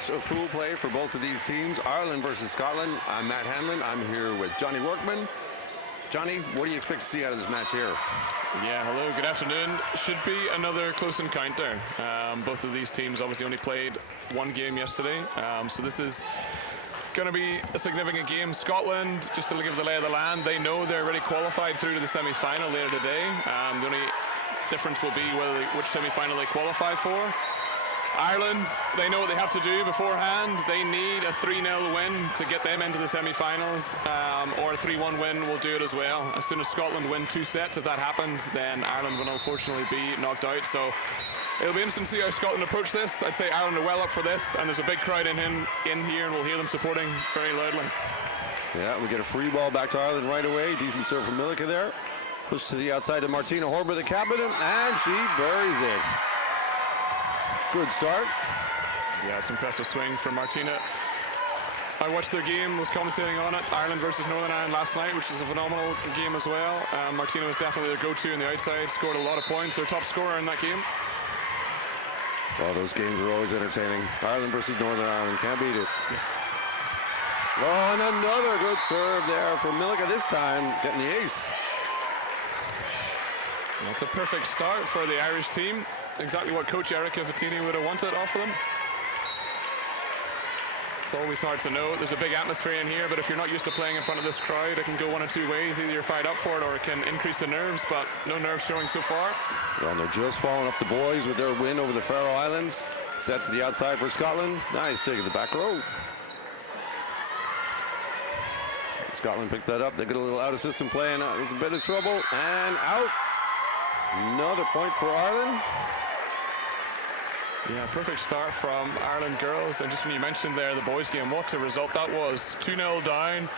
match of pool play for both of these teams, Ireland versus Scotland. I'm Matt Hanlon. I'm here with Johnny Workman. Johnny, what do you expect to see out of this match here? Yeah, hello, good afternoon. Should be another close encounter. Both of these teams obviously only played one game yesterday, so this is going to be a significant game. Scotland, just to give the lay of the land, they know they're already qualified through to the semi-final later today. The only difference will be which semi-final they qualify for. Ireland, they know what they have to do beforehand. They need a 3-0 win to get them into the semi-finals, or a 3-1 win will do it as well. As soon as Scotland win 2 sets, if that happens, then Ireland will unfortunately be knocked out. So it'll be interesting to see how Scotland approach this. I'd say Ireland are well up for this, and there's a big crowd in here, and we'll hear them supporting very loudly. Yeah, we get a free ball back to Ireland right away. Decent serve from Milica there. Push to the outside to Martina Horber, the captain, and she buries it. Good start. Yeah, it's impressive swing from Martina. I watched their game, was commentating on it, Ireland versus Northern Ireland last night, which was a phenomenal game as well. Martina was definitely their go-to on the outside, scored a lot of points, their top scorer in that game. Well, those games are always entertaining. Ireland versus Northern Ireland, can't beat it. Oh, and another good serve there from Milica, this time getting the ace. That's a perfect start for the Irish team. Exactly what Coach Erica Fattini would have wanted off of them. It's always hard to know. There's a big atmosphere in here, but if you're not used to playing in front of this crowd, it can go one of 2 ways. Either you're fired up for it or it can increase the nerves, but no nerves showing so far. Well, they're just following up the boys with their win over the Faroe Islands. Set to the outside for Scotland. Nice take of the back row. Scotland picked that up. They get a little out of system play, and it's a bit of trouble, and out. Another point for Ireland. Yeah, perfect start from Ireland girls. And just when you mentioned there the boys game, what a result that was. 2-0 down,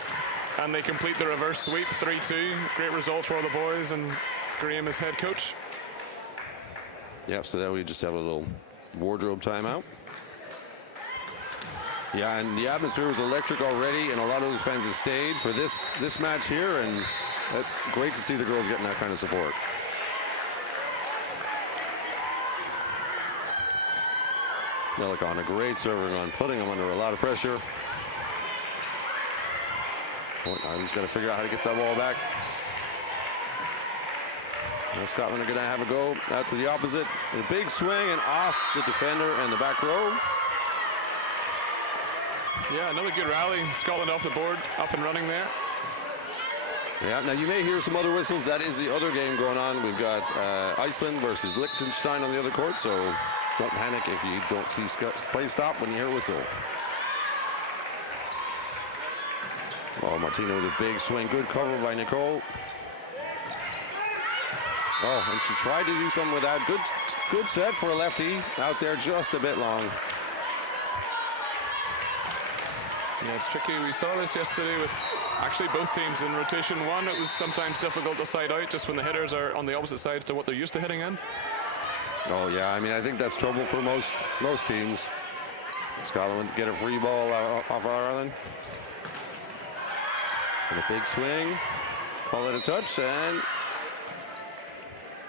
and they complete the reverse sweep, 3-2. Great result for all the boys, and Graham is head coach. Yep, so now we just have a little wardrobe timeout. Yeah, and the atmosphere was electric already, and a lot of those fans have stayed for this match here, and it's great to see the girls getting that kind of support. Milica on a great server run, putting them under a lot of pressure. Ireland's got to figure out how to get that ball back. Now Scotland are going to have a go out to the opposite. A big swing and off the defender and the back row. Yeah, another good rally. Scotland off the board, up and running there. Yeah, now you may hear some other whistles. That is the other game going on. We've got Iceland versus Liechtenstein on the other court, so don't panic if you don't see play stop when you hear a whistle. Oh, Martina with a big swing. Good cover by Nicole. Oh, and she tried to do something with that. Good set for a lefty. Out there just a bit long. Yeah, it's tricky. We saw this yesterday with actually both teams in rotation 1. It was sometimes difficult to side out just when the hitters are on the opposite sides to what they're used to hitting in. Oh, yeah, I mean, I think that's trouble for most teams. Scotland get a free ball off Ireland. And a big swing. Call it a touch, and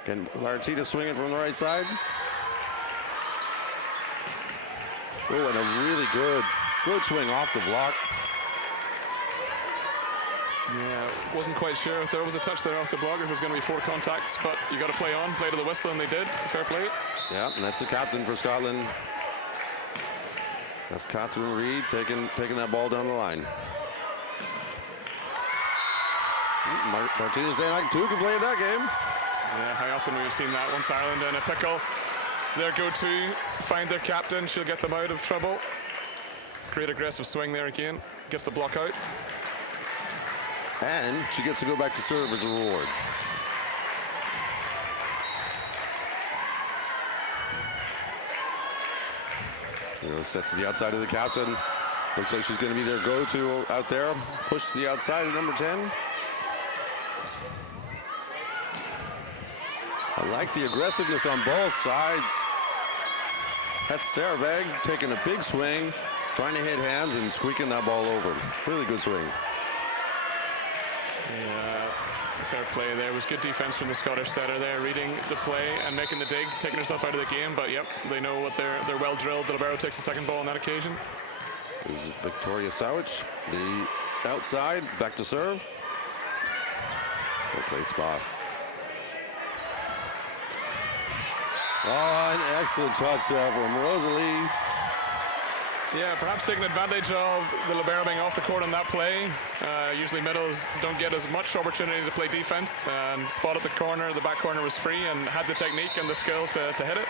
again, Martina swinging from the right side. Oh, and a really good swing off the block. Yeah, wasn't quite sure if there was a touch there off the block, if it was going to be 4 contacts, but you got to play on, play to the whistle, and they did. Fair play. Yeah, and that's the captain for Scotland. That's Catherine Reid taking that ball down the line. Martina saying like 2 can play in that game. Yeah, how often we've seen that. Once Ireland in a pickle, their go-to, find their captain, she'll get them out of trouble. Great aggressive swing there again, gets the block out. And she gets to go back to serve as a reward. Set to the outside of the captain. Looks like she's going to be their go-to out there. Push to the outside of number 10. I like the aggressiveness on both sides. That's Sarah Begg taking a big swing, trying to hit hands and squeaking that ball over. Really good swing. Yeah, fair play there. It was good defense from the Scottish setter there, reading the play and making the dig, taking herself out of the game. But yep, they know what they're well drilled. The libero takes the second ball on that occasion. This is Victoria Sowich, the outside, back to serve. Great spot. Oh, an excellent touch there from Rosalie. Yeah, perhaps taking advantage of the libero being off the court on that play. Usually middles don't get as much opportunity to play defense. And spot at the corner, the back corner was free and had the technique and the skill to hit it.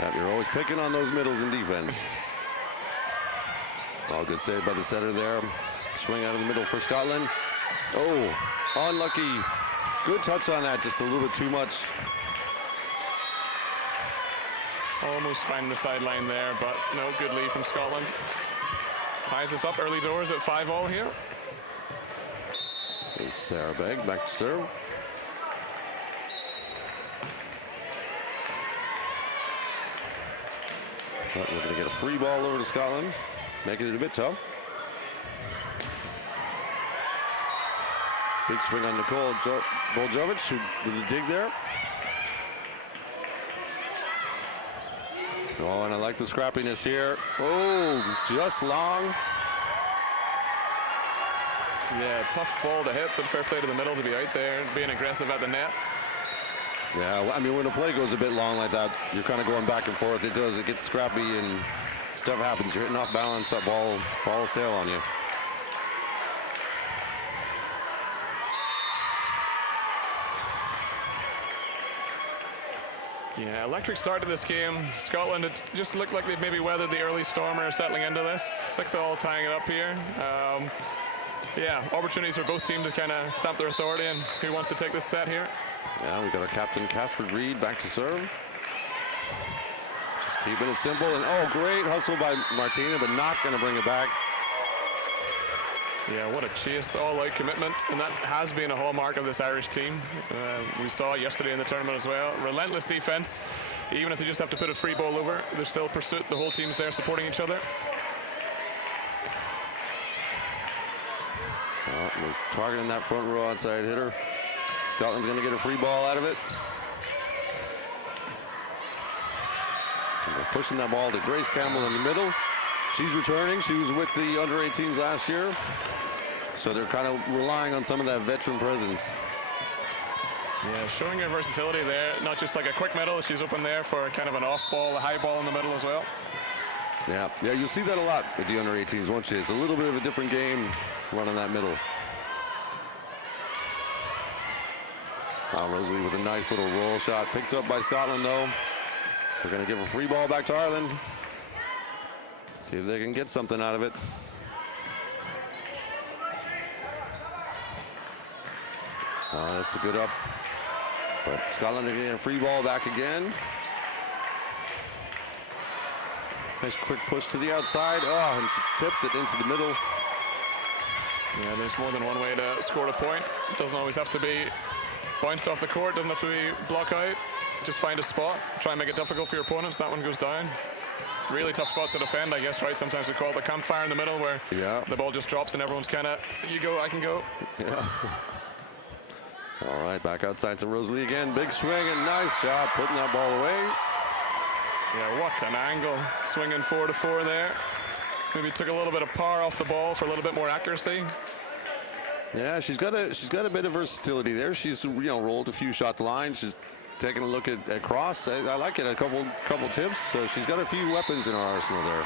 Yeah, you're always picking on those middles in defense. Oh, good save by the setter there. Swing out of the middle for Scotland. Oh, unlucky. Good touch on that, just a little bit too much. Almost finding the sideline there, but no, good lead from Scotland. Ties us up early doors at 5-all here. Here's Sarah Begg, back to serve. But we're going to get a free ball over to Scotland, making it a bit tough. Big swing on Nicole Boljovic, who did the dig there. Oh, and I like the scrappiness here. Oh, just long. Yeah, tough ball to hit, but fair play to the middle to be out there, being aggressive at the net. Yeah, I mean, when a play goes a bit long like that, you're kind of going back and forth. It gets scrappy and stuff happens. You're hitting off balance, that ball will sail on you. Yeah, electric start to this game. Scotland, it just looked like they'd maybe weathered the early storm or settling into this. 6-all tying it up here. Yeah, opportunities for both teams to kind of stamp their authority, and who wants to take this set here? Yeah, we got our captain, Catherine Reed, back to serve. Just keeping it simple, and oh, great hustle by Martina, but not going to bring it back. Yeah, what a chase, all-out commitment, and that has been a hallmark of this Irish team. We saw it yesterday in the tournament as well. Relentless defense. Even if they just have to put a free ball over, there's still pursuit. The whole team's there supporting each other. We're targeting that front row outside hitter. Scotland's going to get a free ball out of it. And we're pushing that ball to Grace Campbell in the middle. She's returning. She was with the under-18s last year. So they're kind of relying on some of that veteran presence. Yeah, showing her versatility there. Not just like a quick middle. She's open there for kind of an off ball, a high ball in the middle as well. Yeah, you'll see that a lot with the under-18s, won't you? It's a little bit of a different game running that middle. Rosalie with a nice little roll shot. Picked up by Scotland, though. We're going to give a free ball back to Ireland. See if they can get something out of it. That's a good up. But Scotland are getting a free ball back again. Nice quick push to the outside. Oh, and she tips it into the middle. Yeah, there's more than one way to score a point. It doesn't always have to be bounced off the court. Doesn't have to be block out. Just find a spot. Try and make it difficult for your opponents. That one goes down. Really tough spot to defend, I guess, right? Sometimes we call it the campfire in the middle where the ball just drops and everyone's kind of, you go, I can go. Yeah. All right, back outside to Rosalie again. Big swing and nice job putting that ball away. Yeah, what an angle. Swinging 4-4 there. Maybe took a little bit of power off the ball for a little bit more accuracy. Yeah, she's got a bit of versatility there. She's rolled a few shot lines. She's taking a look at cross. I like it. A couple tips. So she's got a few weapons in her arsenal there.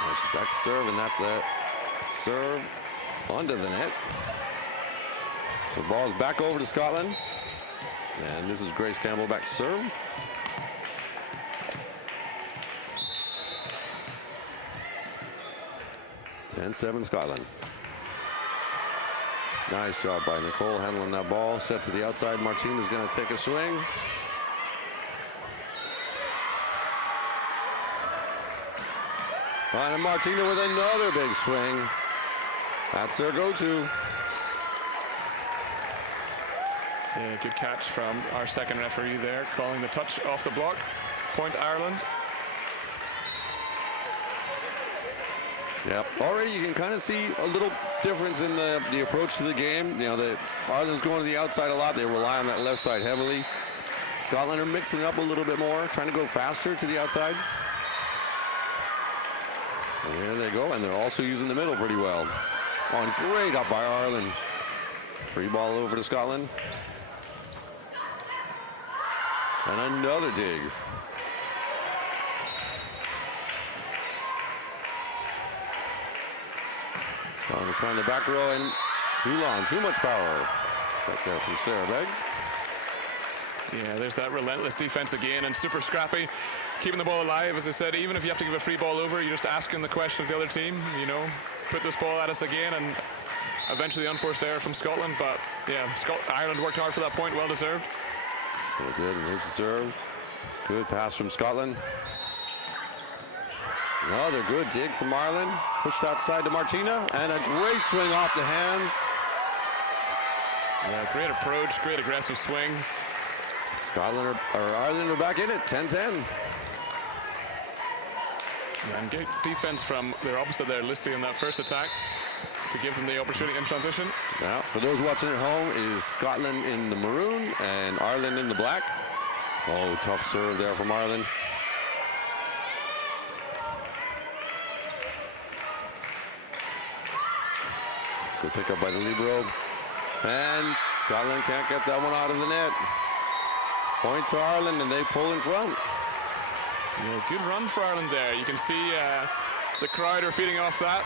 And she's back to serve, and that's a serve onto the net. So the ball is back over to Scotland, and this is Grace Campbell back to serve. And 7 Scotland. Nice job by Nicole handling that ball. Set to the outside. Martina's going to take a swing. And Martina with another big swing. That's their go-to. Yeah, good catch from our second referee there, calling the touch off the block. Point Ireland. Yeah, already you can kind of see a little difference in the approach to the game. You know, Ireland's going to the outside a lot. They rely on that left side heavily. Scotland are mixing it up a little bit more, trying to go faster to the outside. There they go, and they're also using the middle pretty well. On great up by Ireland. Free ball over to Scotland. And another dig. Scotland trying the back row and too long, too much power. Back there from Sarah Begg. Yeah, there's that relentless defense again, and super scrappy, keeping the ball alive. As I said, even if you have to give a free ball over, you're just asking the question of the other team, you know, put this ball at us again, and eventually unforced error from Scotland. But yeah, Ireland worked hard for that point, well deserved. They did, and here's the serve. Good pass from Scotland. Another good dig from Ireland. Pushed outside to Martina, and a great swing off the hands. Yeah, great approach, great aggressive swing. Scotland or Ireland are back in it, 10-10. And good defense from their opposite there, Lissy, in that first attack to give them the opportunity in transition. Now, for those watching at home, it is Scotland in the maroon and Ireland in the black. Oh, tough serve there from Ireland. Good pickup by the libero. And Scotland can't get that one out of the net. Point to Ireland, and they pull in front. Yeah, good run for Ireland there. You can see the crowd are feeding off that.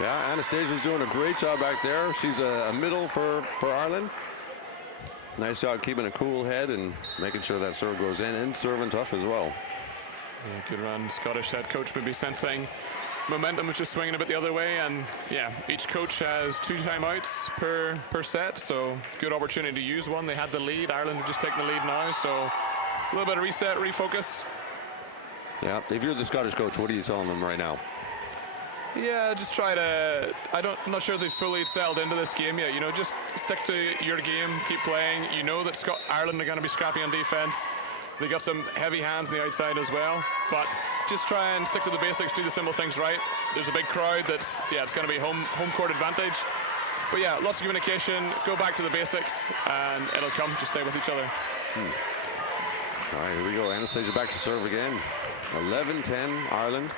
Yeah, Anastasia's doing a great job back there. She's a middle for Ireland. Nice job keeping a cool head and making sure that serve goes in, and serving tough as well. Yeah, good run. Scottish head coach maybe sensing momentum was just swinging a bit the other way, and yeah, each coach has 2 timeouts per set, so good opportunity to use one. They had the lead. Ireland have just taken the lead now, so a little bit of reset, refocus. Yeah, if you're the Scottish coach, what are you telling them right now? Yeah, just try to, I'm not sure if they've fully settled into this game yet. You know, just stick to your game, keep playing. You know that Ireland are going to be scrappy on defense. They got some heavy hands on the outside as well, but just try and stick to the basics, do the simple things right. There's a big crowd that's, yeah, it's going to be home court advantage. But yeah, lots of communication, go back to the basics, and it'll come. Just stay with each other. All right, here we go. Anastasia back to serve again. 11-10, Ireland.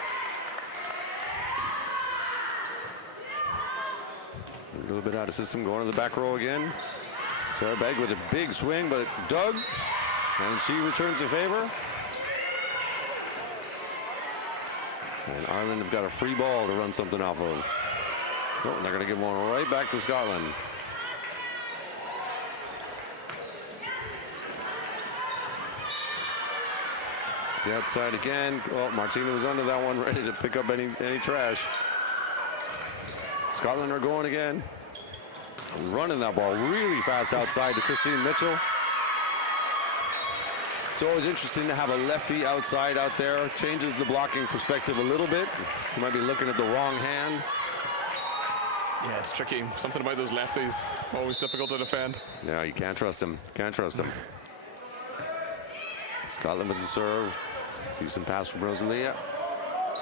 A little bit out of system, going to the back row again. Sarah Begg with a big swing, but dug, and she returns the favor. And Ireland have got a free ball to run something off of. Oh, they're going to give one right back to Scotland. It's the outside again. Oh, Martina was under that one, ready to pick up any trash. Scotland are going again. Running that ball really fast outside to Christine Mitchell. It's always interesting to have a lefty outside out there. Changes the blocking perspective a little bit. You might be looking at the wrong hand. Yeah, it's tricky. Something about those lefties, always difficult to defend. Yeah, you can't trust them. Can't trust them. Scotland with the serve. Decent pass from Rosalia.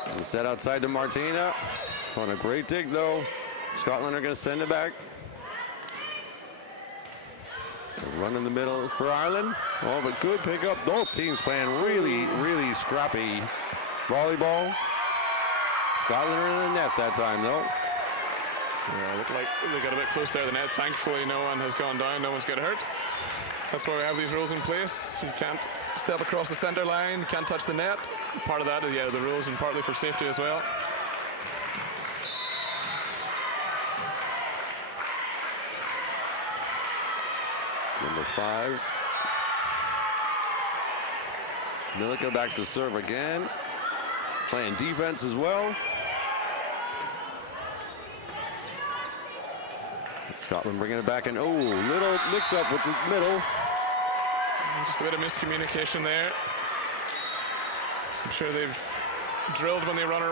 And set outside to Martina. On a great dig, though. Scotland are going to send it back. Run in the middle for Ireland. Oh, but good pickup. Both teams playing really, really scrappy volleyball. Scotland are in the net that time, though. Yeah, looked like they got a bit close there to the net. Thankfully, no one has gone down. No one's got hurt. That's why we have these rules in place. You can't step across the center line. You can't touch the net. Part of that is, yeah, the rules, and partly for safety as well. Number 5. Milica back to serve again. Playing defense as well. Scotland bringing it back, and oh, little mix-up with the middle. Just a bit of miscommunication there. I'm sure they've drilled when they run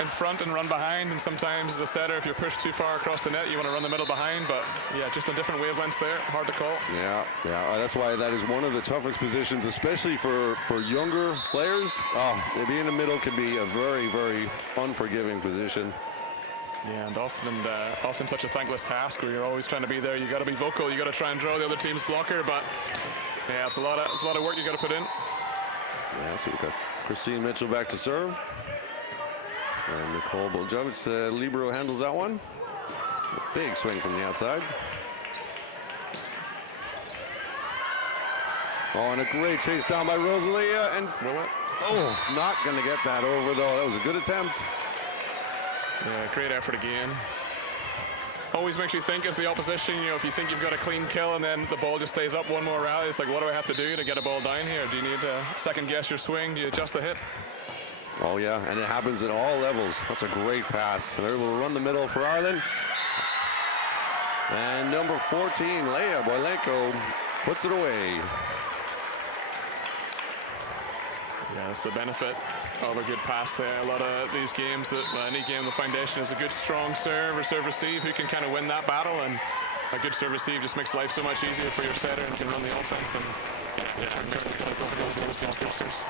in front and run behind, and sometimes as a setter, if you're pushed too far across the net, you want to run the middle behind. But yeah, just on different wavelengths there, hard to call. Yeah. That's why that is one of the toughest positions, especially for younger players. Being in the middle can be a very, very unforgiving position. Yeah, and often such a thankless task where you're always trying to be there. You got to be vocal. You got to try and draw the other team's blocker. But yeah, it's a lot of work you got to put in. Yeah, so we've got Christine Mitchell back to serve. And Nicole Boljovich, libero, handles that one. A big swing from the outside. Oh, and a great chase down by Rosalia. And not going to get that over, though. That was a good attempt. Yeah, great effort again. Always makes you think as the opposition, if you think you've got a clean kill and then the ball just stays up one more rally, it's like, what do I have to do to get a ball down here? Do you need to second guess your swing? Do you adjust the hit? Oh, yeah, and it happens at all levels. That's a great pass. And they're able to run the middle for Ireland. And number 14, Leia Boylenko, puts it away. Yeah, that's the benefit of a good pass there. A lot of these games, any game, the foundation is a good strong serve or serve receive. Who can kind of win that battle? And a good serve receive just makes life so much easier for your setter and can run the offense. And turn the cycle for those teams' boosters.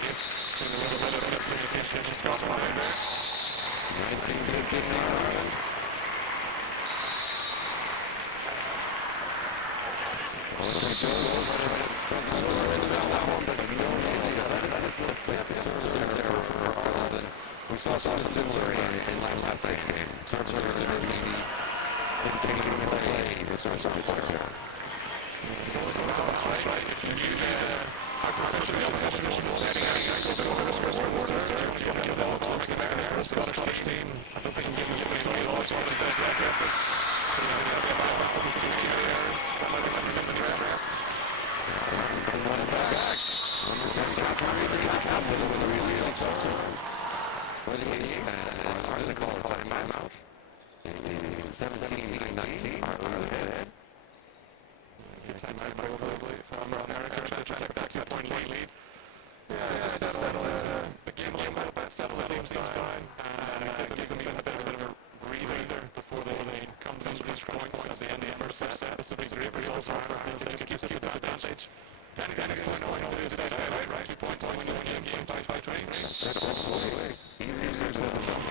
There's a little bit of miscommunication from Scotland there. 19-15 Ireland. Well, it's like Jones into that one, but you know, they got this little flip serves there for Ireland. We saw something similar in last night's game. Serves there, maybe indicating the play. It serves on the player. It's almost right. If you knew how proficient the opposition was in setting out, you go over the score and serve. You want to give them all something there. The Scottish team, I don't think you can give them too many logs. Always does that. That's the balance of these two areas. That might be something to address. One back. For the Ace, and Ireland call a timeout. 17-19, Ireland ahead. Timeout probably from America to protect that 2-point lead. Yeah, just settle the game a little bit, settle the teams down, and give them even a bit of a breather before they come to these points at the end of the first set. This would be a great result for Ireland. It just keeps us at disadvantage. Then it's going all the way to say, right, 2 points, win the game, 5-3. That's all the way. Easier said than done.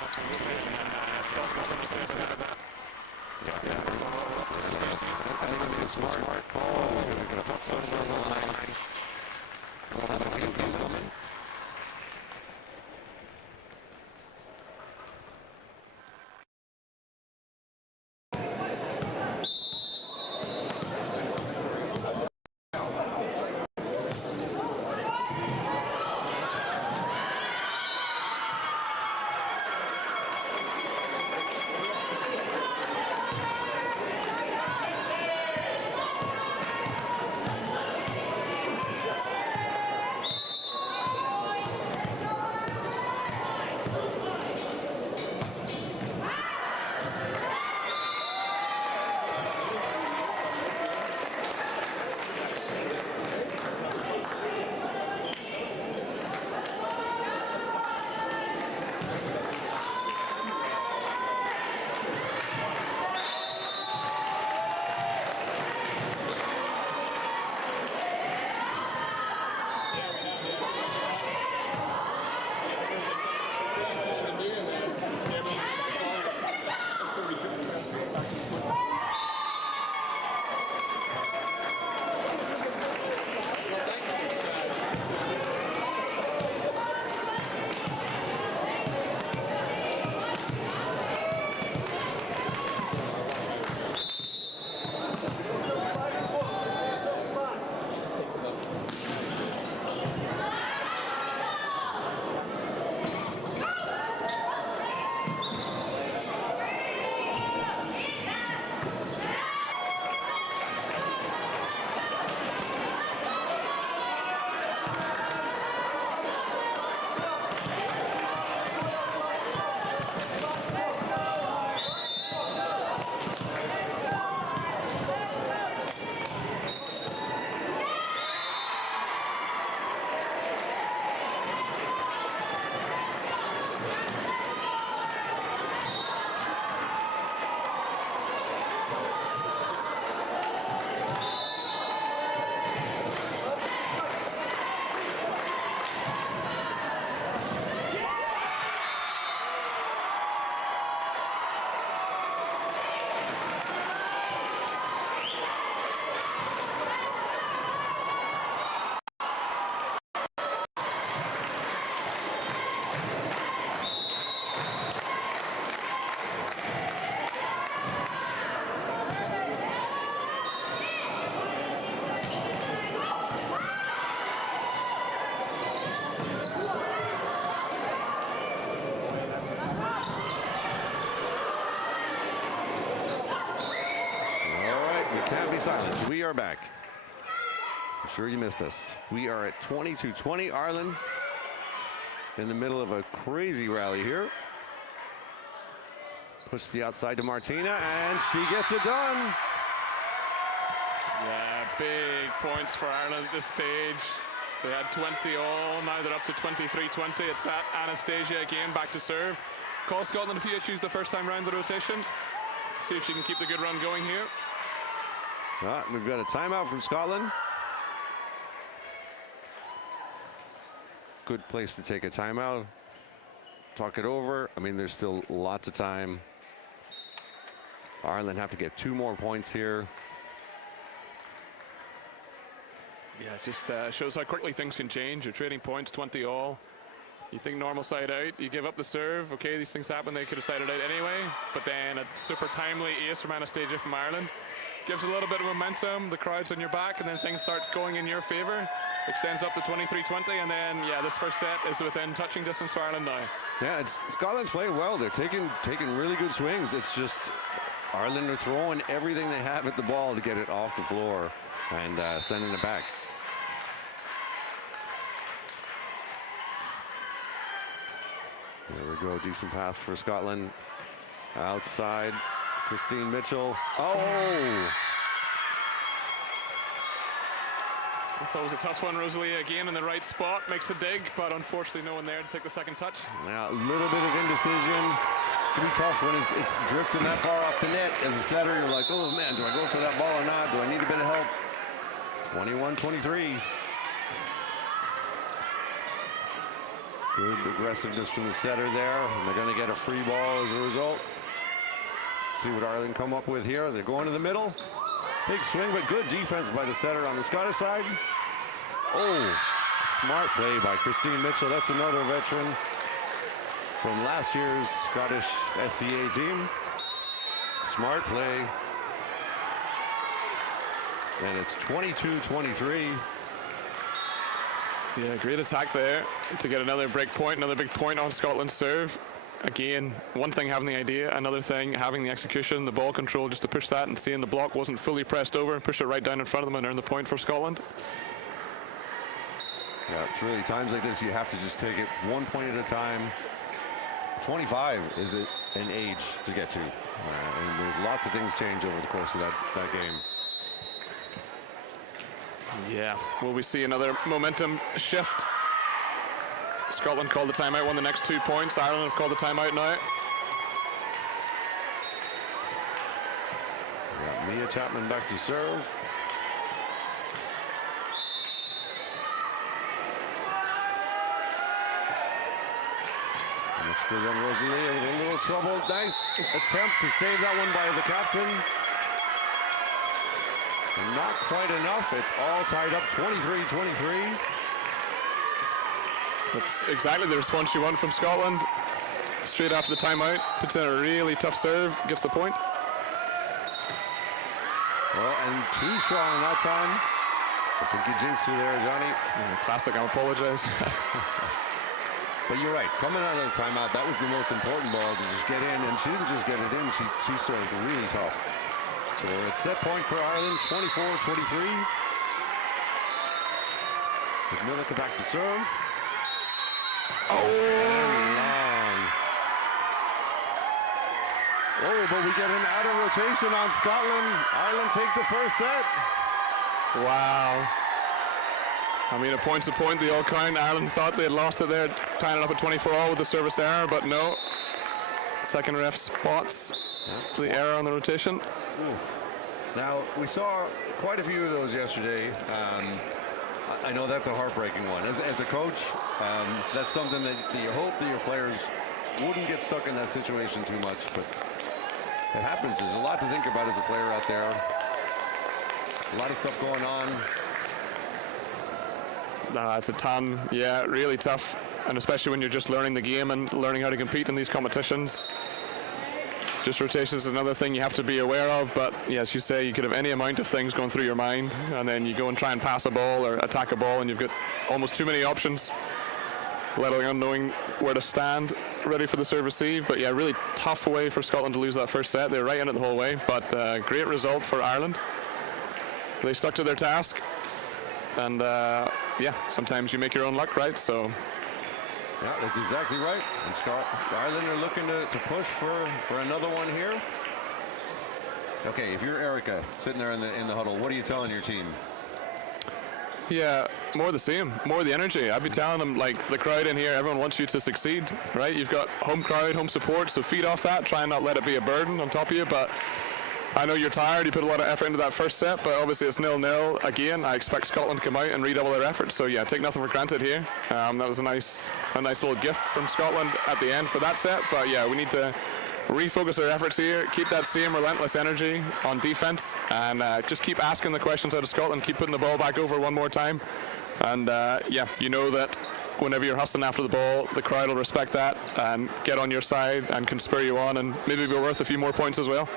Absolutely, and Scotland something to say about that. I think it's a smart call. We're going to put something on the line. We'll have a few coming. Can't be silent. We are back. I'm sure you missed us. We are at 22-20. Ireland in the middle of a crazy rally here. Push the outside to Martina, and she gets it done. Yeah, big points for Ireland at this stage. They had 20 all. Now they're up to 23-20. It's that Anastasia again back to serve. Call Scotland a few issues the first time round the rotation. See if she can keep the good run going here. We've got a timeout from Scotland. good place to take a timeout, talk it over. I mean, there's still lots of time. Ireland have to get 2 more points here. Yeah, it just shows how quickly things can change. You're trading points, 20 all. You think normal side out, you give up the serve. Okay, these things happen. They could have sided out anyway. But then a super timely ace from Anastasia from Ireland gives a little bit of momentum. The crowd's on your back, and then things start going in your favor. Extends up to 23-20, and then, yeah, this first set is within touching distance for Ireland now. Yeah, Scotland's playing well. They're taking really good swings. It's just Ireland are throwing everything they have at the ball to get it off the floor and sending it back. There we go, decent pass for Scotland. Outside, Christine Mitchell. Oh! It's always a tough one. Rosalie again in the right spot, makes a dig, but unfortunately no one there to take the second touch. Yeah, a little bit of indecision. It can be tough when it's drifting that far off the net. As a setter, you're like, oh man, do I go for that ball or not? Do I need a bit of help? 21-23. Good aggressiveness from the setter there. And they're going to get a free ball as a result. Let's see what Ireland come up with here. They're going to the middle. Big swing, but good defense by the setter on the Scottish side. Oh, smart play by Christine Mitchell. That's another veteran from last year's Scottish SCA team. Smart play. And it's 22-23. Yeah, great attack there to get another break point, another big point on Scotland's serve. Again, one thing having the idea, another thing having the execution, the ball control just to push that and seeing the block wasn't fully pressed over and push it right down in front of them and earn the point for Scotland. Yeah, it's really times like this you have to just take it 1 point at a time. 25 is an age to get to. And there's lots of things change over the course of that game. Yeah, will we see another momentum shift? Scotland called the timeout, won the next 2 points. Ireland have called the timeout now. Yeah, Mia Chapman back to serve. And that's good on Rosalie with a little trouble. Nice attempt to save that one by the captain. And not quite enough. It's all tied up 23-23. That's exactly the response you want from Scotland. Straight after the timeout, puts in a really tough serve, gets the point. Well, and too strong that time. I think you jinxed her there, Johnny. Classic, I apologize. But you're right, coming out of the timeout, that was the most important ball to just get in, and she didn't just get it in, she served really tough. So it's set point for Ireland, 24-23. With Millica back to serve. Oh! Long. Oh, but we get an out of rotation on Scotland. Ireland take the first set. Wow. I mean, a point's a point. They all count. Ireland thought they had lost it there, tying it up at 24-all with the service error, but no. Second ref spots the error on the rotation. Oof. Now, we saw quite a few of those yesterday. I know that's a heartbreaking one. As a coach, that's something that you hope that your players wouldn't get stuck in that situation too much, but it happens. There's a lot to think about as a player out there. A lot of stuff going on. It's a ton. Yeah, really tough. And especially when you're just learning the game and learning how to compete in these competitions. Just rotation is another thing you have to be aware of, but yeah, as you say, you could have any amount of things going through your mind, and then you go and try and pass a ball or attack a ball, and you've got almost too many options, let alone knowing where to stand, ready for the serve receive. But yeah, really tough way for Scotland to lose that first set. They're right in it the whole way, but great result for Ireland. They stuck to their task, and yeah, sometimes you make your own luck, right? So. Yeah, that's exactly right. And Ireland are looking to push for another one here. Okay, if you're Erica sitting there in the huddle, what are you telling your team? Yeah, more the same, more the energy. I'd be telling them, like, the crowd in here, everyone wants you to succeed, right? You've got home crowd, home support, so feed off that. Try and not let it be a burden on top of you, but I know you're tired. You put a lot of effort into that first set, but obviously it's 0-0 again. I expect Scotland to come out and redouble their efforts. So yeah, take nothing for granted here. That was a nice little gift from Scotland at the end for that set. But yeah, we need to refocus our efforts here, keep that same relentless energy on defense, and just keep asking the questions out of Scotland. Keep putting the ball back over one more time, and yeah, you know that whenever you're hustling after the ball, the crowd will respect that and get on your side and can spur you on and maybe be worth a few more points as well.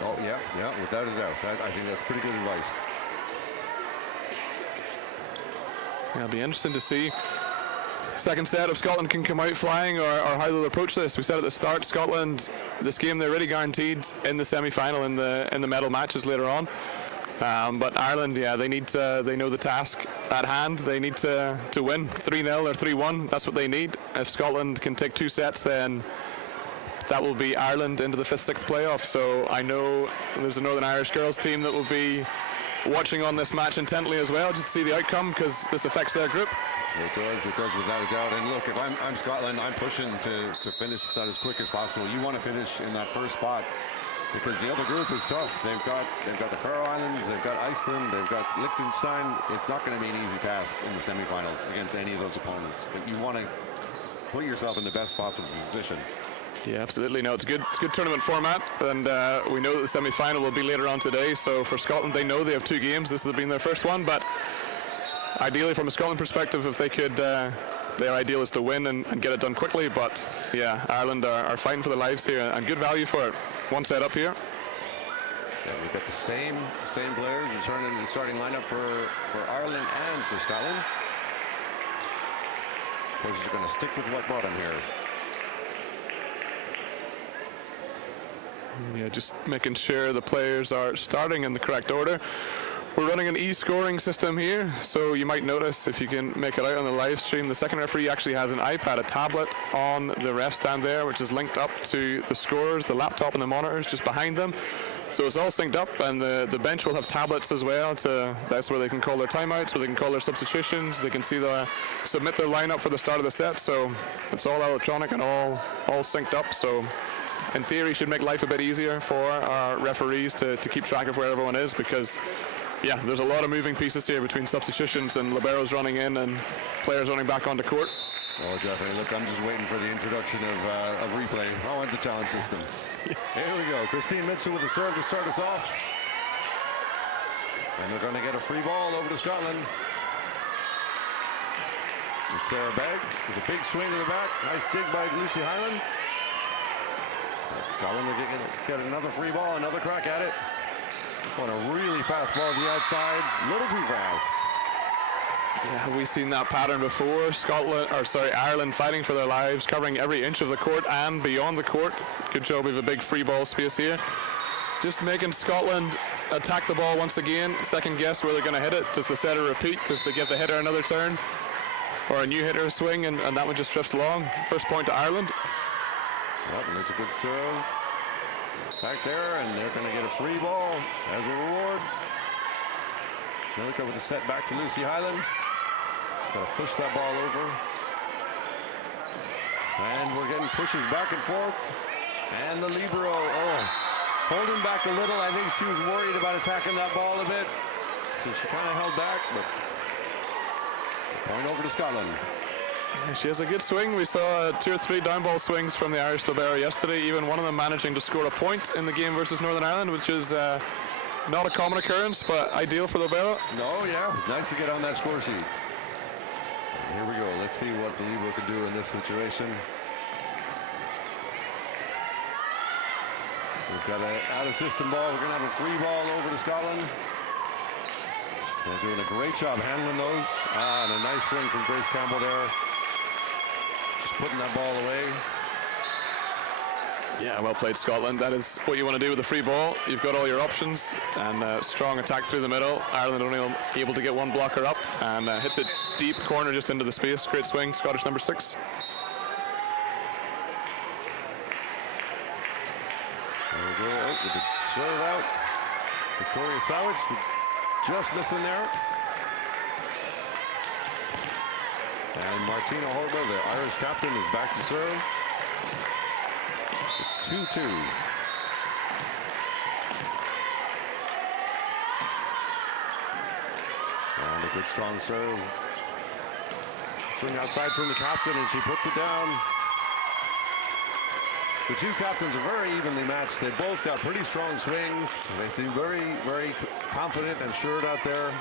Oh, yeah, without a doubt. I think that's pretty good advice. Yeah, it'll be interesting to see second set if Scotland can come out flying or how they'll approach this. We said at the start, Scotland, this game they're really guaranteed in the semi-final in the medal matches later on. But Ireland, yeah, they know the task at hand. They need to win 3-0 or 3-1. That's what they need. If Scotland can take 2 sets, then that will be Ireland into the 5th, 6th playoff. So I know there's a Northern Irish girls team that will be watching on this match intently as well, just to see the outcome, because this affects their group. It does without a doubt. And look, if I'm Scotland, I'm pushing to finish this out as quick as possible. You want to finish in that first spot, because the other group is tough. They've got the Faroe Islands, they've got Iceland, they've got Liechtenstein. It's not going to be an easy task in the semifinals against any of those opponents. But you want to put yourself in the best possible position. Yeah, absolutely. No, it's a good tournament format, and we know that the semi-final will be later on today. So for Scotland, they know they have 2 games. This has been their first one, but ideally, from a Scotland perspective, if they could, their ideal is to win and get it done quickly. But yeah, Ireland are fighting for their lives here, and good value for it. 1 set up here. Yeah, we've got the same players returning to the starting lineup for Ireland and for Scotland. Coaches are going to stick with what brought them here. Yeah, just making sure the players are starting in the correct order. We're running an e-scoring system here, so you might notice, if you can make it out on the live stream, the second referee actually has an iPad, a tablet on the ref stand there, which is linked up to the scorers, the laptop and the monitors just behind them. So it's all synced up, and the bench will have tablets as well. That's where they can call their timeouts, where they can call their substitutions. They can submit their lineup for the start of the set. So it's all electronic and all synced up. So in theory, should make life a bit easier for our referees to keep track of where everyone is, because yeah, there's a lot of moving pieces here between substitutions and liberos running in and players running back onto court. Oh, definitely. Look, I'm just waiting for the introduction of replay. I want the challenge system. Here we go. Christine Mitchell with the serve to start us off. And they're going to get a free ball over to Scotland. It's Sarah Begg with a big swing to the back. Nice dig by Lucy Hyland. Scotland will get another free ball, another crack at it. On a really fast ball to the outside, a little too fast. Yeah, have we seen that pattern before? Ireland fighting for their lives, covering every inch of the court and beyond the court. Good job, we have a big free ball space here. Just making Scotland attack the ball once again, second guess where they're going to hit it. Does the setter repeat? Does they give the hitter another turn? Or a new hitter a swing, and that one just drifts along? First point to Ireland. Yep, and there's a good serve back there, and they're going to get a free ball as a reward. Milka with a set back to Lucy Hyland. She's got to push that ball over. And we're getting pushes back and forth. And the libero, holding back a little. I think she was worried about attacking that ball a bit. So she kind of held back, but point over to Scotland. Yeah, she has a good swing. We saw 2 or 3 down ball swings from the Irish libero yesterday, even one of them managing to score a point in the game versus Northern Ireland, which is not a common occurrence, but ideal for the libero. No, yeah, nice to get on that score sheet. Here we go. Let's see what the libero can do in this situation. We've got an out-of-system ball. We're going to have a free ball over to Scotland. They're doing a great job handling those. And a nice swing from Grace Campbell there. Just putting that ball away. Yeah, well played, Scotland. That is what you want to do with a free ball. You've got all your options, and strong attack through the middle. Ireland only able to get one blocker up, and hits it deep corner just into the space. Great swing, Scottish number 6. There we go, with the serve out. Victoria Sowich just missing there. And Martina Horber, the Irish captain, is back to serve. It's 2-2. A good strong serve. Swing outside from the captain, and she puts it down. The two captains are very evenly matched. They both got pretty strong swings. They seem very, very confident and assured out there.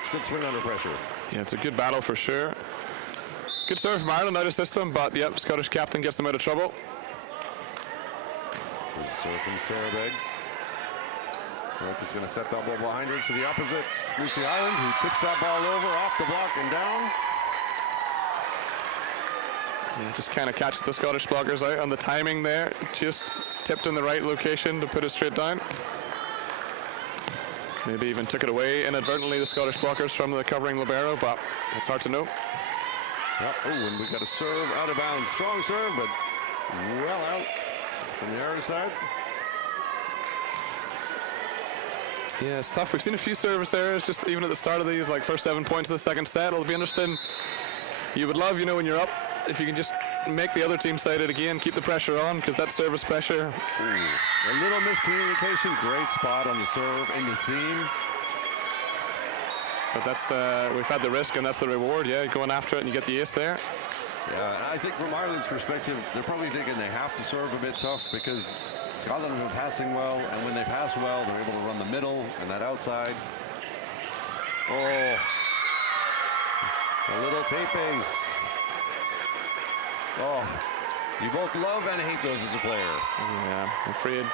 It's a good swing under pressure. Yeah, it's a good battle for sure. Good serve from Ireland out of system, but yep, Scottish captain gets them out of trouble. Good serve from Sarah Begg. Is going to set that ball behind her to the opposite. Lucy Ireland, who tips that ball over, off the block and down. Yeah, just kind of catches the Scottish blockers out on the timing there. Just tipped in the right location to put it straight down. Maybe even took it away inadvertently, the Scottish blockers, from the covering libero, but it's hard to know. Yep. Oh, and we got a serve out of bounds. Strong serve, but well out from the Irish side. Yeah, it's tough. We've seen a few service errors just even at the start of these, like first 7 points of the second set. It'll be interesting. You would love, when you're up, if you can just make the other team side it again, keep the pressure on, because that service pressure. Ooh, a little miscommunication. Great spot on the serve in the seam. But that's, we've had the risk, and that's the reward. Yeah, going after it, and you get the ace there. Yeah, I think from Ireland's perspective, they're probably thinking they have to serve a bit tough because Scotland have been passing well, and when they pass well, they're able to run the middle and that outside. Oh, a little tape ace. Oh, you both love and hate those as a player. Yeah, I'm afraid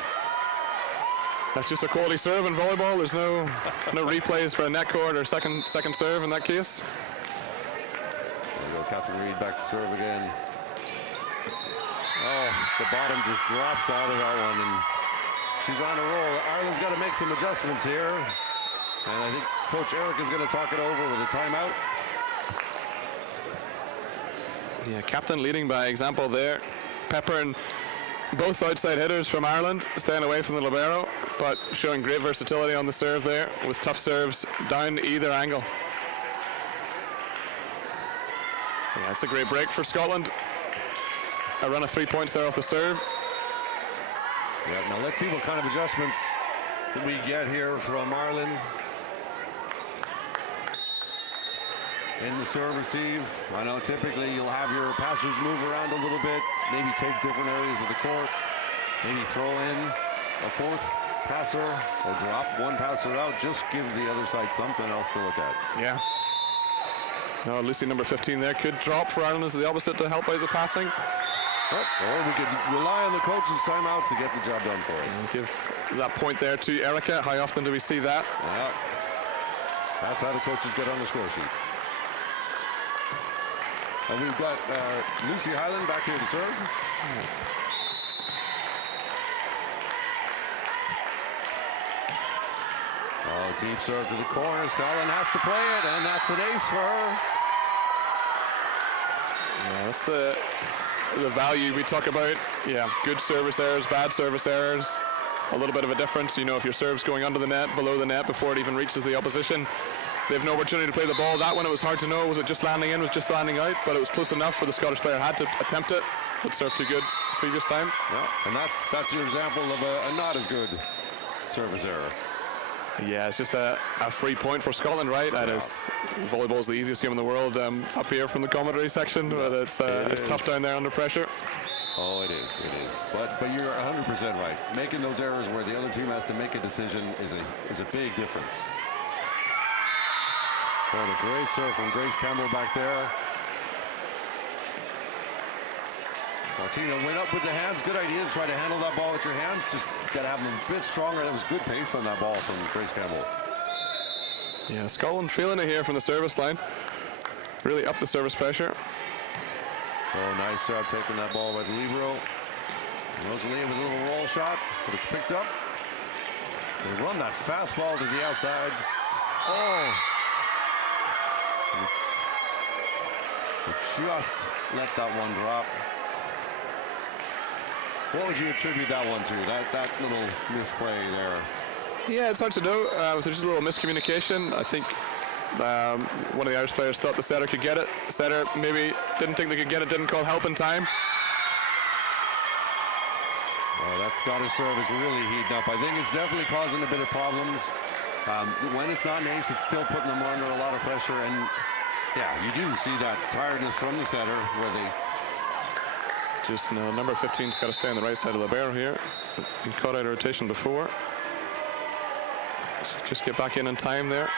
that's just a quality serve in volleyball. There's no replays for a net court or second serve in that case. There we go, Catherine Reid back to serve again. Oh, the bottom just drops out of that one, and she's on a roll. Ireland's got to make some adjustments here, and I think Coach Eric is going to talk it over with a timeout. Yeah, captain leading by example there. Pepper and both outside hitters from Ireland, staying away from the libero, but showing great versatility on the serve there with tough serves down either angle. Yeah, it's a great break for Scotland. A run of 3 points there off the serve. Yeah, now let's see what kind of adjustments we get here from Ireland. In the serve receive, I know typically you'll have your passers move around a little bit, maybe take different areas of the court, maybe throw in a fourth passer or drop one passer out, just give the other side something else to look at. Yeah. No, Lucy number 15 there could drop for Ireland as the opposite to help out the passing. Or we could rely on the coach's timeout to get the job done for us. And give that point there to Erica. How often do we see that? Yeah. That's how the coaches get on the score sheet. And we've got Lucy Highland back here to serve. Oh, deep serve to the corner. Scotland has to play it, and that's an ace for her. Yeah, that's the value we talk about. Yeah, good service errors, bad service errors. A little bit of a difference. If your serve's going under the net, below the net, before it even reaches the opposition, they have no opportunity to play the ball. That one, it was hard to know. Was it just landing in? Was it just landing out? But it was close enough where the Scottish player had to attempt it, but served too good previous time. Yeah, and that's your example of a not as good service error. Yeah, it's just a free point for Scotland, right? That is, volleyball is the easiest game in the world up here from the commentary section, but it's tough down there under pressure. Oh, it is. But you're 100% right. Making those errors where the other team has to make a decision is a big difference. Oh, a great serve from Grace Campbell back there. Martina went up with the hands. Good idea to try to handle that ball with your hands. Just got to have them a bit stronger. That was good pace on that ball from Grace Campbell. Yeah, Scotland feeling it here from the service line. Really up the service pressure. Oh, nice job taking that ball by the libero. Rosalie with a little roll shot, but it's picked up. They run that fastball to the outside. Oh! They just let that one drop. What would you attribute that one to? That little misplay there? Yeah, it's hard to know. There's just a little miscommunication. I think one of the Irish players thought the setter could get it. The setter maybe didn't think they could get it, didn't call help in time. Oh, that Scottish serve is really heating up. I think it's definitely causing a bit of problems When it's not an ace, it's still putting them under a lot of pressure. And yeah, you do see that tiredness from the center where they just number 15's got to stay on the right side of the barrel here. He caught out a rotation before. Just get back in time there.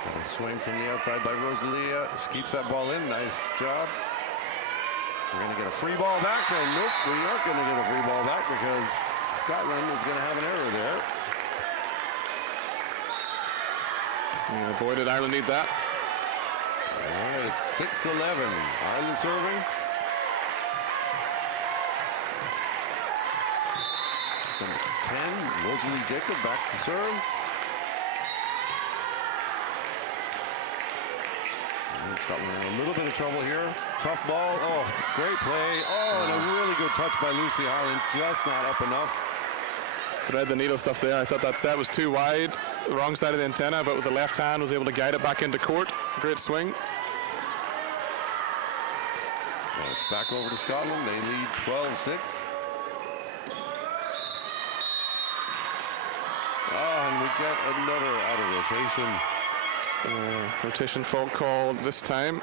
A swing from the outside by Rosalia. She keeps that ball in. Nice job. We're going to get a free ball back. And nope, we aren't going to get a free ball back because Scotland is going to have an error there. Yeah, boy, did Ireland need that. All right, it's 6-11. Ireland serving. Number 10, Rosalie Jacob back to serve. Scotland in a little bit of trouble here. Tough ball. Oh, great play. Oh, and a really good touch by Lucy Highland. Just not up enough. Thread the needle stuff there. I thought that set was too wide, the wrong side of the antenna, but with the left hand was able to guide it back into court. Great swing. So it's back over to Scotland. They lead 12-6. Oh, and we get another out of rotation. Rotation fault called this time.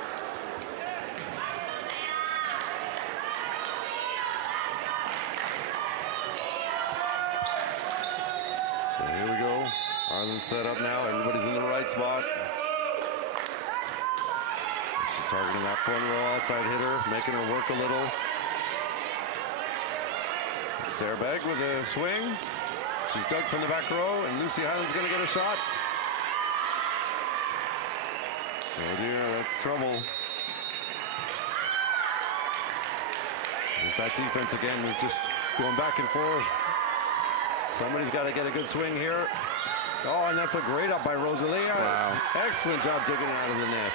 So here we go. Ireland set up now. Everybody's in the right spot. She's targeting that front row outside hitter, making her work a little. Sarah Begg with a swing. She's dug from the back row, and Lucy Highland's going to get a shot. Oh dear, that's trouble. There's that defense again. We're just going back and forth. Somebody's got to get a good swing here. Oh, and that's a great up by Rosalia. Wow. Excellent job digging it out of the net.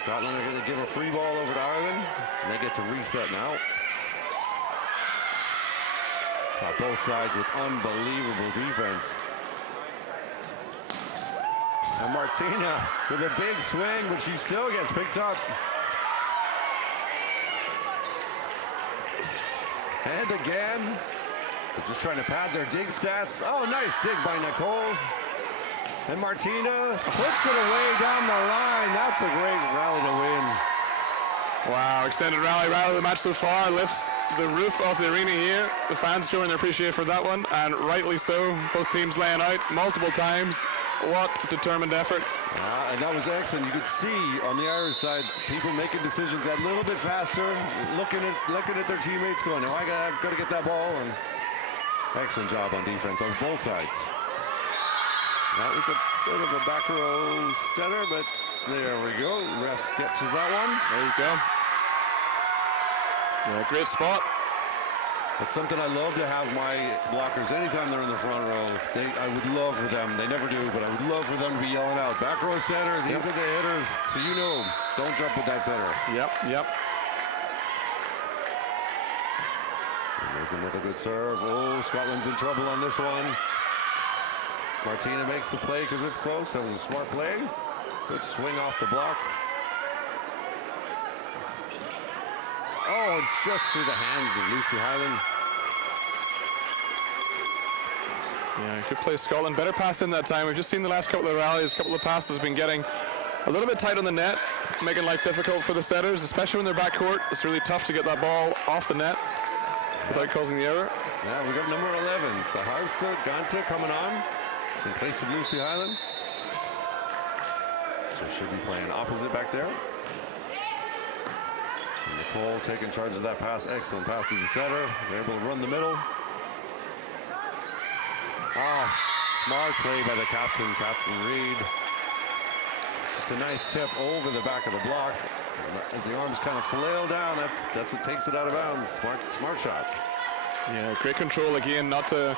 Scotland are going to give a free ball over to Ireland, and they get to reset now. Both sides with unbelievable defense. And Martina with a big swing, but she still gets picked up. And again, they're just trying to pad their dig stats. Oh, nice dig by Nicole. And Martina puts it away down the line. That's a great rally to win. Wow, extended rally of the match so far. Lifts the roof off the arena here. The fans showing their appreciation for that one, and rightly so. Both teams laying out multiple times. What determined effort. And that was excellent. You could see on the Irish side, people making decisions a little bit faster, looking at their teammates going, no, I've got to get that ball. And excellent job on defense on both sides. That was a bit of a back row setter, but there we go. Ref catches that one. There you go. Yeah, great spot. It's something I love to have my blockers anytime they're in the front row. I would love for them, they never do, but I would love for them to be yelling out, back row center, these are the hitters, so you know, don't jump with that center. Yep. There's him with a good serve. Oh, Scotland's in trouble on this one. Martina makes the play because it's close. That was a smart play. Good swing off the block. Oh, just through the hands of Lucy Highland. Yeah, good play, Scotland. Better pass in that time. We've just seen the last couple of rallies, a couple of passes been getting a little bit tight on the net, making life difficult for the setters, especially when they're backcourt. It's really tough to get that ball off the net without causing the error. Yeah, we got number 11, Saharsa Gante coming on in place of Lucy Highland. So she'll be playing opposite back there. And Nicole taking charge of that pass. Excellent pass to the center. They're able to run the middle. Oh, smart play by the captain, Captain Reed. Just a nice tip over the back of the block. As the arms kind of flail down, that's what takes it out of bounds. Smart shot. Yeah, great control again, not to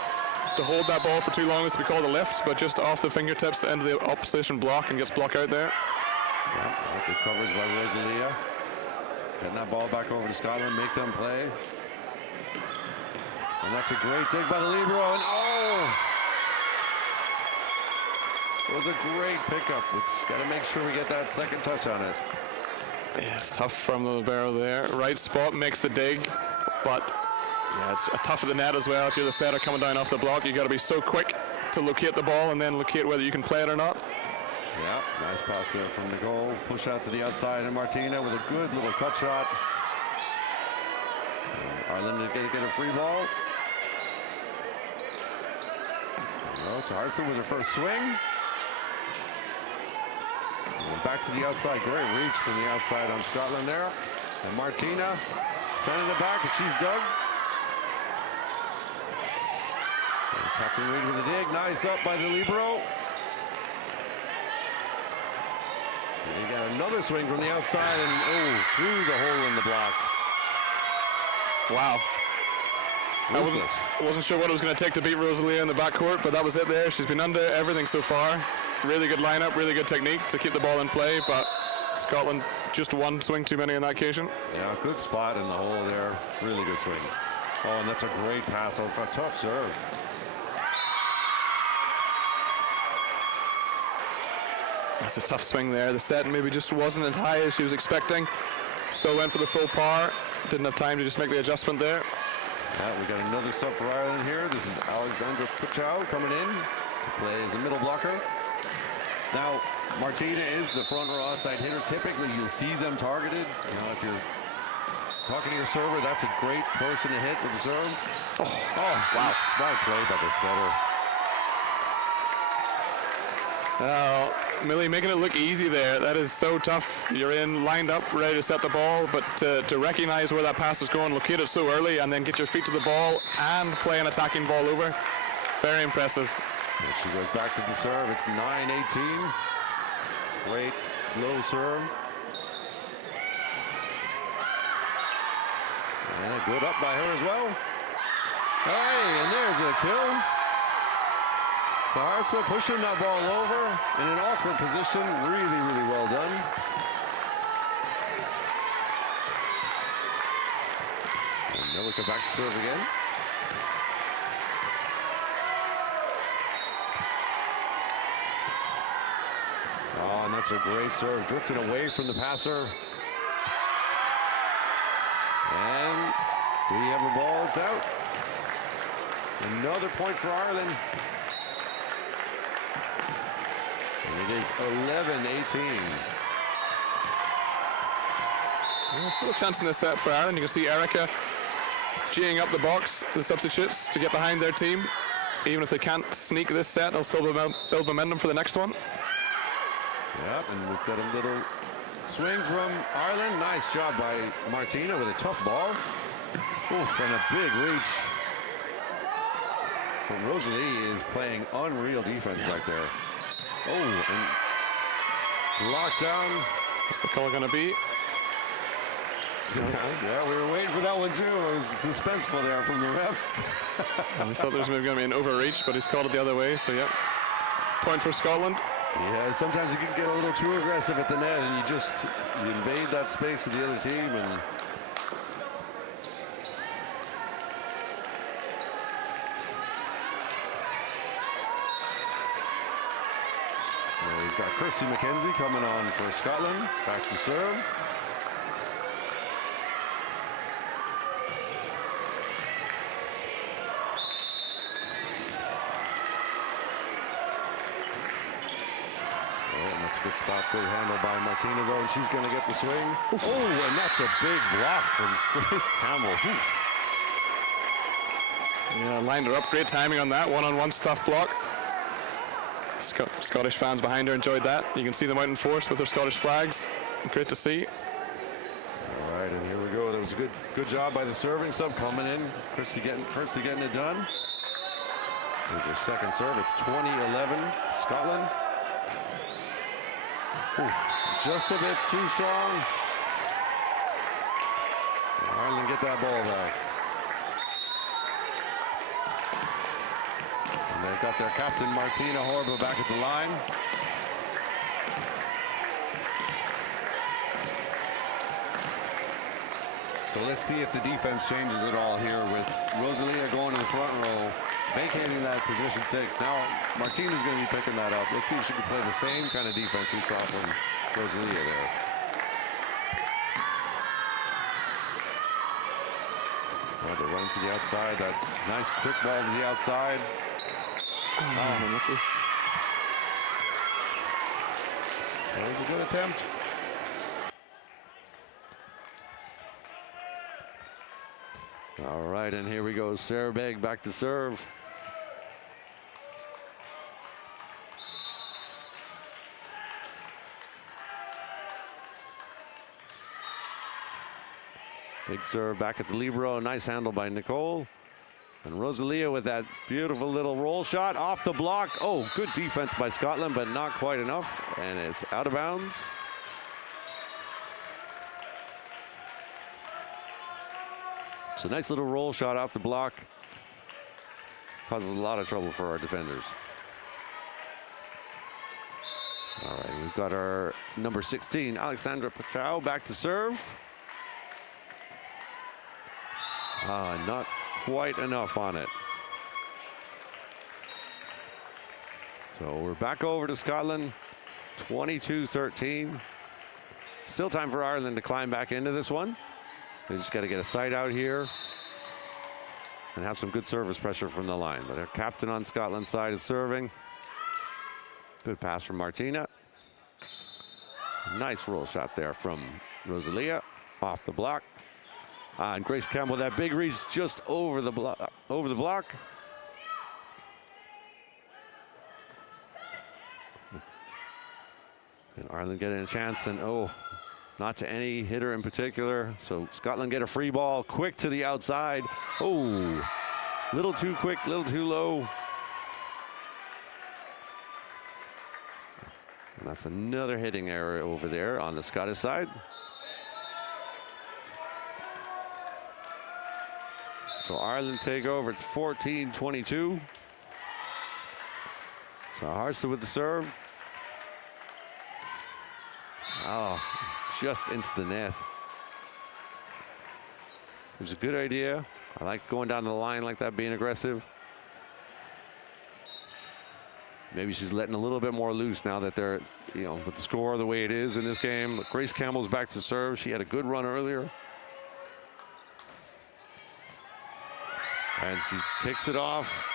hold that ball for too long as to be called a lift, but just off the fingertips to end the opposition block and gets block out there. Yeah, good coverage by Rosalia. Getting that ball back over to Scotland, make them play. And that's a great dig by the libero, and oh! It was a great pickup. We just got to make sure we get that second touch on it. Yeah, it's tough from the libero there. Right spot makes the dig, but Yeah, it's tough at the net as well. If you're the setter coming down off the block, you got to be so quick to locate the ball and then locate whether you can play it or not. Yeah, nice pass there from the goal. Push out to the outside, and Martina with a good little cut shot. Ireland is going to get a free ball. So Hartson with her first swing. And back to the outside. Great reach from the outside on Scotland there. And Martina sending it back, and she's dug. And Captain Reed with a dig. Nice up by the libero. And they got another swing from the outside, and through the hole in the block. Wow. I wasn't sure what it was going to take to beat Rosalia in the backcourt, but that was it there. She's been under everything so far. Really good lineup, really good technique to keep the ball in play, but Scotland just one swing too many on that occasion. Yeah, good spot in the hole there. Really good swing. Oh, and that's a great pass off a tough serve. That's a tough swing there. The set maybe just wasn't as high as she was expecting. Still went for the full power. Didn't have time to just make the adjustment there. Yeah, we got another sub for Ireland here. This is Alexandra Kuchow coming in to play as a middle blocker. Now, Martina is the front row outside hitter. Typically, you'll see them targeted. You know, if you're talking to your server, that's a great person to hit with the serve. Oh, wow. Smart play by the setter. Now, Millie making it look easy there. That is so tough. You're in, lined up, ready to set the ball, but to recognize where that pass is going, locate it so early, and then get your feet to the ball and play an attacking ball over. Very impressive. And she goes back to the serve. It's 9-18. Great low serve. And good up by her as well. Hey, and there's a kill. Saharsa pushing that ball over in an awkward position. Really, really well done. And Millica back to serve again. Oh, and that's a great serve. Drifting away from the passer. And we have the ball. It's out. Another point for Ireland. And it is 11-18. Yeah, still a chance in this set for Ireland. You can see Erica geeing up the box, the substitutes, to get behind their team. Even if they can't sneak this set, they'll still build momentum for the next one. Yep, and we've got a little swing from Ireland. Nice job by Martina with a tough ball. Oof, and a big reach. But Rosalie is playing unreal defense back there. Oh, and locked down. What's the call going to be? Yeah, we were waiting for that one too. It was suspenseful there from the ref. And we thought there was maybe going to be an overreach, but he's called it the other way. So, yeah, point for Scotland. Yeah, sometimes you can get a little too aggressive at the net, and you invade that space of the other team, and we've got Kirsty McKenzie coming on for Scotland. Back to serve. Good spot, good handle by Martina though, and she's going to get the swing. Oof. Oh, and that's a big block from Grace Campbell. Yeah, lined her up. Great timing on that one-on-one stuff block. Scottish fans behind her enjoyed that. You can see them out in force with their Scottish flags. Great to see. All right, and here we go. That was a good job by the serving sub coming in. Kirsty getting it done. Here's her second serve. It's 20-11 Scotland. Ooh, just a bit too strong. Ireland get that ball back. And they've got their captain Martina Horba back at the line. So let's see if the defense changes at all here with Rosalia going to the front row, vacating that position 6. Now Martina's going to be picking that up. Let's see if she can play the same kind of defense we saw from Rosalia there. Tried to run to the outside. That nice quick ball to the outside. That was a good attempt. All right, and here we go. Sarah Begg back to serve. Big serve back at the libero. Nice handle by Nicole. And Rosalia with that beautiful little roll shot off the block. Oh, good defense by Scotland, but not quite enough. And it's out of bounds. It's a nice little roll shot off the block. Causes a lot of trouble for our defenders. All right, we've got our number 16, Alexandra Pachow, back to serve. Not quite enough on it. So we're back over to Scotland, 22-13. Still time for Ireland to climb back into this one. They just got to get a side out here and have some good service pressure from the line. But our captain on Scotland's side is serving. Good pass from Martina. Nice roll shot there from Rosalia off the block. And Grace Campbell, that big reach just over the block. And Ireland getting a chance, and not to any hitter in particular. So Scotland get a free ball, quick to the outside. Oh, little too quick, little too low. And that's another hitting error over there on the Scottish side. So Ireland take over. It's 14-22. So Harsa with the serve. Oh, just into the net. It was a good idea. I like going down the line like that, being aggressive. Maybe she's letting a little bit more loose now that they're, with the score the way it is in this game. Grace Campbell's back to serve. She had a good run earlier. And she kicks it off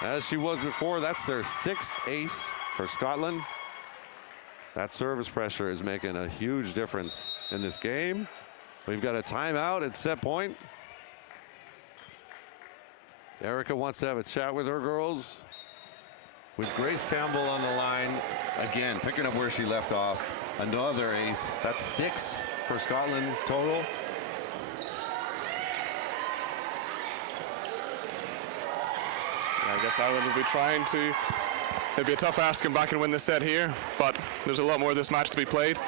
as she was before. That's their 6th ace for Scotland. That service pressure is making a huge difference in this game. We've got a timeout at set point. Erica wants to have a chat with her girls. With Grace Campbell on the line, again, picking up where she left off. Another ace. That's 6 for Scotland total. I guess Ireland will be trying to. It'd be a tough ask to come back and win this set here, but there's a lot more of this match to be played.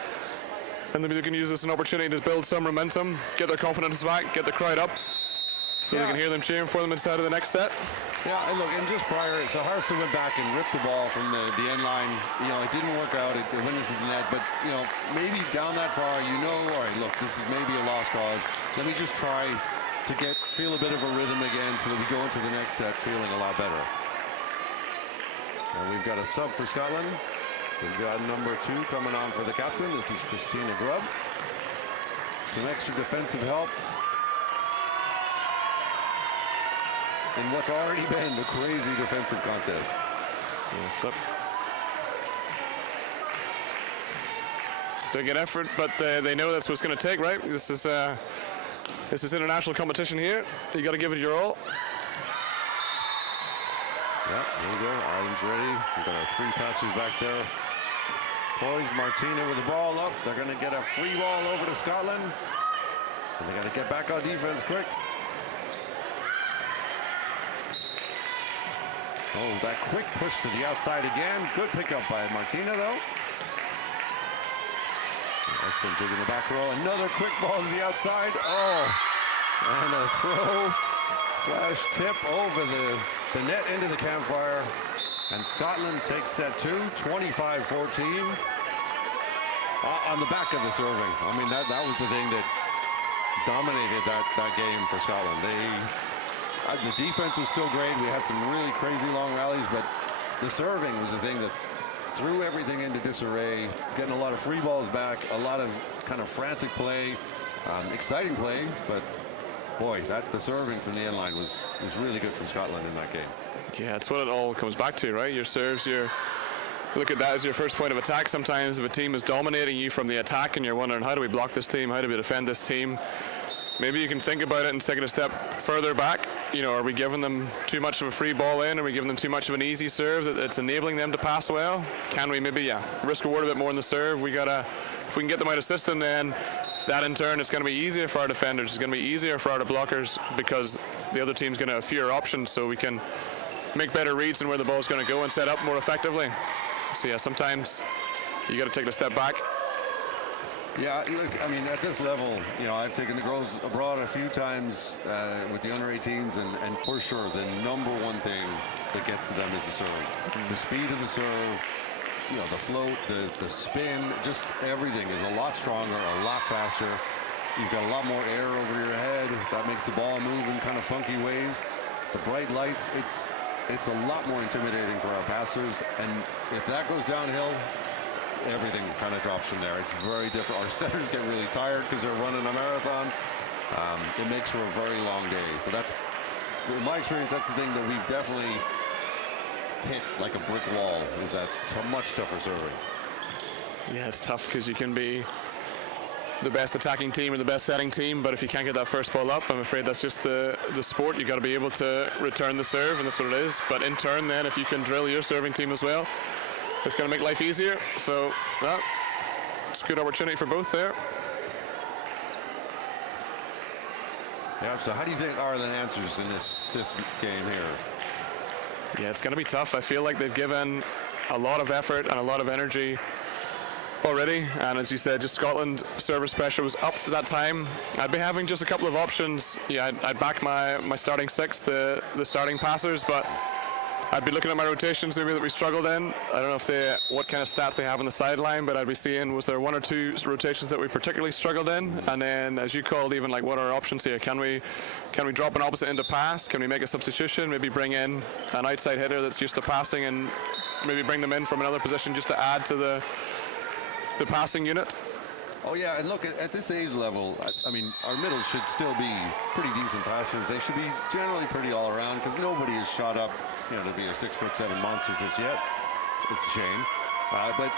And maybe they can use this as an opportunity to build some momentum, get their confidence back, get the crowd up, so they can hear them cheering for them inside of the next set. Yeah, and look, and just prior, so Harrison went back and ripped the ball from the end line. It didn't work out. It went into the net, but, maybe down that far, all right, look, this is maybe a lost cause. Let me just try to feel a bit of a rhythm again so that we go into the next set feeling a lot better. And we've got a sub for Scotland. We've got number 2 coming on for the captain. This is Christina Grubb. Some extra defensive help in what's already been a crazy defensive contest. Big an effort, but they know that's what it's going to take, right? This is international competition here. You got to give it your all. Yeah, there we go. Ireland's ready. We've got our 3 passes back there. Poised, Martina with the ball up. They're going to get a free ball over to Scotland. And they got to get back on defense quick. Oh, that quick push to the outside again. Good pickup by Martina, though. Excellent dig in the back row. Another quick ball to the outside. Oh, and a throw / tip over the net into the campfire. And Scotland takes set 2, 25-14. On the back of the serving. I mean, that was the thing that dominated that game for Scotland. The defense was still great. We had some really crazy long rallies, but the serving was the thing that threw everything into disarray. Getting a lot of free balls back, a lot of kind of frantic play, exciting play, but boy, the serving from the end line was really good from Scotland in that game. Yeah, it's what it all comes back to, right? Your serves, look at that as your first point of attack. Sometimes if a team is dominating you from the attack and you're wondering, how do we block this team? How do we defend this team? Maybe you can think about it and take it a step further back. Are we giving them too much of a free ball in? Are we giving them too much of an easy serve that's enabling them to pass well? Can we maybe, risk reward a bit more in the serve? If we can get them out of system, then that in turn is going to be easier for our defenders. It's going to be easier for our blockers because the other team's going to have fewer options, so we can make better reads on where the ball's going to go and set up more effectively. So sometimes you got to take a step back. Yeah, look, I mean, at this level, I've taken the girls abroad a few times with the under 18s, and for sure, the number one thing that gets to them is the serve. The speed of the serve, the float, the spin, just everything is a lot stronger, a lot faster. You've got a lot more air over your head. That makes the ball move in kind of funky ways. The bright lights, it's a lot more intimidating for our passers, and if that goes downhill, everything kind of drops from there. It's very different. Our setters get really tired because they're running a marathon. It makes for a very long day. So that's, in my experience, that's the thing that we've definitely hit like a brick wall, is that much tougher serving. Yeah, it's tough because you can be the best attacking team or the best setting team, but if you can't get that first ball up, I'm afraid that's just the sport. You got to be able to return the serve, and that's what it is. But in turn, then, if you can drill your serving team as well, it's going to make life easier. So it's a good opportunity for both there. Yeah, so how do you think Ireland answers in this game here? Yeah, it's going to be tough. I feel like they've given a lot of effort and a lot of energy already, and as you said, just Scotland service pressure was up to that time. I'd be having just a couple of options. Yeah, I'd back my starting six, the starting passers, but I'd be looking at my rotations maybe that we struggled in. I don't know what kind of stats they have on the sideline, but I'd be seeing, was there one or two rotations that we particularly struggled in? And then, as you called, even like, what are our options here? Can we drop an opposite into pass? Can we make a substitution? Maybe bring in an outside hitter that's used to passing and maybe bring them in from another position just to add to the passing unit? Oh yeah, and look, at this age level, I mean, our middles should still be pretty decent passers. They should be generally pretty all around because nobody is shot up, to be a 6'7" monster just yet. It's a shame. But,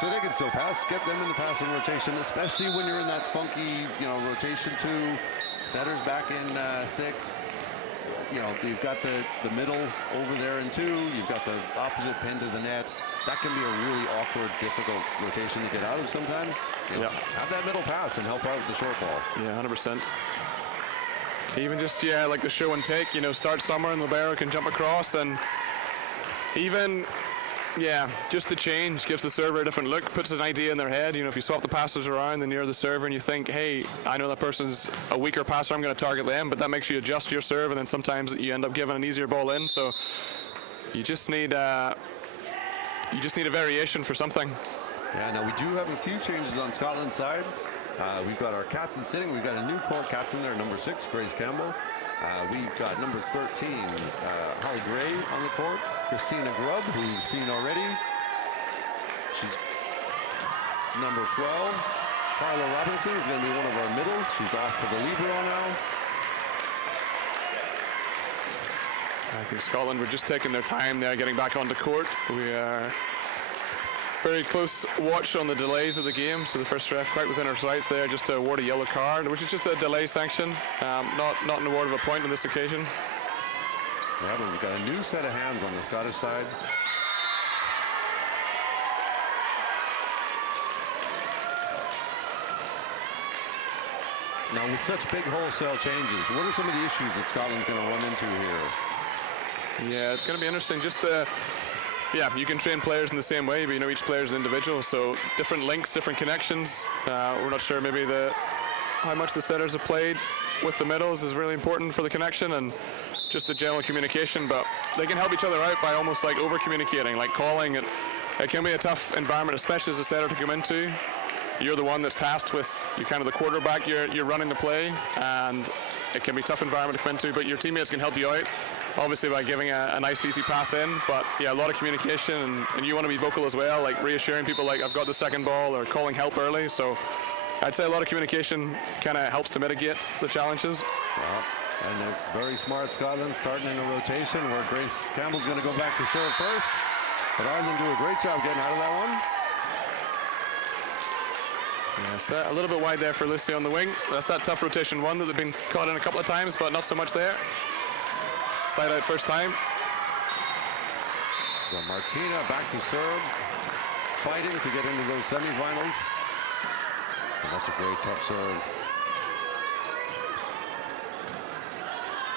so they can still pass, get them in the passing rotation, especially when you're in that funky, rotation 2, setters back in 6. You've got the middle over there in 2. You've got the opposite pin to the net. That can be a really awkward, difficult rotation to get out of sometimes. Have that middle pass and help out with the short ball. Yeah, 100%. Even just, like the show and take, start somewhere and libero can jump across, and even, just the change gives the server a different look, puts an idea in their head. If you swap the passers around and you're the server and you think, hey, I know that person's a weaker passer, I'm going to target them, but that makes you adjust your serve, and then sometimes you end up giving an easier ball in. So you just need a variation for something. Yeah, now we do have a few changes on Scotland's side. We've got our captain sitting. We've got a new court captain there, number 6, Grace Campbell. We've got number 13, Holly Gray on the court. Christina Grubb, who you've seen already. She's number 12. Carla Robinson is going to be one of our middles. She's off for the libero now. I think Scotland were just taking their time there getting back onto court. We are very close watch on the delays of the game, so the first ref quite within our rights there just to award a yellow card, which is just a delay sanction, not an award of a point on this occasion. Yeah, but we've got a new set of hands on the Scottish side. Now, with such big wholesale changes, what are some of the issues that Scotland's going to run into here? Yeah, it's going to be interesting. You can train players in the same way, but each player is an individual, so different links, different connections. We're not sure maybe how much the setters have played with the middles is really important for the connection and just the general communication, but they can help each other out by almost like over communicating, like calling. It can be a tough environment, especially as a setter to come into. You're the one that's tasked with, you're kind of the quarterback, you're running the play, and it can be a tough environment to come into, but your teammates can help you out, obviously by giving a nice easy pass in. But a lot of communication, and you want to be vocal as well, like reassuring people like, I've got the second ball, or calling help early. So I'd say a lot of communication kind of helps to mitigate the challenges. Yeah. And they're very smart, Scotland, starting in a rotation where Grace Campbell's going to go back to serve first. But Ireland do a great job getting out of that one. Yes, a little bit wide there for Lucy on the wing. That's that tough rotation one that they've been caught in a couple of times, but not so much there. Side out first time. So Martina back to serve, fighting to get into those semifinals. And that's a great tough serve.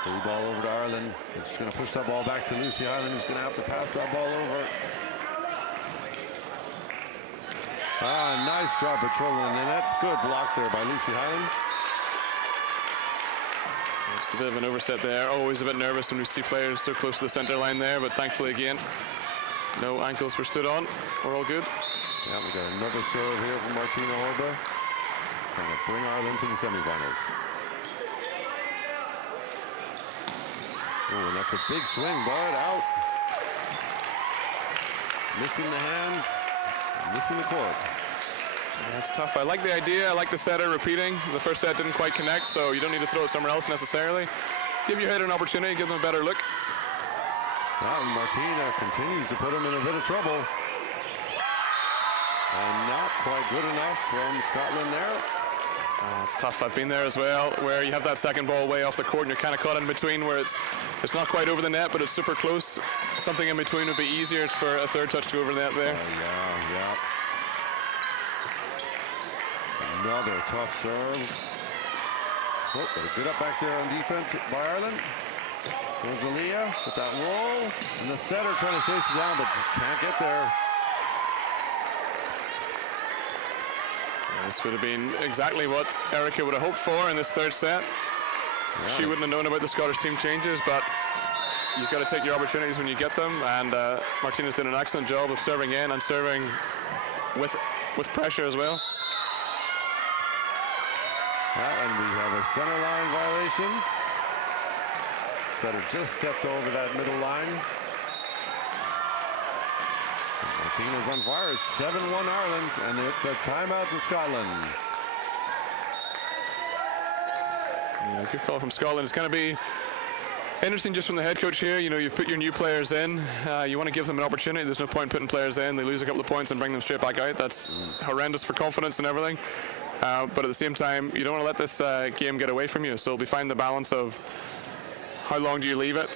Free ball over to Ireland. She's going to push that ball back to Lucy Hyland, who's going to have to pass that ball over. Ah, nice job patrolling the net. Good block there by Lucy Hyland. Just a bit of an overset there. Always a bit nervous when we see players so close to the center line there, but thankfully again, no ankles were stood on. We're all good. Yeah, we got another serve here from Martina Horba. Trying to bring Ireland to the semifinals. Oh, and that's a big swing, but out. Missing the hands, missing the court. That's tough. I like the idea. I like the setter repeating. The first set didn't quite connect, so you don't need to throw it somewhere else necessarily. Give your head an opportunity, give them a better look. Now Martina continues to put him in a bit of trouble. And not quite good enough from Scotland there. It's tough. I've been there as well, where you have that second ball way off the court and you're kind of caught in between, where it's not quite over the net, but it's super close. Something in between would be easier for a third touch to go over the net there. Yeah. Another tough serve. Oh, but a good up back there on defense by Ireland. Rosalia with that roll. And the setter trying to chase it down, but just can't get there. This would have been exactly what Erica would have hoped for in this third set. Yeah. She wouldn't have known about the Scottish team changes, but you've got to take your opportunities when you get them. And Martina's done an excellent job of serving in and serving with pressure as well. And we have a center line violation. Setter just stepped over that middle line. Martina's on fire. It's 7-1 Ireland, and it's a timeout to Scotland. Yeah, good call from Scotland. It's going to be interesting just from the head coach here. You know, you've put your new players in. You want to give them an opportunity. There's no point putting players in. They lose a couple of points and bring them straight back out. That's horrendous for confidence and everything. But at the same time, you don't want to let this game get away from you. So it'll be finding the balance of how long do you leave it?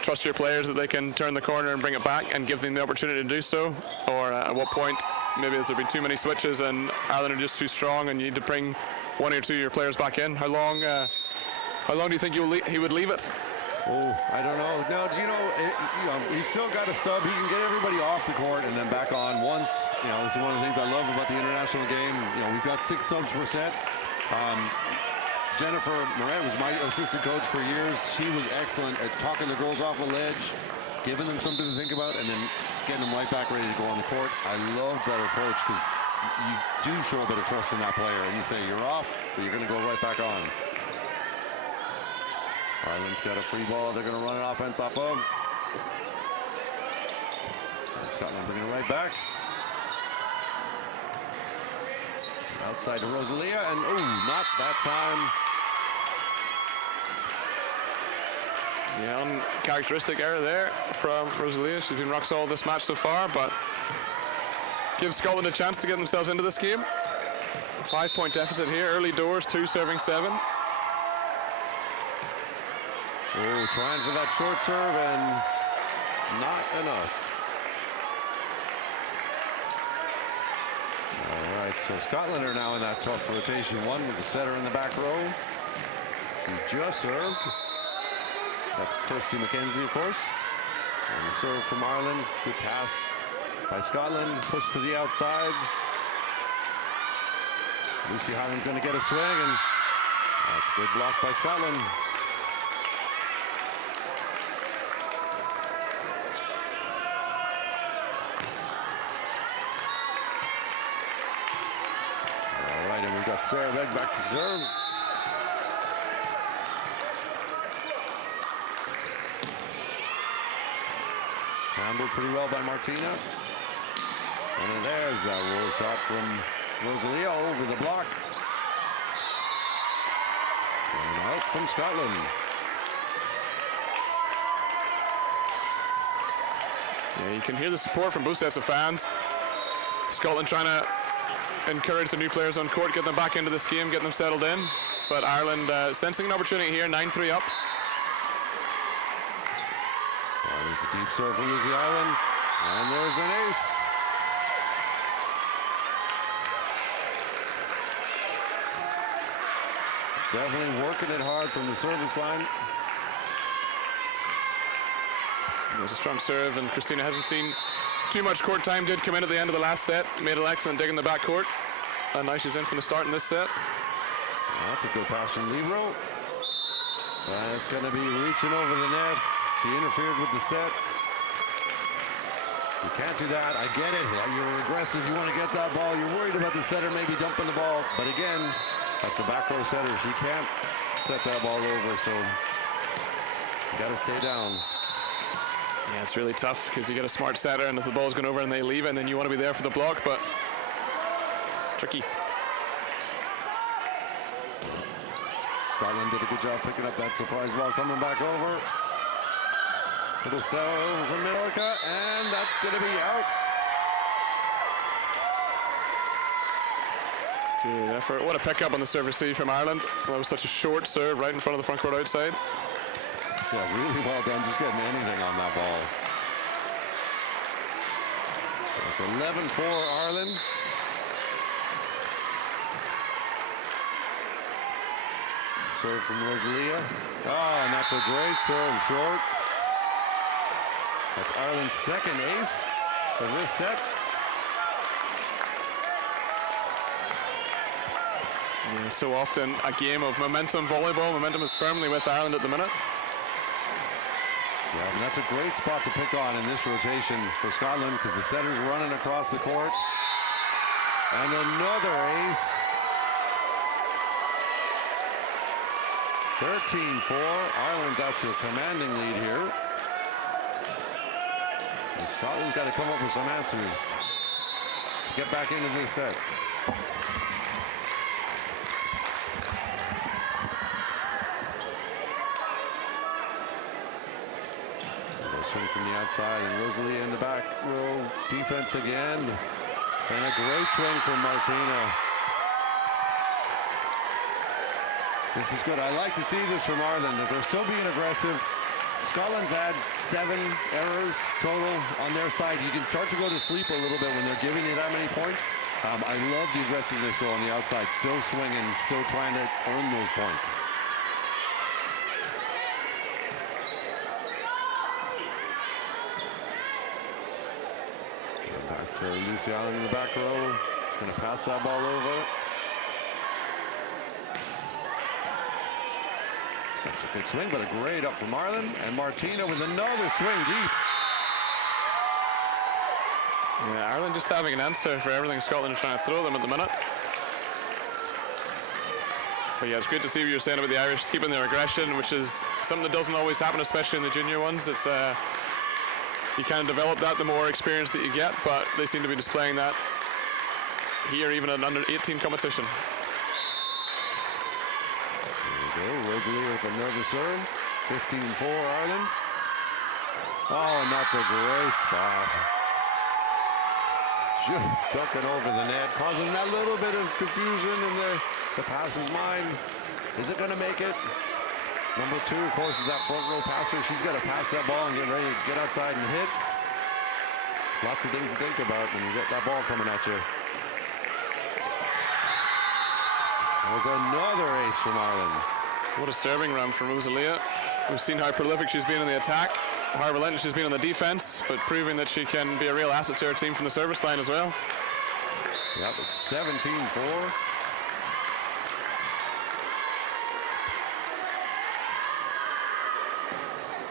Trust your players that they can turn the corner and bring it back and give them the opportunity to do so, or at what point maybe there's been too many switches and Ireland are just too strong and you need to bring one or two of your players back in. How long do you think he would leave it? Oh, I don't know. No, he's still got a sub. He can get everybody off the court and then back on once. You know, this is one of the things I love about the international game. You know, we've got 6 subs per set. Jennifer Moret was my assistant coach for years. She was excellent at talking the girls off the ledge, giving them something to think about, and then getting them right back ready to go on the court. I love that approach because you do show a bit of trust in that player, and you say you're off, but you're going to go right back on. Ireland's got a free ball they're going to run an offense off of. And Scotland bringing it right back. Outside to Rosalia, and not that time. Yeah, uncharacteristic error there from Rosalia. She's been rock solid this match so far, but gives Scotland a chance to get themselves into this game. 5-point deficit here, early doors, 2 serving 7. Oh, trying for that short serve and not enough. All right, so Scotland are now in that tough rotation one with the setter in the back row. She just served. That's Kirsty McKenzie, of course. And the serve from Ireland. Good pass by Scotland. Push to the outside. Lucy Hyland's going to get a swing, and that's good block by Scotland. All right, and we've got Sarah Begg back to serve. Handled pretty well by Martina. And then there's that roll shot from Rosalia over the block. Out from Scotland. Yeah, you can hear the support from both sets of fans. Scotland trying to encourage the new players on court, get them back into this game, get them settled in. But Ireland sensing an opportunity here, 9-3 up. Oh, there's a deep serve from New Ireland. And there's an ace. Definitely working it hard from the service line. There's a strong serve, and Christina hasn't seen too much court time. Did come in at the end of the last set, made an excellent dig in the backcourt. And now she's in from the start in this set. Well, that's a good pass from Libero. It's going to be reaching over the net. She interfered with the set. You can't do that. I get it. You're aggressive. You want to get that ball. You're worried about the setter maybe dumping the ball. But again, that's a back row setter. She can't set that ball over, so you got to stay down. Yeah, it's really tough because you get a smart setter, and if the ball's going over and they leave it, and then you want to be there for the block, but tricky. Scotland did a good job picking up that surprise ball, coming back over. Little set over from Middelka, and that's going to be out. Good effort. What a pickup on the serve receive from Ireland. That was such a short serve right in front of the front court outside. Yeah, really well done, just getting anything on that ball. It's 11-4 Ireland. Serve from Rosalia. Oh, and that's a great serve, short. That's Ireland's second ace for this set. Yeah, so often a game of momentum volleyball. Momentum is firmly with Ireland at the minute. Yeah, and that's a great spot to pick on in this rotation for Scotland because the setter's running across the court. And another ace. 13-4. Ireland's actually a commanding lead here. And Scotland's got to come up with some answers to get back into this set. Swing from the outside, and Rosalia in the back row. Defense again. And a great swing from Martina. This is good. I like to see this from Ireland, that they're still being aggressive. Scotland's had 7 errors total on their side. You can start to go to sleep a little bit when they're giving you that many points. I love the aggressiveness though on the outside. Still swinging, still trying to earn those points. Back to Lucy Allen in the back row. She's going to pass that ball over. That's a good swing, but a great up from Ireland. And Martina with another swing deep. Yeah, Ireland just having an answer for everything Scotland is trying to throw them at the minute. But yeah, it's great to see what you're saying about the Irish keeping their aggression, which is something that doesn't always happen, especially in the junior ones. It's you kind of develop that the more experience that you get, but they seem to be displaying that here, even in under 18 competition. There we go, Rosalie with another serve. 15-4 Ireland. Oh, and that's a great spot. Just tuck it over the net, causing that little bit of confusion in the passer's mind. Is it going to make it? Number 2, of course, is that front row passer. She's got to pass that ball and get ready to get outside and hit. Lots of things to think about when you get that ball coming at you. There's another ace from Ireland. What a serving run from Rosalia. We've seen how prolific she's been in the attack, how relentless she's been on the defense, but proving that she can be a real asset to her team from the service line as well. Yep, it's 17-4.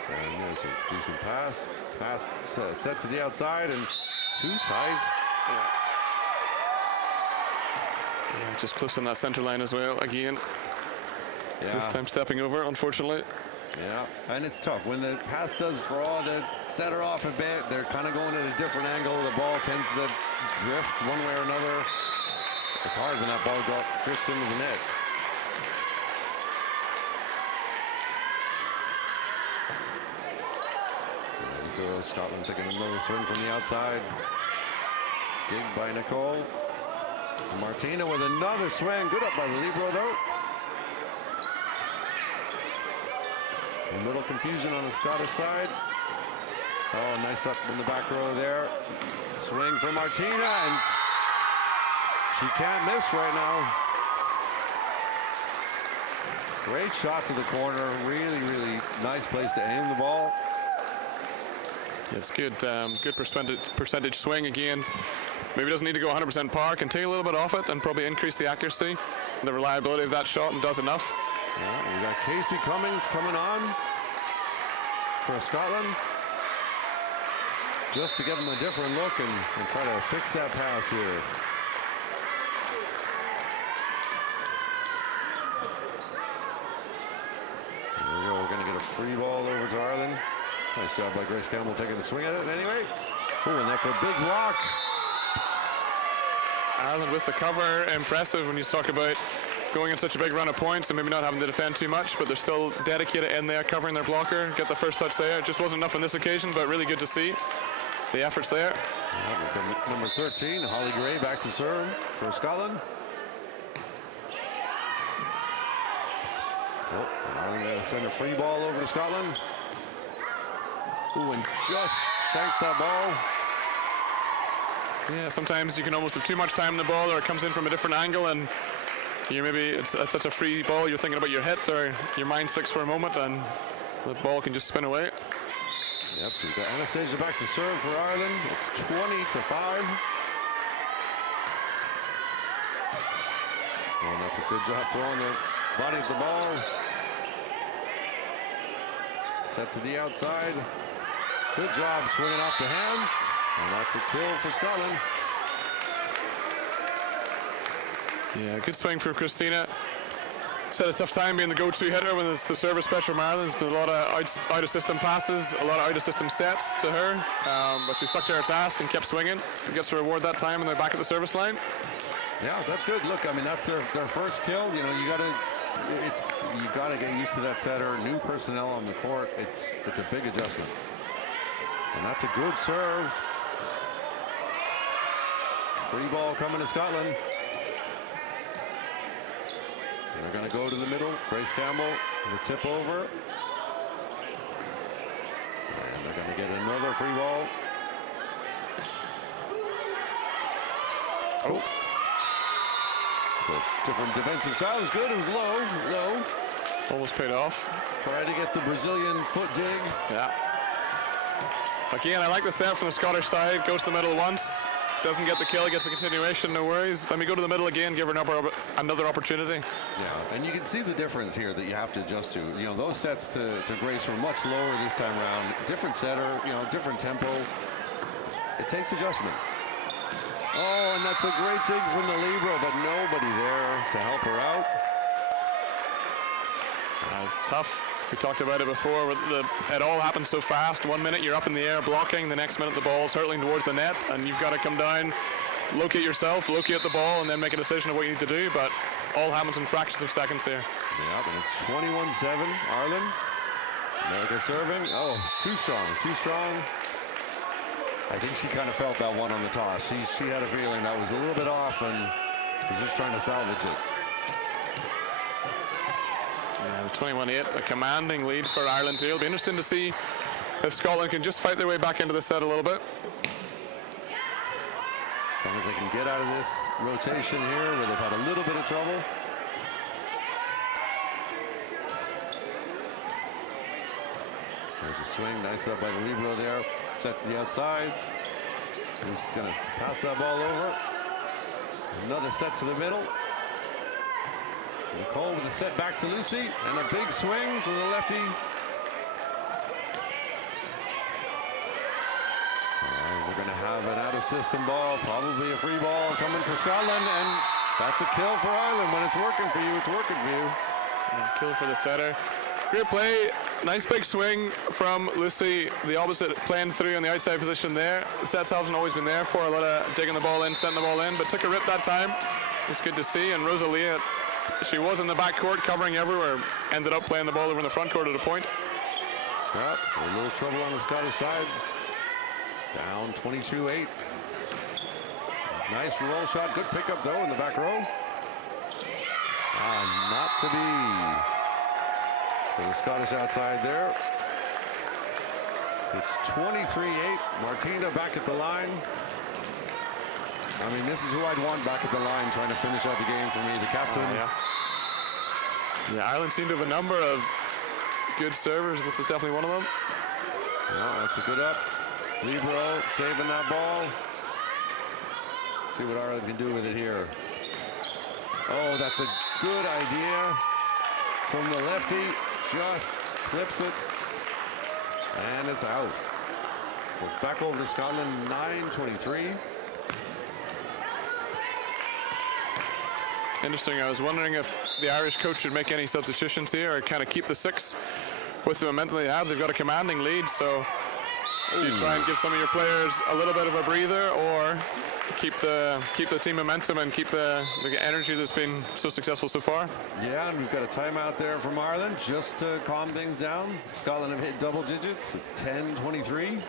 And there's a decent pass. Pass set to the outside and too tight. Yeah, just close on that center line as well again. Yeah. This time stepping over, unfortunately. Yeah, and it's tough. When the pass does draw the setter off a bit, they're kind of going at a different angle. The ball tends to drift one way or another. It's hard when that ball drifts into the net. So Scotland taking another swing from the outside. Dig by Nicole. Martina with another swing. Good up by the libero, though. A little confusion on the Scottish side. Oh, nice up in the back row there. Swing from Martina, and she can't miss right now. Great shot to the corner. Really, really nice place to aim the ball. It's good, good percentage swing again. Maybe doesn't need to go 100% par, can take a little bit off it and probably increase the accuracy, the reliability of that shot, and does enough. Yeah, we got Casey Cummings coming on for Scotland, just to give him a different look and try to fix that pass here. There we go. We're going to get a free ball over to Ireland. Nice job by Grace Campbell taking a swing at it anyway. Oh, and that's a big block. Ireland with the cover, impressive when you talk about going in such a big run of points and maybe not having to defend too much, but they're still dedicated in there, covering their blocker, get the first touch there. It just wasn't enough on this occasion, but really good to see the efforts there. Yeah, number 13, Holly Gray, back to serve for Scotland. Oh, Ireland going to send a free ball over to Scotland. Ooh, and just shanked that ball. Yeah, sometimes you can almost have too much time in the ball, or it comes in from a different angle, and you maybe it's such a free ball, you're thinking about your hit, or your mind sticks for a moment, and the ball can just spin away. Yep, so we've got Anastasia back to serve for Ireland. It's 20-5. And that's a good job throwing the body of the ball. Set to the outside. Good job swinging off the hands. And that's a kill for Scotland. Yeah, good swing for Christina. She's had a tough time being the go-to hitter when it's the service pressure from Ireland. There's been a lot of out-of-system passes, a lot of out-of-system sets to her, but she stuck to her task and kept swinging. She gets the reward that time, and they're back at the service line. Yeah, that's good. Look, I mean, that's their first kill. You know, you gotta get used to that setter. New personnel on the court. It's a big adjustment, and that's a good serve. Free ball coming to Scotland. They're going to go to the middle. Grace Campbell, the tip over. And they're going to get another free ball. Oh. So different defensive style. It was good. It was low. Almost paid off. Tried to get the Brazilian foot dig. Yeah. Again, I like the set from the Scottish side. Goes to the middle once. Doesn't get the kill, gets the continuation, no worries. Let me go to the middle again, give her another opportunity. Yeah, and you can see the difference here that you have to adjust to. You know, those sets to Grace were much lower this time around. Different setter, you know, different tempo. It takes adjustment. Oh, and that's a great dig from the libero, but nobody there to help her out. It's tough. We talked about it before. It all happens so fast. 1 minute you're up in the air blocking, the next minute the ball's hurtling towards the net, and you've got to come down, locate yourself, locate the ball, and then make a decision of what you need to do. But all happens in fractions of seconds here. Yeah, and it's 21-7, Ireland. America serving. Oh, too strong. I think she kind of felt that one on the toss. She had a feeling that was a little bit off and was just trying to salvage it. Yeah, 21-8, a commanding lead for Ireland too. It'll be interesting to see if Scotland can just fight their way back into the set a little bit. As long as they can get out of this rotation here where they've had a little bit of trouble. There's a swing, nice up by the libero there. Sets to the outside. Who's going to pass that ball over? Another set to the middle. Nicole with a set back to Lucy, and a big swing from the lefty. We're going to have an out-of-system ball, probably a free ball coming for Scotland, and that's a kill for Ireland. When it's working for you, it's working for you. Yeah, kill for the setter. Great play. Nice big swing from Lucy. The opposite playing through on the outside position there. The sets haven't always been there for a lot of digging the ball in, sending the ball in, but took a rip that time. It's good to see. And Rosalia, she was in the back court covering everywhere. Ended up playing the ball over in the front court at a point. Yeah, a little trouble on the Scottish side. Down 22-8. Nice roll shot. Good pickup, though, in the back row. Not to be. For the Scottish outside there. It's 23-8. Martina back at the line. I mean, this is who I'd want back at the line trying to finish out the game for me, the captain. Yeah, Ireland seem to have a number of good servers, and this is definitely one of them. Yeah, that's a good up. Libero saving that ball. See what Ireland can do with it here. Oh, that's a good idea from the lefty. Just clips it. And it's out. So it's back over to Scotland, 9-23. Interesting. I was wondering if the Irish coach should make any substitutions here or kind of keep the 6 with the momentum they have. They've got a commanding lead, so do you try and give some of your players a little bit of a breather, or keep the team momentum and keep the energy that's been so successful so far? Yeah, and we've got a timeout there from Ireland just to calm things down. Scotland have hit double digits. It's 10-23.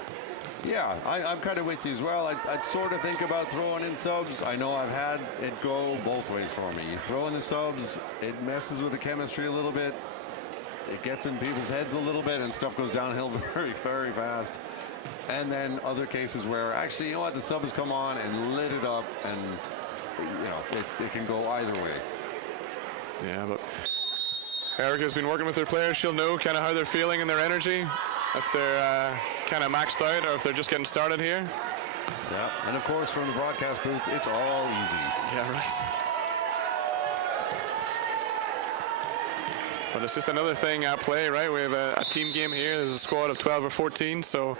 Yeah, I'm kind of with you as well. I'd sort of think about throwing in subs. I know I've had it go both ways for me. You throw in the subs, it messes with the chemistry a little bit. It gets in people's heads a little bit, and stuff goes downhill very, very fast. And then other cases where actually, you know what, the subs come on and lit it up, and you know it can go either way. Yeah, but Erica's been working with their players. She'll know kind of how they're feeling and their energy, if they're kind of maxed out or if they're just getting started here. Yeah, and of course from the broadcast booth, it's all easy. Yeah, right. But it's just another thing at play, right? We have a team game here. There's a squad of 12 or 14, so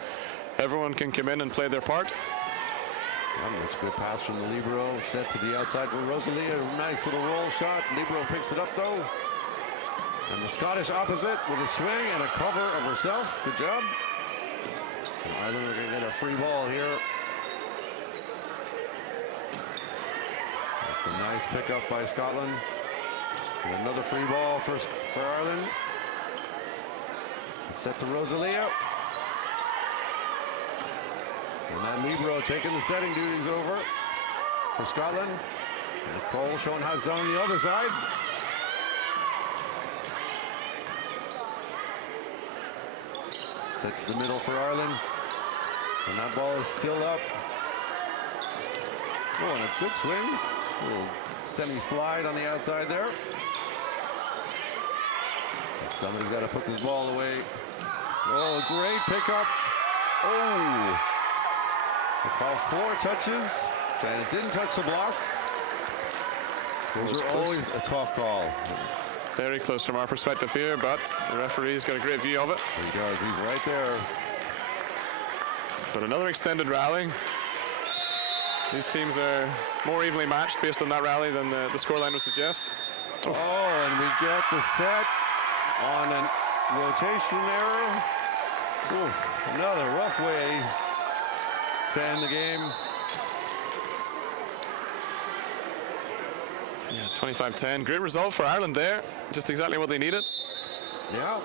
everyone can come in and play their part. That's a good pass from the libero. Set to the outside for Rosalia. Nice little roll shot. Libero picks it up, though. And the Scottish opposite with a swing and a cover of herself. Good job. And Ireland are going to get a free ball here. That's a nice pickup by Scotland. And another free ball for Ireland. Set to Rosalia. And that libero taking the setting duties over for Scotland. And Cole showing how it's done on the other side. Set to the middle for Ireland. And that ball is still up. Oh, and a good swing. A little semi-slide on the outside there. And somebody's got to put this ball away. Oh, great pickup. Oh. They call 4 touches, and it didn't touch the block. Those are always a tough call. Very close from our perspective here, but the referee's got a great view of it. He does, he's right there. But another extended rally. These teams are more evenly matched based on that rally than the scoreline would suggest. Oh, and we get the set on a rotation error. Oof, another rough way to end the game. Yeah, 25-10. Great result for Ireland there. Just exactly what they needed. Yeah.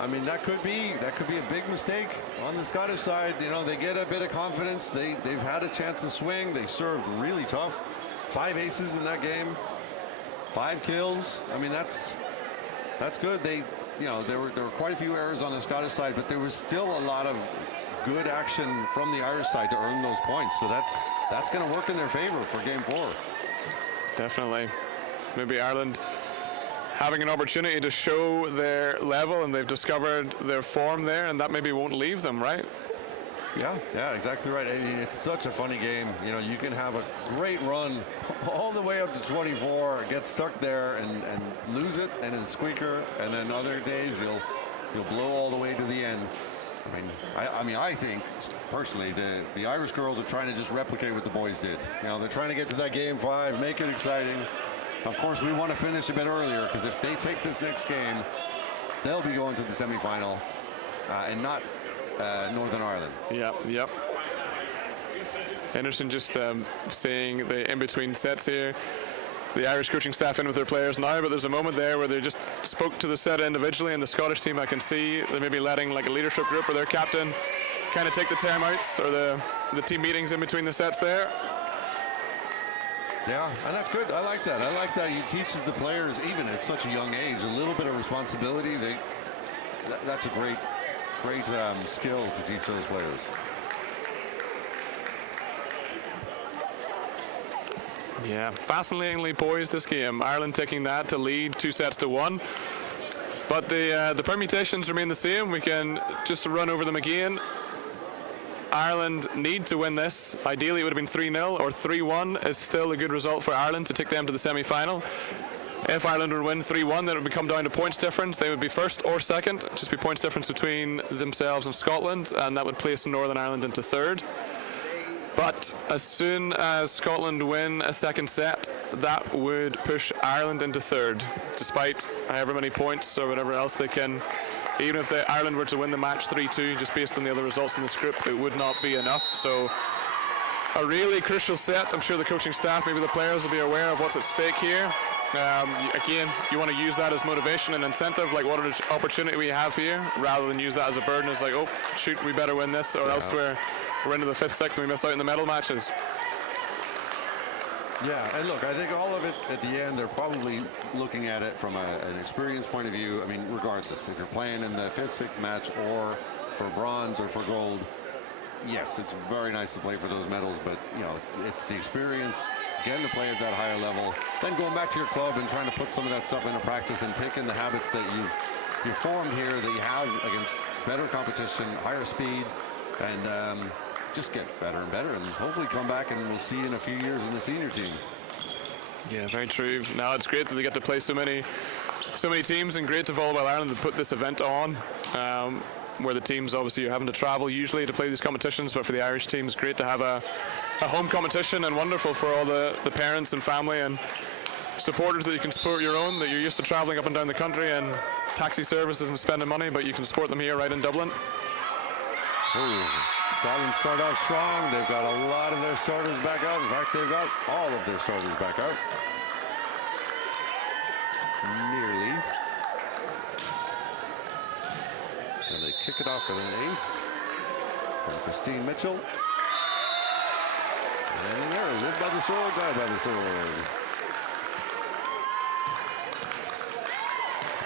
I mean, that could be a big mistake on the Scottish side. You know, they get a bit of confidence. They've had a chance to swing. They served really tough. 5 aces in that game. 5 kills. I mean, that's good. There were quite a few errors on the Scottish side, but there was still a lot of good action from the Irish side to earn those points. So that's going to work in their favor for game 4. Definitely. Maybe Ireland having an opportunity to show their level, and they've discovered their form there, and that maybe won't leave them, right? Yeah, exactly right. It's such a funny game. You know, you can have a great run all the way up to 24, get stuck there and lose it, and it's squeaker, and then other days you'll blow all the way to the end. I think personally the Irish girls are trying to just replicate what the boys did. You know, they're trying to get to that game 5, make it exciting. Of course, we want to finish a bit earlier, because if they take this next game, they'll be going to the semifinal, and not Northern Ireland. Yep. Anderson just saying the in-between sets here. The Irish coaching staff in with their players now, but there's a moment there where they just spoke to the set individually, and the Scottish team, I can see they may be letting like a leadership group or their captain kind of take the timeouts or the team meetings in between the sets there. Yeah, and that's good. I like that. I like that he teaches the players, even at such a young age, a little bit of responsibility. That's a great skill to teach those players. Yeah, fascinatingly poised this game. Ireland taking that to lead 2-1. But the permutations remain the same. We can just run over them again. Ireland need to win this. Ideally, it would have been 3-0 or 3-1 is still a good result for Ireland to take them to the semi-final. If Ireland would win 3-1, then it would come down to points difference. They would be first or second, just be points difference between themselves and Scotland, and that would place Northern Ireland into third. But as soon as Scotland win a second set, that would push Ireland into third, despite however many points or whatever else they can. Even if Ireland were to win the match 3-2, just based on the other results in the script, it would not be enough. So a really crucial set. I'm sure the coaching staff, maybe the players, will be aware of what's at stake here. Again, you want to use that as motivation and incentive, like what an opportunity we have here, rather than use that as a burden. It's like, oh, shoot, we better win this, or else we're into the 5th, 6th, and we miss out in the medal matches. Yeah, and look, I think all of it at the end, they're probably looking at it from an experience point of view. I mean, regardless, if you're playing in the 5th, 6th match or for bronze or for gold, yes, it's very nice to play for those medals, but, you know, it's the experience, getting to play at that higher level, then going back to your club and trying to put some of that stuff into practice and taking the habits that you've formed here, that you have against better competition, higher speed, and just get better and better, and hopefully come back and we'll see you in a few years in the senior team. Yeah, very true. Now it's great that they get to play so many teams, and great to Volleyball Ireland to put this event on, where the teams obviously are having to travel usually to play these competitions, but for the Irish teams, great to have a home competition, and wonderful for all the parents and family and supporters that you can support your own, that you're used to traveling up and down the country and taxi services and spending money, but you can support them here right in Dublin. Ooh. Scotland start off strong. They've got a lot of their starters back out. In fact, they've got all of their starters back out. Nearly. And they kick it off with an ace from Christine Mitchell. And there, live by the sword, die by the sword.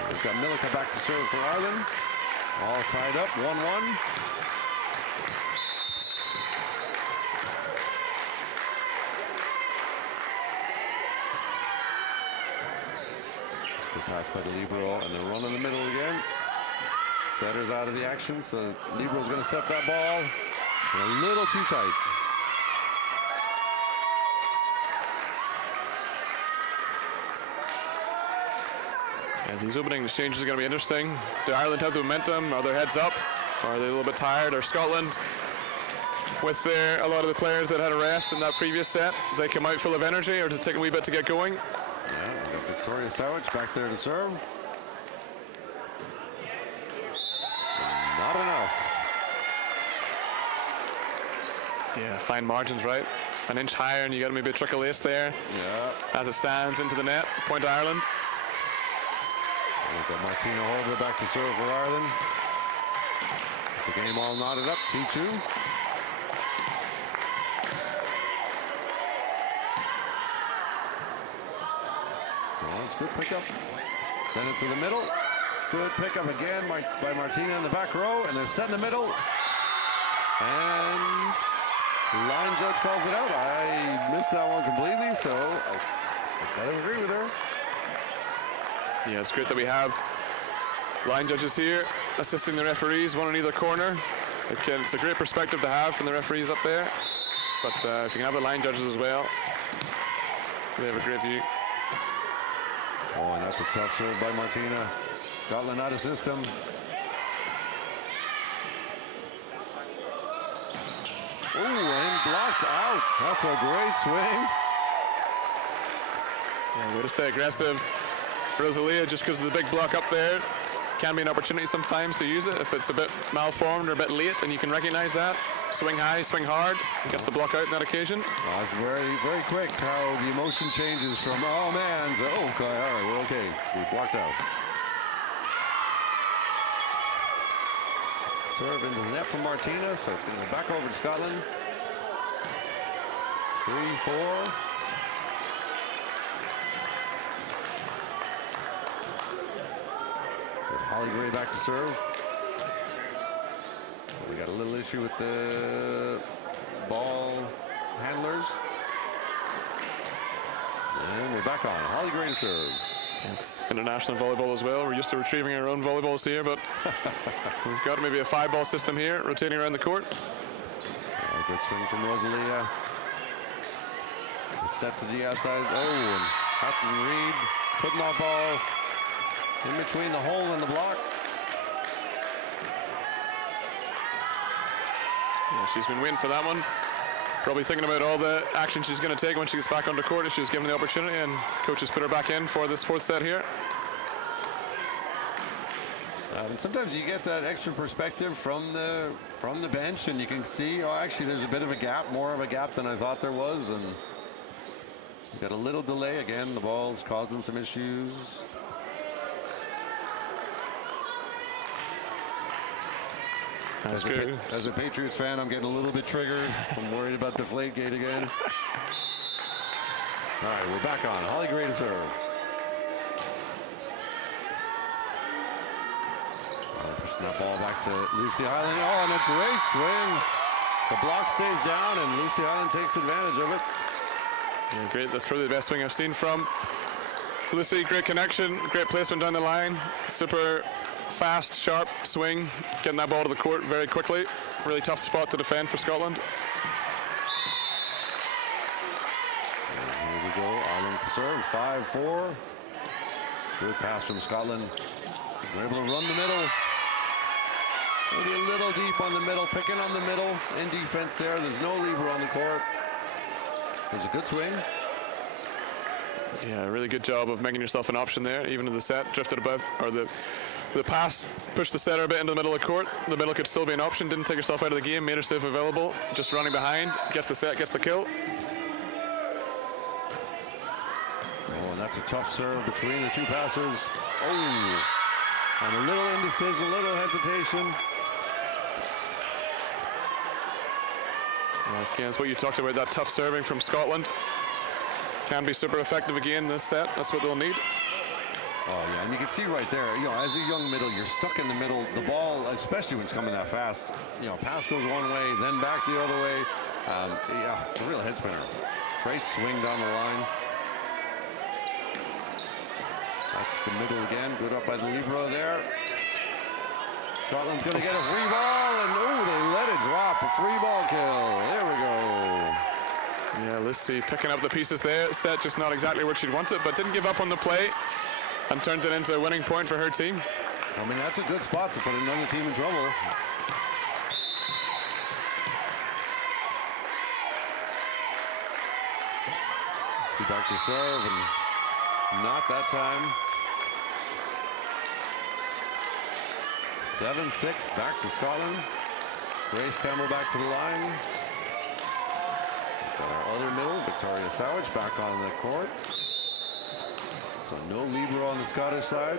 We've got Millica back to serve for Ireland. All tied up, 1-1. Pass by the libero, and then run in the middle again. Setter's out of the action, so libero's going to set that ball. And a little too tight. Yeah, these opening exchanges are going to be interesting. Do Ireland have the momentum? Are their heads up? Are they a little bit tired? Or Scotland, with a lot of the players that had a rest in that previous set, they come out full of energy, or does it take a wee bit to get going? Yeah, we've got Victoria Sowich back there to serve. Not enough. Yeah, fine margins, right? An inch higher, and you got maybe a trickle ace there. Yeah. As it stands into the net, point to Ireland. We've got Martina Horber back to serve for Ireland. The game all knotted up, 2-2. Good pickup. Send it to the middle. Good pickup again by Martina in the back row, and they're set in the middle. And line judge calls it out. I missed that one completely, so I gotta agree with her. Yeah, it's great that we have line judges here assisting the referees, one in either corner. It's a great perspective to have from the referees up there. But if you can have the line judges as well, they have a great view. Oh, and that's a tough serve by Martina. Scotland out of system. Oh, and blocked out. That's a great swing. Yeah, way to stay aggressive. Rosalia, just because of the big block up there, can be an opportunity sometimes to use it if it's a bit malformed or a bit late, and you can recognize that. Swing high, swing hard, gets the block out on that occasion. Oh, it's very, very quick how the emotion changes from, oh man, to, oh, okay, all right, we're okay. We blocked out. Serve into the net from Martina, so it's going to go back over to Scotland. 3-4. Holly Gray back to serve. We got a little issue with the ball handlers. And we're back on. Holly Gray to serve. It's international volleyball as well. We're used to retrieving our own volleyballs here, but we've got maybe a 5-ball system here, rotating around the court. Good swing from Rosalia. Set to the outside. Oh, and Hutton Reed putting that ball in between the hole and the block. Yeah, she's been waiting for that one. Probably thinking about all the action she's going to take when she gets back on the court if she was given the opportunity, and coach has put her back in for this 4th set here. And sometimes you get that extra perspective from the bench, and you can see, oh, actually there's a bit of a gap, more of a gap than I thought there was, and you got a little delay again. The ball's causing some issues. As a Patriots fan, I'm getting a little bit triggered. I'm worried about Deflategate again. All right, we're back on. Holly Gray to serve. Pushing that ball back to Lucy Highland. Oh, and a great swing. The block stays down, and Lucy Highland takes advantage of it. Yeah, great. That's probably the best swing I've seen from Lucy. Great connection, great placement down the line. Super fast, sharp swing, getting that ball to the court very quickly. Really tough spot to defend for Scotland. And here we go, Ireland to serve, 5-4. Good pass from Scotland. We're able to run the middle. Maybe a little deep on the middle, picking on the middle in defense there. There's no lever on the court. There's a good swing. Yeah, really good job of making yourself an option there, even in the set, drifted above, or the pass pushed the setter a bit into the middle of the court. The middle could still be an option. Didn't take herself out of the game, made herself available. Just running behind, gets the set, gets the kill. Oh, and that's a tough serve between the two passers. Oh, and a little indecision, a little hesitation. Yes, Ken, it's what you talked about, that tough serving from Scotland. Can be super effective again this set. That's what they'll need. Oh, yeah, and you can see right there, you know, as a young middle, you're stuck in the middle. The ball, especially when it's coming that fast, you know, pass goes one way, then back the other way. Yeah, it's a real head spinner. Great swing down the line. Back to the middle again. Good up by the libero there. Scotland's going to get a free ball, and oh, they let it drop. A free ball kill. There we go. Yeah, Lucy picking up the pieces there. Set just not exactly where she'd want it, but didn't give up on the play and turned it into a winning point for her team. I mean, that's a good spot to put another team in trouble. See, back to serve, and not that time. 7-6, back to Scotland. Grace Campbell back to the line. We've got our other middle, Victoria Sowage, back on the court. So no libero on the Scottish side.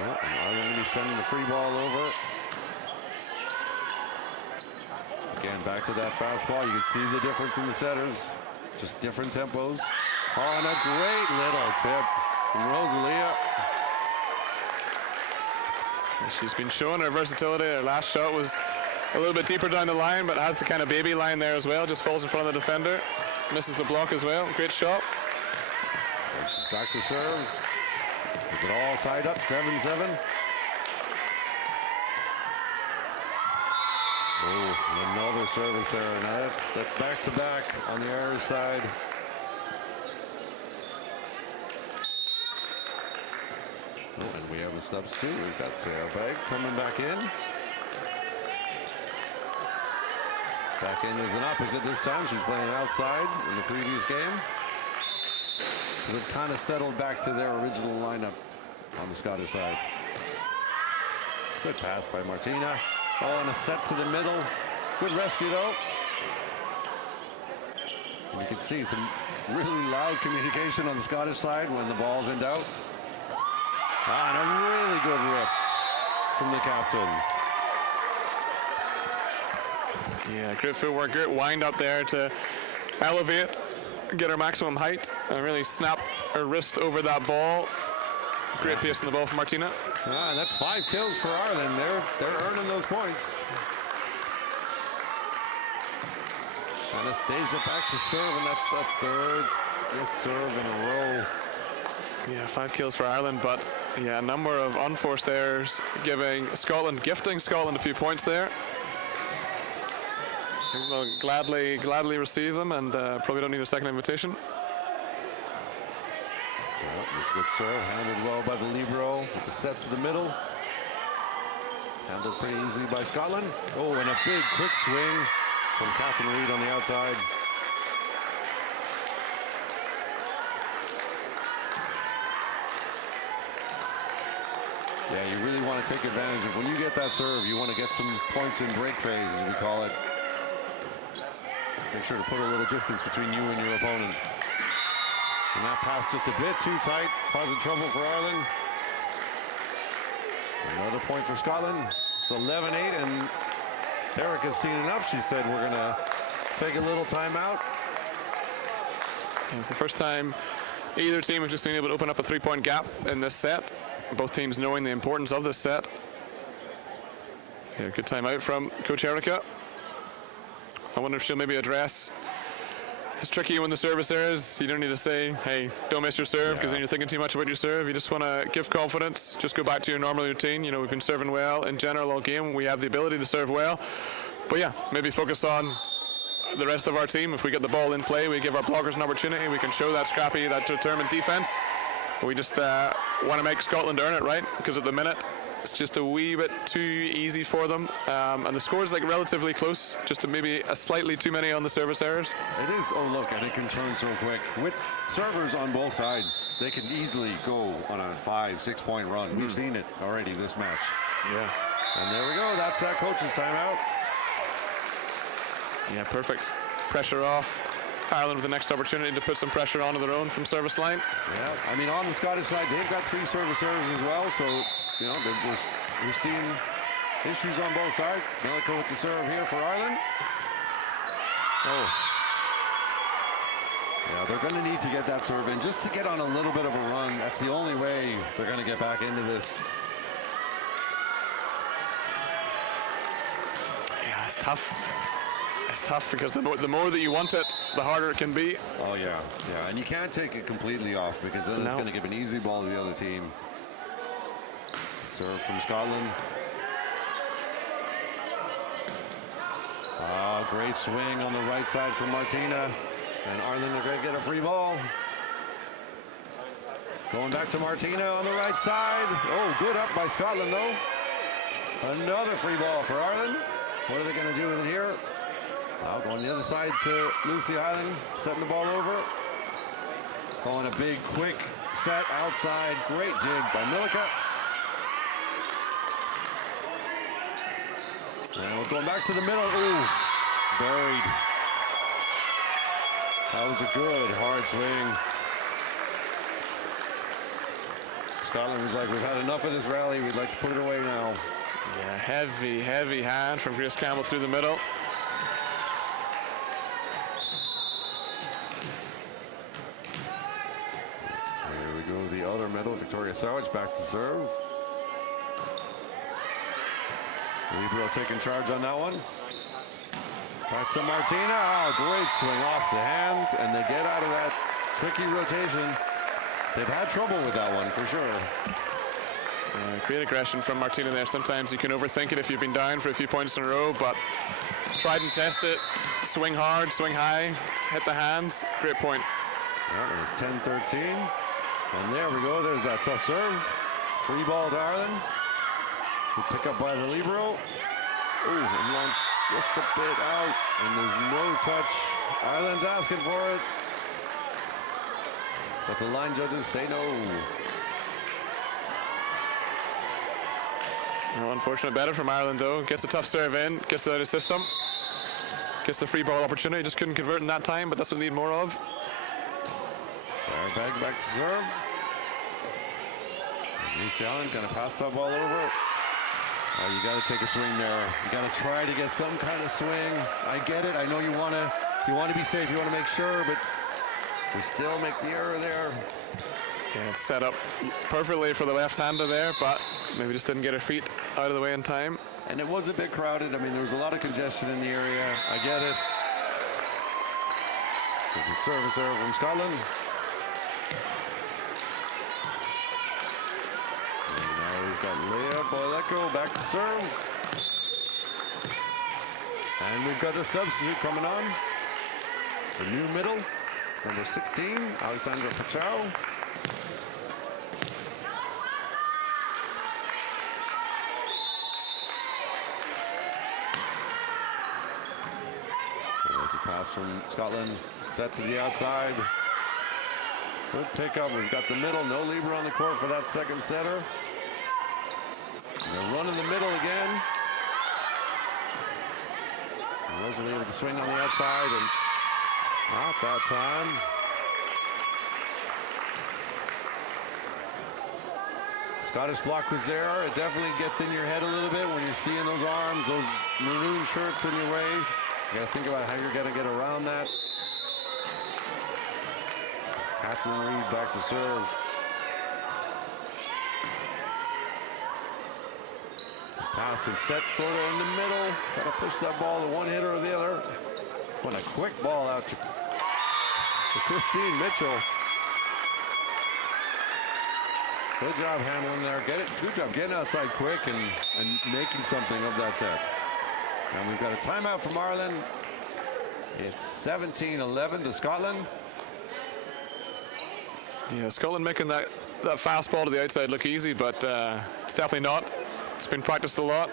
Yeah, and Ireland will be sending the free ball over. Again, back to that fastball. You can see the difference in the setters. Just different tempos. Oh, and a great little tip from Rosalia. She's been showing her versatility. Her last shot was a little bit deeper down the line, but has the kind of baby line there as well. Just falls in front of the defender. Misses the block as well. Great shot. And she's back to serve. With it all tied up, 7-7. Oh, another service error. Now that's back to back on the Irish side. Oh, and we have a substitute. We've got Sarah Begg coming back in. Back in as an opposite this time. She's playing outside in the previous game. So they've kind of settled back to their original lineup on the Scottish side. Good pass by Martina. Oh, and a set to the middle. Good rescue, though. And you can see some really loud communication on the Scottish side when the ball's in doubt. And a really good rip from the captain. Yeah, great footwork, great wind up there to elevate, get her maximum height, and really snap her wrist over that ball. Great pace in the ball from Martina. And that's 5 kills for Ireland. They're earning those points. Anastasia back to serve, and that's the 3rd serve in a row. Yeah, 5 kills for Ireland, but yeah, a number of unforced errors, gifting Scotland a few points there. We'll gladly receive them, and probably don't need a second invitation. Yeah, that's a good serve, handled well by the libero. With the set to the middle. Handled pretty easily by Scotland. Oh, and a big quick swing from Catherine Reid on the outside. Yeah, you really want to take advantage of when you get that serve. You want to get some points in break phase, as we call it. Make sure to put a little distance between you and your opponent. And that pass just a bit too tight, causing trouble for Ireland. Another point for Scotland. It's 11-8, and Erica's seen enough. She said, we're going to take a little timeout. It's the first time either team has just been able to open up a 3-point gap in this set. Both teams knowing the importance of this set. Yeah, good timeout from Coach Erica. I wonder if she'll maybe address, it's tricky when the service errors. You don't need to say, hey, don't miss your serve, because then you're thinking too much about your serve. You just want to give confidence, just go back to your normal routine. You know, we've been serving well in general all game. We have the ability to serve well. But yeah, maybe focus on the rest of our team. If we get the ball in play, we give our blockers an opportunity. We can show that scrappy, that determined defense. We just want to make Scotland earn it, right? Because at the minute, it's just a wee bit too easy for them. And the score is like relatively close, just maybe a slightly too many on the service errors. It is. Oh, look, and it can turn so quick. With servers on both sides, they can easily go on a 5-6 point run. We've seen it already this match. Yeah. And there we go. That's that coach's timeout. Yeah, perfect. Pressure off. Ireland with the next opportunity to put some pressure onto their own from service line. Yeah, I mean, on the Scottish side, they've got 3 service errors as well. So, you know, we're seeing issues on both sides. Millica with the serve here for Ireland. Oh. Yeah, they're going to need to get that serve in just to get on a little bit of a run. That's the only way they're going to get back into this. Yeah, it's tough. It's tough because the more that you want it, the harder it can be. Oh, yeah. Yeah, and you can't take it completely off because then it's going to give an easy ball to the other team. Serve from Scotland. Oh, great swing on the right side from Martina. And Ireland are going to get a free ball. Going back to Martina on the right side. Oh, good up by Scotland, though. Another free ball for Ireland. What are they going to do with it here? I'll go on the other side to Lucy Island, setting the ball over. Going a big, quick set outside. Great dig by Millica. And we're going back to the middle. Ooh, buried. That was a good, hard swing. Scotland was like, we've had enough of this rally. We'd like to put it away now. Yeah, heavy, heavy hand from Grace Campbell through the middle. Here we go, the other middle. Victoria Sowich back to serve. Libero taking charge on that one. Back to Martina. Oh, great swing off the hands, and they get out of that tricky rotation. They've had trouble with that one for sure. Great aggression from Martina there. Sometimes you can overthink it if you've been down for a few points in a row, but tried and test it. Swing hard, swing high, hit the hands. Great point. Well, and it's 10-13. And there we go. There's that tough serve. Free ball to Ireland. Good pick up by the libero. Ooh, and launched just a bit out. And there's no touch. Ireland's asking for it. But the line judges say no. No, unfortunate better from Ireland though. Gets a tough serve in, gets the out of system. Gets the free ball opportunity. Just couldn't convert in that time, but that's what we need more of. Bag back to serve. Lucy Allen gonna pass that ball over. Oh, you got to take a swing there. You got to try to get some kind of swing. I get it. I know you want to be safe. You want to make sure, but we still make the error there. Yeah, it's set up perfectly for the left-hander there, but maybe just didn't get her feet out of the way in time. And it was a bit crowded. I mean, there was a lot of congestion in the area. I get it. This is service error from Scotland. We've got Leah Boileko back to serve. And we've got a substitute coming on. A new middle, number 16, Alessandra Pachau. There's a pass from Scotland, set to the outside. Good pickup. We've got the middle, no Lieber on the court for that second setter. They're running the middle again. Rosalie with the swing on the outside, and not that time. Scottish block was there. It definitely gets in your head a little bit when you're seeing those arms, those maroon shirts in your way. You got to think about how you're going to get around that. Catherine Reed back to serve. Pass and set sort of in the middle. Got to push that ball to one hitter or the other. What a quick ball out to Christine Mitchell. Good job handling there. Good job getting outside quick and making something of that set. And we've got a timeout from Ireland. It's 17-11 to Scotland. Yeah, Scotland making that fastball to the outside look easy, but it's definitely not. It's been practiced a lot.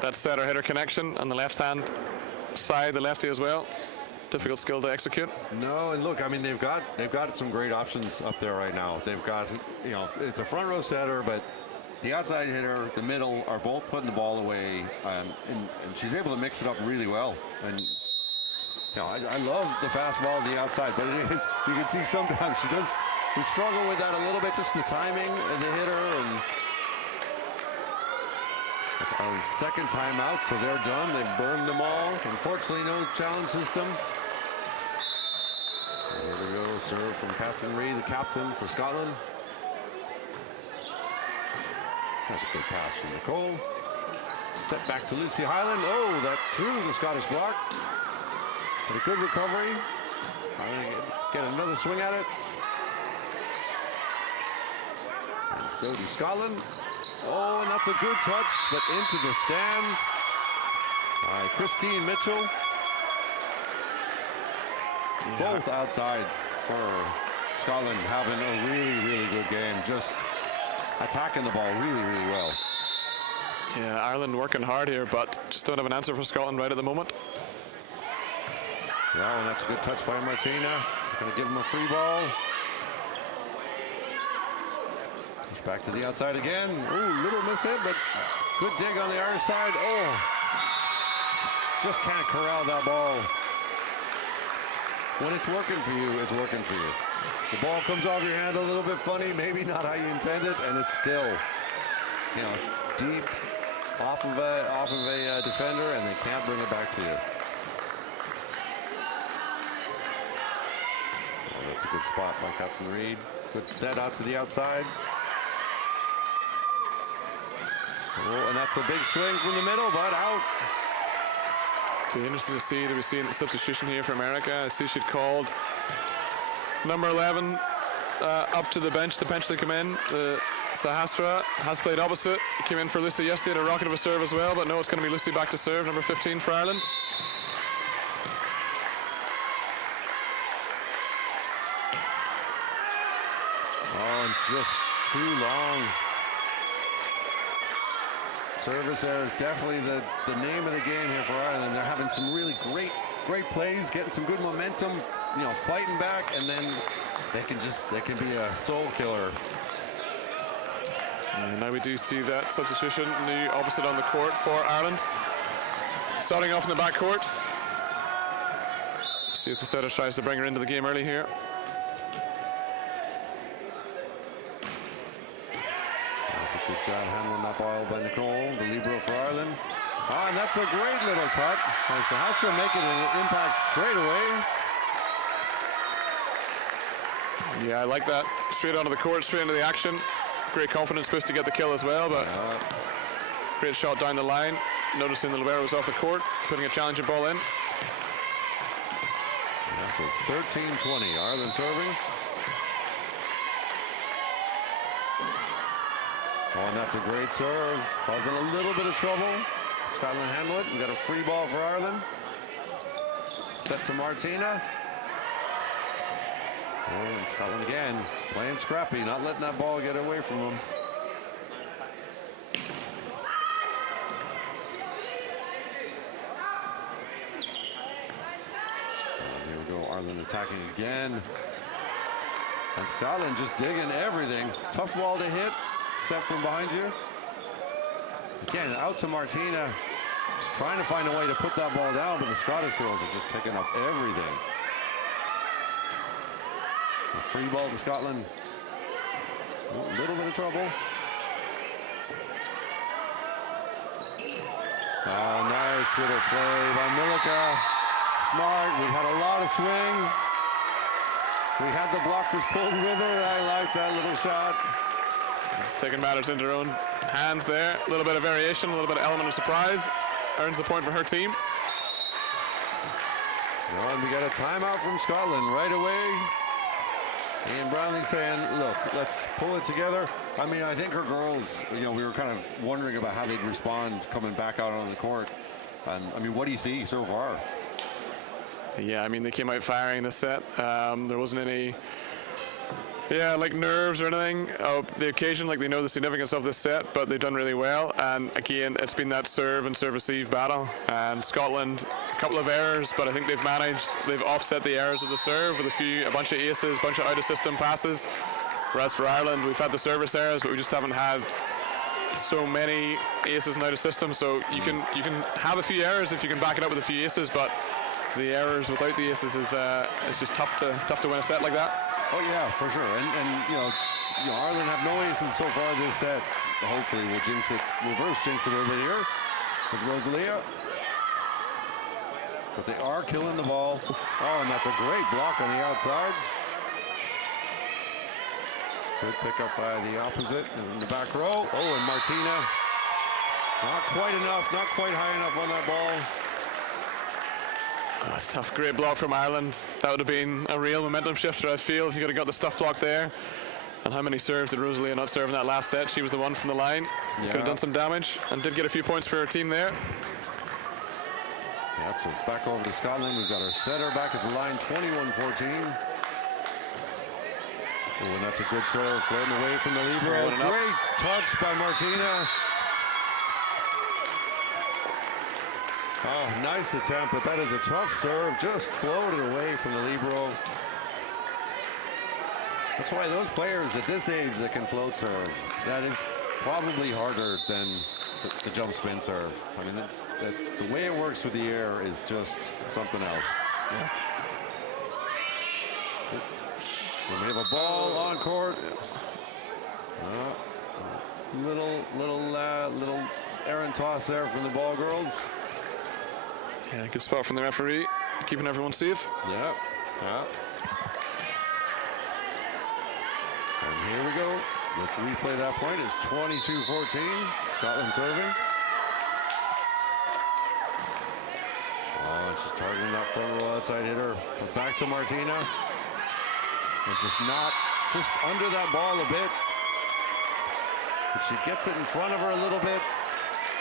That setter-hitter connection on the left-hand side, the lefty as well. Difficult skill to execute. No, and look, I mean, they've got some great options up there right now. They've got, you know, it's a front row setter, but the outside hitter, the middle are both putting the ball away, and she's able to mix it up really well. And you know, I love the fastball to the outside, but it is, you can see sometimes we struggle with that a little bit, just the timing of the hitter. And it's our second timeout, so they're done. They've burned them all. Unfortunately, no challenge system. Here we go, serve from Catherine Reid, the captain for Scotland. That's a good pass from Nicole. Set back to Lucy Hyland. Oh, that through the Scottish block. But a good recovery. Get another swing at it. And so do Scotland. Oh, and that's a good touch, but into the stands by Christine Mitchell. Yeah. Both outsides for Scotland having a really, really good game. Just attacking the ball really, really well. Yeah, Ireland working hard here, but just don't have an answer for Scotland right at the moment. Yeah, and that's a good touch by Martina. Going to give him a free ball. Back to the outside again. Ooh, little miss hit, but good dig on the Irish side. Oh, just can't corral that ball. When it's working for you, it's working for you. The ball comes off your hand a little bit funny, maybe not how you intend it, and it's still, you know, deep off of a defender, and they can't bring it back to you. Oh, that's a good spot by Catherine Reid. Good set out to the outside. Oh, and that's a big swing from the middle, but out. Be interesting to see. Do we see a substitution here for America? I see she'd called number 11 up to the bench to potentially come in. Sahasra has played opposite. Came in for Lucy yesterday, had a rocket of a serve as well, but no, it's going to be Lucy back to serve, number 15 for Ireland. Oh, and just too long. Service error is definitely the name of the game here for Ireland. They're having some really great plays, getting some good momentum, you know, fighting back, and then they can be a soul killer. And now we do see that substitution, the opposite on the court for Ireland. Starting off in the backcourt. See if the setter tries to bring her into the game early here. That's a good job handling that ball by Nicole, the libero for Ireland. Oh, and that's a great little cut. So how she'll make it an impact straight away. Yeah, I like that. Straight onto the court, straight into the action. Great confidence, supposed to get the kill as well, but great shot down the line. Noticing the libero was off the court, putting a challenging ball in. So it's 13-20, Ireland serving. Oh, and that's a great serve. Causing a little bit of trouble. Scotland handle it. We got a free ball for Ireland. Set to Martina. Oh, and Scotland again, playing scrappy, not letting that ball get away from them. Here we go, Ireland attacking again. And Scotland just digging everything. Tough ball to hit, set from behind you. Again, out to Martina. Just trying to find a way to put that ball down, but the Scottish girls are just picking up everything. A free ball to Scotland. Oh, a little bit of trouble. Oh, nice little play by Milica. Smart. We've had a lot of swings. We had the blockers pulled with her. I like that little shot. Just taking matters into her own hands there. A little bit of variation, a little bit of element of surprise. Earns the point for her team. Well, and we got a timeout from Scotland right away. Ian Brownlee saying, look, let's pull it together. I mean, I think her girls, you know, we were kind of wondering about how they'd respond coming back out on the court. And, I mean, what do you see so far? Yeah, I mean, they came out firing this set. There wasn't any, like nerves or anything of the occasion. Like, they know the significance of this set, but they've done really well. And again, it's been that serve and serve-receive battle. And Scotland, a couple of errors, but I think they've offset the errors of the serve with a bunch of aces, a bunch of out-of-system passes. Whereas for Ireland, we've had the service errors, but we just haven't had so many aces and out-of-system. So you can have a few errors if you can back it up with a few aces, but the errors without the aces is just tough to win a set like that. Oh yeah, for sure. And you know, Ireland have no aces so far this set. Hopefully we'll reverse jinx it a little bit here with Rosalia. But they are killing the ball. Oh, and that's a great block on the outside. Good pickup by the opposite in the back row. Oh, and Martina. Not quite enough, not quite high enough on that ball. Oh, that's tough. Great block from Ireland. That would have been a real momentum shifter, I feel, if you could have got the stuff block there. And how many serves did Rosalia not serve in that last set? She was the one from the line. Yeah. Could have done some damage and did get a few points for her team there. Yep, so it's back over to Scotland. We've got our setter back at the line, 21-14. Oh, and that's a good serve, floating away from the libero. Great touch by Martina. Oh, nice attempt, but that is a tough serve. Just floated away from the libero. That's why those players at this age that can float serve, that is probably harder than the jump spin serve. I mean, the way it works with the air is just something else. Yeah. And we have a ball on court. Little errant toss there from the ball girls. Yeah, good spot from the referee, keeping everyone safe. Yeah. And here we go. Let's replay that point. It's 22-14. Scotland serving. Oh, it's just targeting that front row outside hitter. Back to Martina. And just under that ball a bit. If she gets it in front of her a little bit,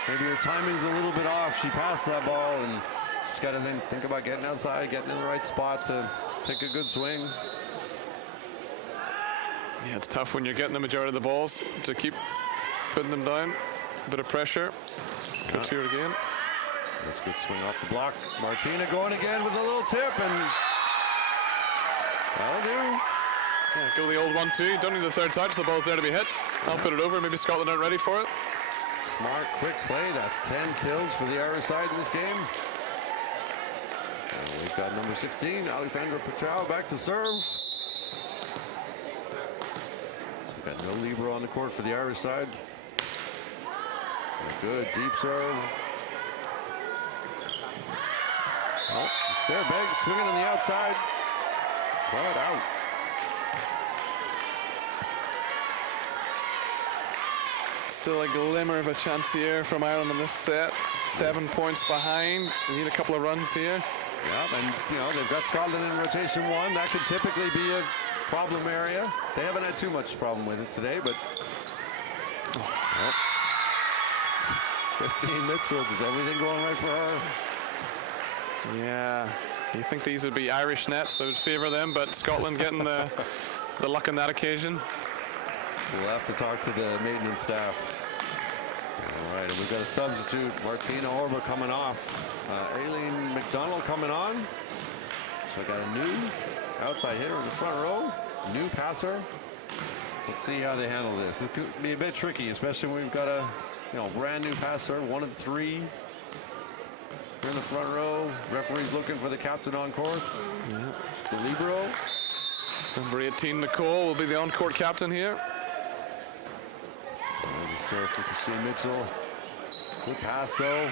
maybe her timing's a little bit off. She passed that ball and just got to think about getting outside, getting in the right spot to take a good swing. Yeah, it's tough when you're getting the majority of the balls to keep putting them down. A bit of pressure. Good here again. That's a good swing off the block. Martina going again with a little tip, and that'll do. Yeah, go the old 1-2. Don't need the third touch. The ball's there to be hit. I'll put it over. Maybe Scotland aren't ready for it. Smart, quick play. That's 10 kills for the Irish side in this game. And we've got number 16, Alexandra Petrao, back to serve. So we've got no libero on the court for the Irish side. A good deep serve. Oh, Sarah Begg swinging on the outside. But out. Still a glimmer of a chance here from Ireland in this set. 7 points behind. They need a couple of runs here. Yeah, and they've got Scotland in rotation 1. That could typically be a problem area. They haven't had too much problem with it today, but Christine Mitchell, is everything going right for her? Yeah, you think these would be Irish nets that would favor them, but Scotland getting the luck on that occasion. We'll have to talk to the maintenance staff. All right, and we've got a substitute. Martina Orba coming off. Aileen McDonald coming on. So I got a new outside hitter in the front row. New passer. Let's see how they handle this. It could be a bit tricky, especially when we've got a brand new passer, 1 of 3. We're in the front row. Referee's looking for the captain on court. The libero. Number 18, Nicole, will be the on-court captain here. There's a serve for Christine Mitchell. Good pass though.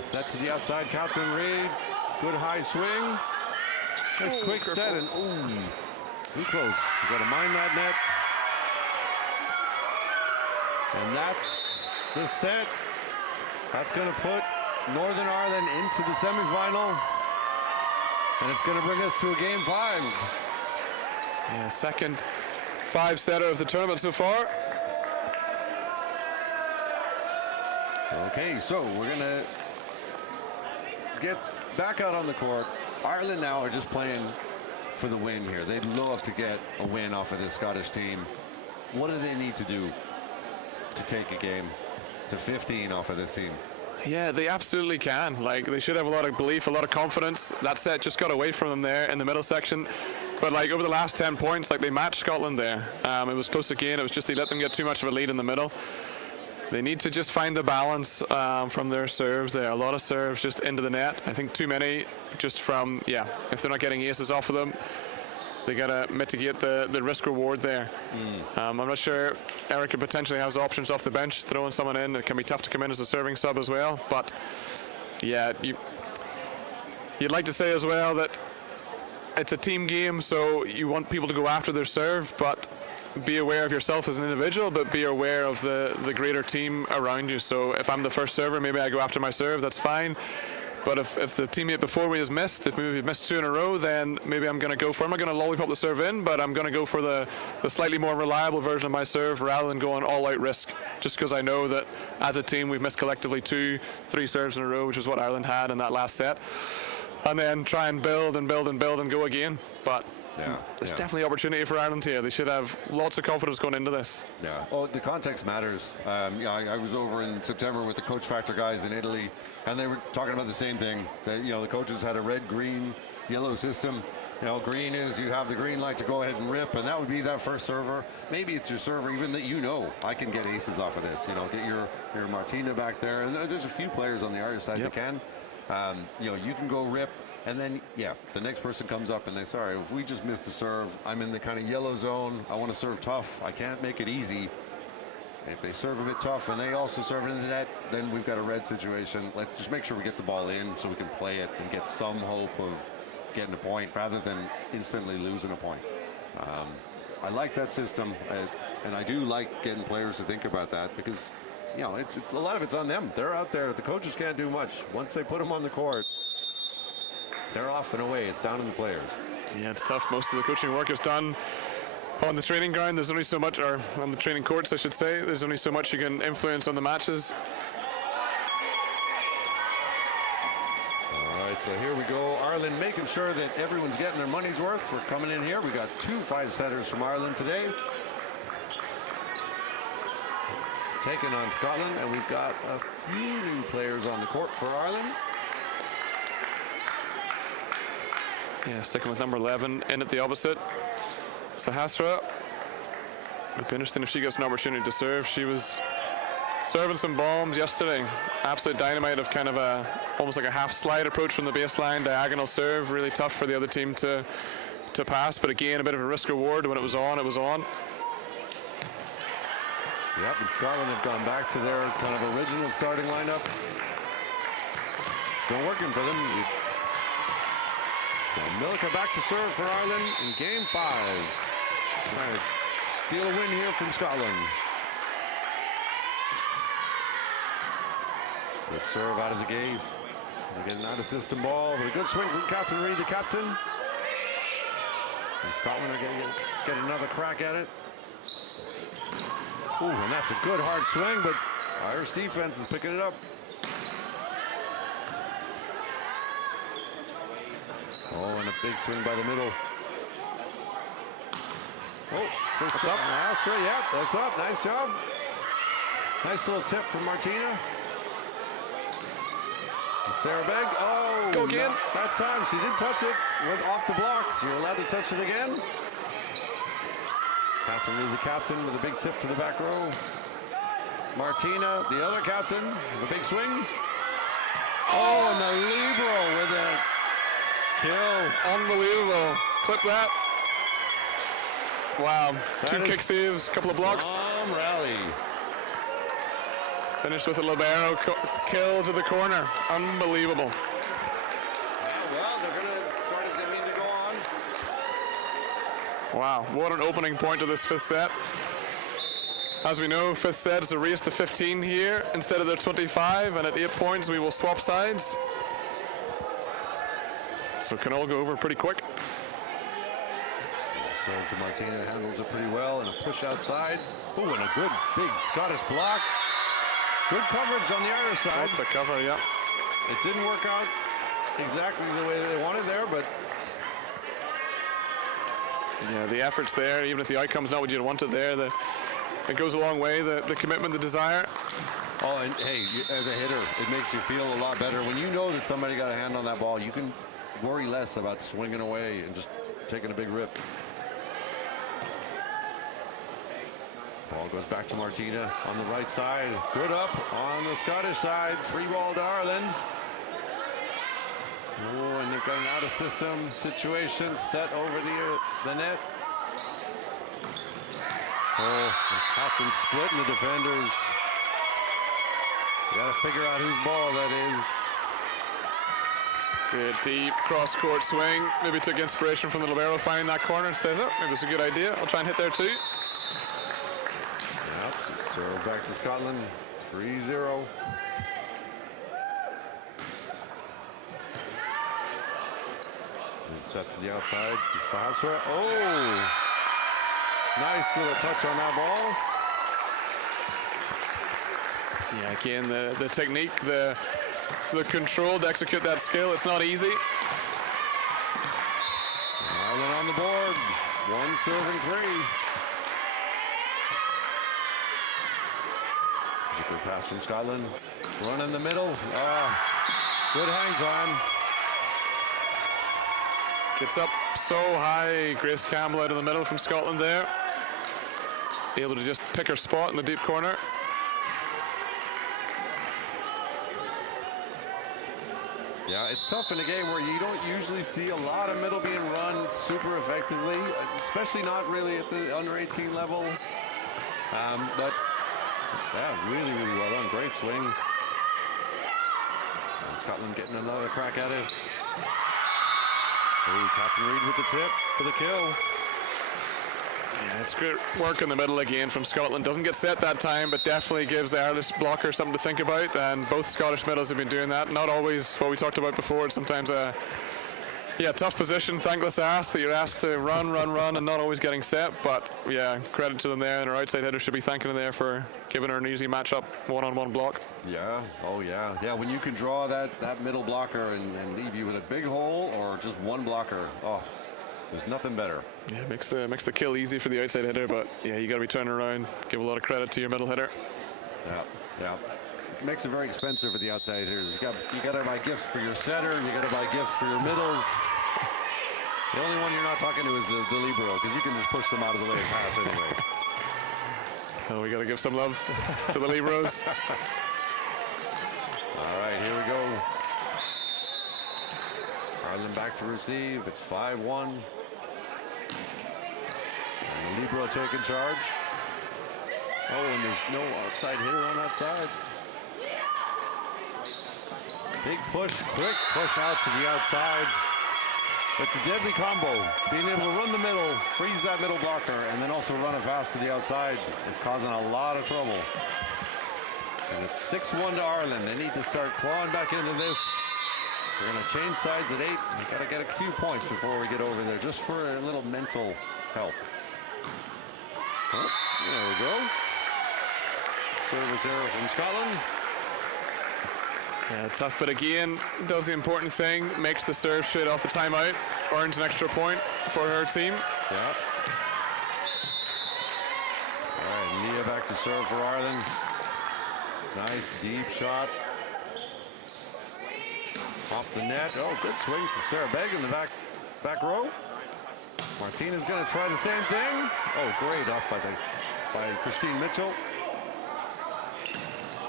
Set to the outside, Catherine Reid. Good high swing. Nice quick set and too close. You got to mind that net. And that's the set. That's going to put Northern Ireland into the semifinal. And it's going to bring us to a game 5. Yeah, second 5-setter of the tournament so far. Okay, so we're going to get back out on the court. Ireland now are just playing for the win here. They'd love to get a win off of this Scottish team. What do they need to do to take a game to 15 off of this team? Yeah, they absolutely can. Like, they should have a lot of belief, a lot of confidence. That set just got away from them there in the middle section. But like over the last 10 points, like they matched Scotland there. It was close again. It was just they let them get too much of a lead in the middle. They need to just find the balance from their serves there. A lot of serves just into the net. I think too many just from, if they're not getting aces off of them, they got to mitigate the risk reward there. I'm not sure. Erica potentially has options off the bench, throwing someone in. It can be tough to come in as a serving sub as well. But yeah, you'd like to say as well that it's a team game, so you want people to go after their serve, but be aware of yourself as an individual, but be aware of the greater team around you. So if I'm the first server, maybe I go after my serve, that's fine. But if the teammate before me has missed, if we've missed 2 in a row, then maybe I'm going to go for, I'm not going to lollipop the serve in, but I'm going to go for the slightly more reliable version of my serve rather than going all-out risk, just because I know that as a team we've missed collectively 2-3 serves in a row, which is what Ireland had in that last set. And then try and build and build and build and go again. But there's definitely opportunity for Ireland here. They should have lots of confidence going into this. Yeah. Oh, the context matters. I was over in September with the Coach Factor guys in Italy, and they were talking about the same thing. That the coaches had a red, green, yellow system. Green is you have the green light to go ahead and rip, and that would be that first server. Maybe it's your server, even that I can get aces off of this. Get your Martina back there, and there's a few players on the Irish side that can. You can go rip, and then the next person comes up and they sorry, if we just missed a serve, I'm in the kind of yellow zone, I want to serve tough, I can't make it easy. If they serve a bit tough and they also serve into that, then we've got a red situation. Let's just make sure we get the ball in so we can play it and get some hope of getting a point rather than instantly losing a point. I like that system, and I do like getting players to think about that, because a lot of it's on them. They're out there. The coaches can't do much. Once they put them on the court, they're off and away. It's down to the players. Yeah, it's tough. Most of the coaching work is done on the training ground. There's only so much, or on the training courts, I should say. There's only so much you can influence on the matches. All right, so here we go. Ireland making sure that everyone's getting their money's worth. We're coming in here. We got 2 5-setters from Ireland today, taking on Scotland, and we've got a few new players on the court for Ireland. Yeah, sticking with number 11 in at the opposite. So Hasra, it'd be interesting if she gets an opportunity to serve. She was serving some bombs yesterday. Absolute dynamite of kind of almost like a half slide approach from the baseline, diagonal serve, really tough for the other team to pass, but again, a bit of a risk reward. When it was on, it was on. Yep, and Scotland have gone back to their kind of original starting lineup. It's been working for them. So Milka back to serve for Ireland in game 5. Trying to steal a win here from Scotland. Good serve out of the gate. They're getting out of system ball, but a good swing from Catherine Reid, the captain. And Scotland are going to get another crack at it. Ooh, and that's a good hard swing, but Irish defense is picking it up. Oh, and a big swing by the middle. Oh, that's up. Yeah, that's up. Nice job. Nice little tip from Martina. And Sarah Begg. Oh, go again. That time she did touch it off the blocks. You're allowed to touch it again. Catherine Reid, the captain, with a big tip to the back row. Martina, the other captain, with a big swing. Oh, and the libero with a kill. Unbelievable. Clip that. Wow. Two kick saves, couple of blocks. Some rally. Finished with a libero kill to the corner. Unbelievable. Well, they're going to start as they mean to go on. Wow, what an opening point to this 5th set. As we know, 5th set is a race to 15 here instead of their 25, and at 8 points we will swap sides. So it can all go over pretty quick. Serve to Martina, handles it pretty well, and a push outside. Oh, and a good big Scottish block. Good coverage on the Irish side. To cover, yeah. It didn't work out exactly the way they wanted there, but yeah, the effort's there, even if the outcome's not what you'd wanted there. It goes a long way, the commitment, the desire. oh, and hey, as a hitter, it makes you feel a lot better. When you know that somebody got a hand on that ball, you can worry less about swinging away and just taking a big rip. Ball goes back to Martina on the right side. Good up on the Scottish side. Free ball to Ireland. Oh, and they've got an out of system situation set over the net. Oh, the captain splitting the defenders. You got to figure out whose ball that is. Good deep cross-court swing. Maybe took inspiration from the libero finding that corner and says, oh, maybe it's a good idea. I'll try and hit there too. Yep, so serve back to Scotland. 3-0. Set to the outside. Sasha. Oh! Nice little touch on that ball. Yeah, again, the technique, the control to execute that skill, it's not easy. Ireland on the board. 1 serving 3. It's a good pass from Scotland. Run in the middle. Good hang time. Gets up so high. Grace Campbell out of the middle from Scotland there. Able to just pick her spot in the deep corner. Yeah, it's tough in a game where you don't usually see a lot of middle being run super effectively, especially not really at the under 18 level. But yeah, really, really well done. Great swing. And Scotland getting another crack at it. Oh, Captain Reid with the tip for the kill. Yeah, it's great work in the middle again from Scotland. Doesn't get set that time, but definitely gives the Irish blocker something to think about. And both Scottish middles have been doing that. Not always what we talked about before. It's sometimes a tough position, thankless ask that you're asked to run, and not always getting set. But yeah, credit to them there. And our outside hitter should be thanking them there for giving her an easy matchup, one-on-one block. Yeah. Oh yeah. Yeah. When you can draw that middle blocker and leave you with a big hole or just one blocker. Oh. There's nothing better. Yeah, it makes the kill easy for the outside hitter, but yeah, you got to be turning around. Give a lot of credit to your middle hitter. Yeah. It makes it very expensive for the outside hitters. You got to buy gifts for your setter. You got to buy gifts for your middles. The only one you're not talking to is the libero, because you can just push them out of the way and pass anyway. Oh, we got to give some love to the liberos. All right, here we go. Ireland back to receive. It's 5-1. And the libero taking charge. Oh, and there's no outside hitter on that side. Big push, quick push out to the outside. It's a deadly combo. Being able to run the middle, freeze that middle blocker, and then also run it fast to the outside. It's causing a lot of trouble. And it's 6-1 to Ireland. They need to start clawing back into this. They're going to change sides at 8. We've got to get a few points before we get over there, just for a little mental help. Oh, there we go. Service error from Scotland. Yeah, tough, but again, does the important thing, makes the serve straight off the timeout, earns an extra point for her team. Yeah. All right, Leah back to serve for Ireland. Nice deep shot. Off the net. Oh, good swing from Sarah Begg in the back row. Martina's going to try the same thing. Oh, great up by Christine Mitchell.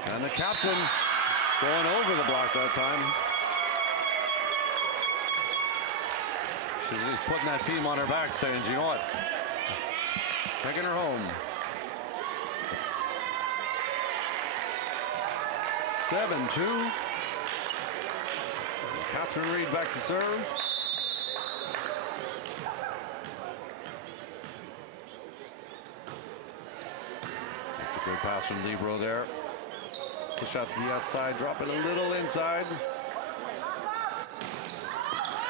And the captain going over the block that time. She's just putting that team on her back, saying, you know what? Taking her home. It's 7-2. Catherine Reed back to serve. That's a good pass from Libro there. Push out to the outside, drop it a little inside.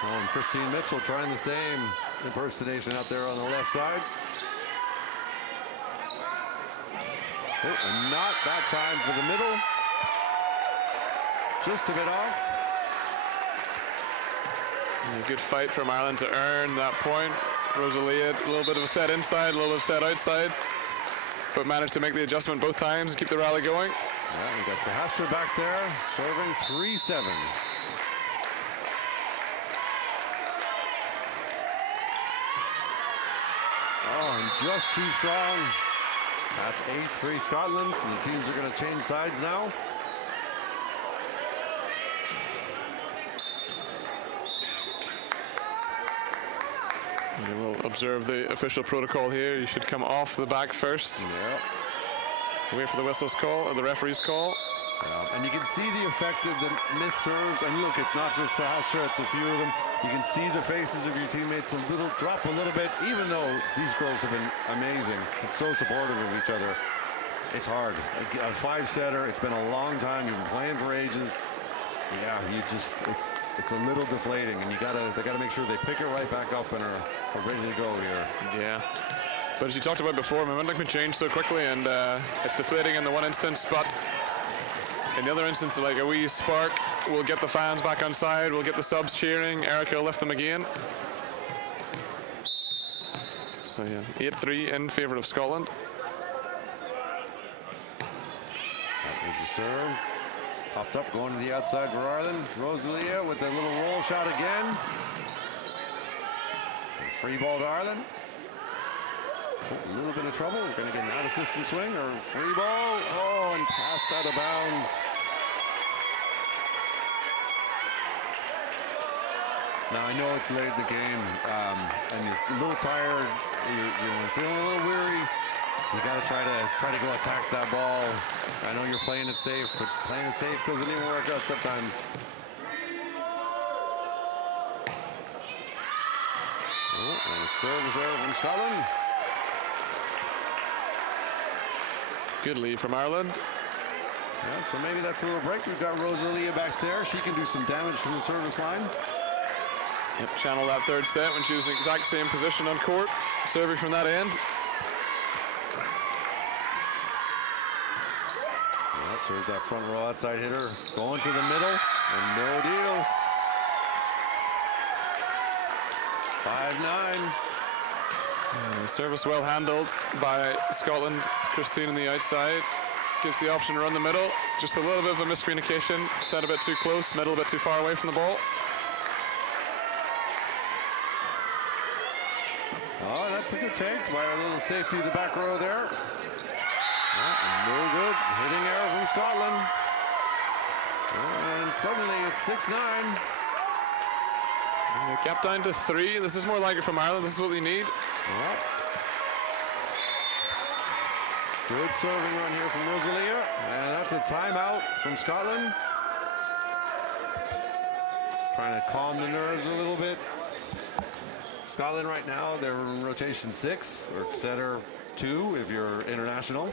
Oh, and Christine Mitchell trying the same impersonation out there on the left side. Oh, and not that time for the middle. Just a bit off. A good fight from Ireland to earn that point. Rosalia, a little bit of a set inside, a little bit of set outside, but managed to make the adjustment both times and keep the rally going. Yeah, we got Zahastra back there, serving 3-7. Oh, and just too strong. That's 8-3 Scotland, so the teams are going to change sides now. We will observe the official protocol here. You should come off the back first. Yeah. Wait for the whistle's call, or the referee's call. And you can see the effect of the missed serves. And look, it's not just Zahastra, it's a few of them. You can see the faces of your teammates drop a little bit, even though these girls have been amazing and so supportive of each other. It's hard. A 5-setter, it's been a long time. You've been playing for ages. Yeah, it's a little deflating, and they gotta make sure they pick it right back up and are ready to go here. Yeah. But as you talked about before, momentum can change so quickly, and it's deflating in the one instance, but in the other instance, like a wee spark, we'll get the fans back on side, we'll get the subs cheering, Erica will lift them again. So yeah, 8-3 in favour of Scotland. That was a serve. Popped up, going to the outside for Ireland. Rosalia with a little roll shot again. And free ball to Ireland. Oh, a little bit of trouble. We're going to get an out-of-system swing or free ball. Oh, and passed out of bounds. Now, I know it's late in the game, and you're a little tired. You're feeling a little weary. You got to try to go attack that ball. I know you're playing it safe, but playing it safe doesn't even work out sometimes. Oh, and a service error from Scotland. Good lead from Ireland. Yeah, so maybe that's a little break. We've got Rosalia back there. She can do some damage from the service line. Yep, channel that third set when she was in the exact same position on court. Serving from that end. So there's that front row outside hitter going to the middle, and no deal. 5-9. Service well handled by Scotland. Christine on the outside gives the option to run the middle. Just a little bit of a miscommunication. Set a bit too close, middle a bit too far away from the ball. Oh, that's a good take by a little safety to the back row there. No good. Hitting error from Scotland. And suddenly it's 6-9. Gap down to 3. This is more like it from Ireland. This is what we need. Yep. Good serving run here from Rosalia. And that's a timeout from Scotland. Trying to calm the nerves a little bit. Scotland right now, they're in rotation 6, or setter 2 if you're international.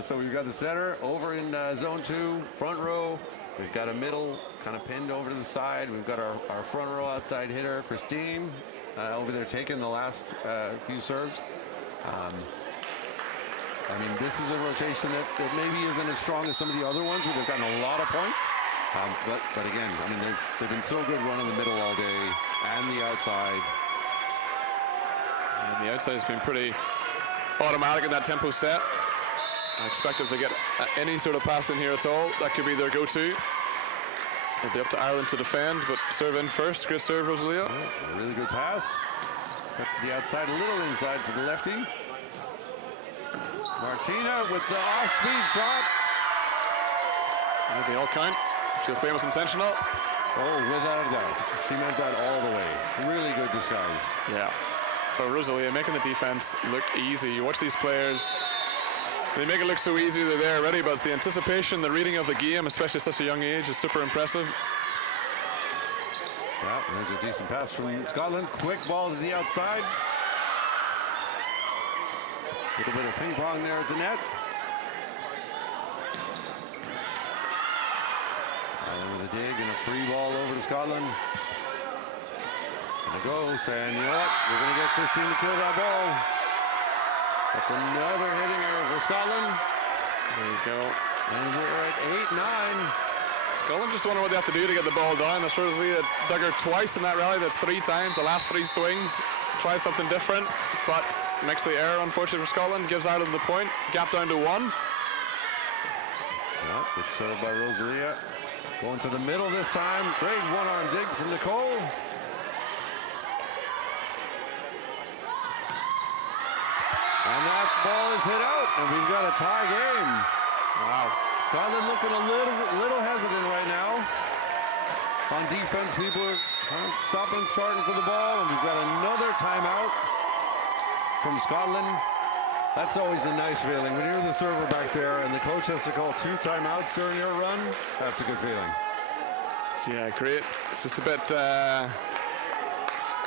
So we've got the setter over in zone 2, front row. We've got a middle kind of pinned over to the side. We've got our front row outside hitter, Christine, over there taking the last few serves. I mean, this is a rotation that maybe isn't as strong as some of the other ones where they've gotten a lot of points. But again, I mean, they've been so good running the middle all day and the outside. And the outside has been pretty automatic in that tempo set. I expect if they get any sort of pass in here at all, that could be their go-to. It'll be up to Ireland to defend, but serve in first. Great serve, Rosalia. Yeah, a really good pass. Set to the outside, a little inside for the lefty. Martina with the off-speed shot. They all count. She'll claim it's intentional. Oh, without a doubt. She meant that all the way. Really good disguise. Yeah. But Rosalia making the defense look easy. You watch these players, they make it look so easy, they're there already, but it's the anticipation, the reading of the game, especially at such a young age, is super impressive. Yeah, there's a decent pass from Scotland. Quick ball to the outside. A little bit of ping pong there at the net. Ireland with a dig and a free ball over to Scotland. And it goes, and you know what? We're going to get Christine to kill that ball. That's another hitting error for Scotland. There you go. And we're at 8-9. Scotland just wonder what they have to do to get the ball down. That's Rosalia dug her twice in that rally. That's 3 times, the last 3 swings. Try something different, but makes the error, unfortunately, for Scotland. Gives Ireland the point. Gap down to 1. Yep, good serve by Rosalia. Going to the middle this time. Great one-arm dig from Nicole. And that ball is hit out, and we've got a tie game. Wow. Scotland looking a little hesitant right now. On defense, people are kind of stopping, starting for the ball, and we've got another timeout from Scotland. That's always a nice feeling. When you're the server back there and the coach has to call 2 timeouts during your run, that's a good feeling. Yeah, great. It's just a bit,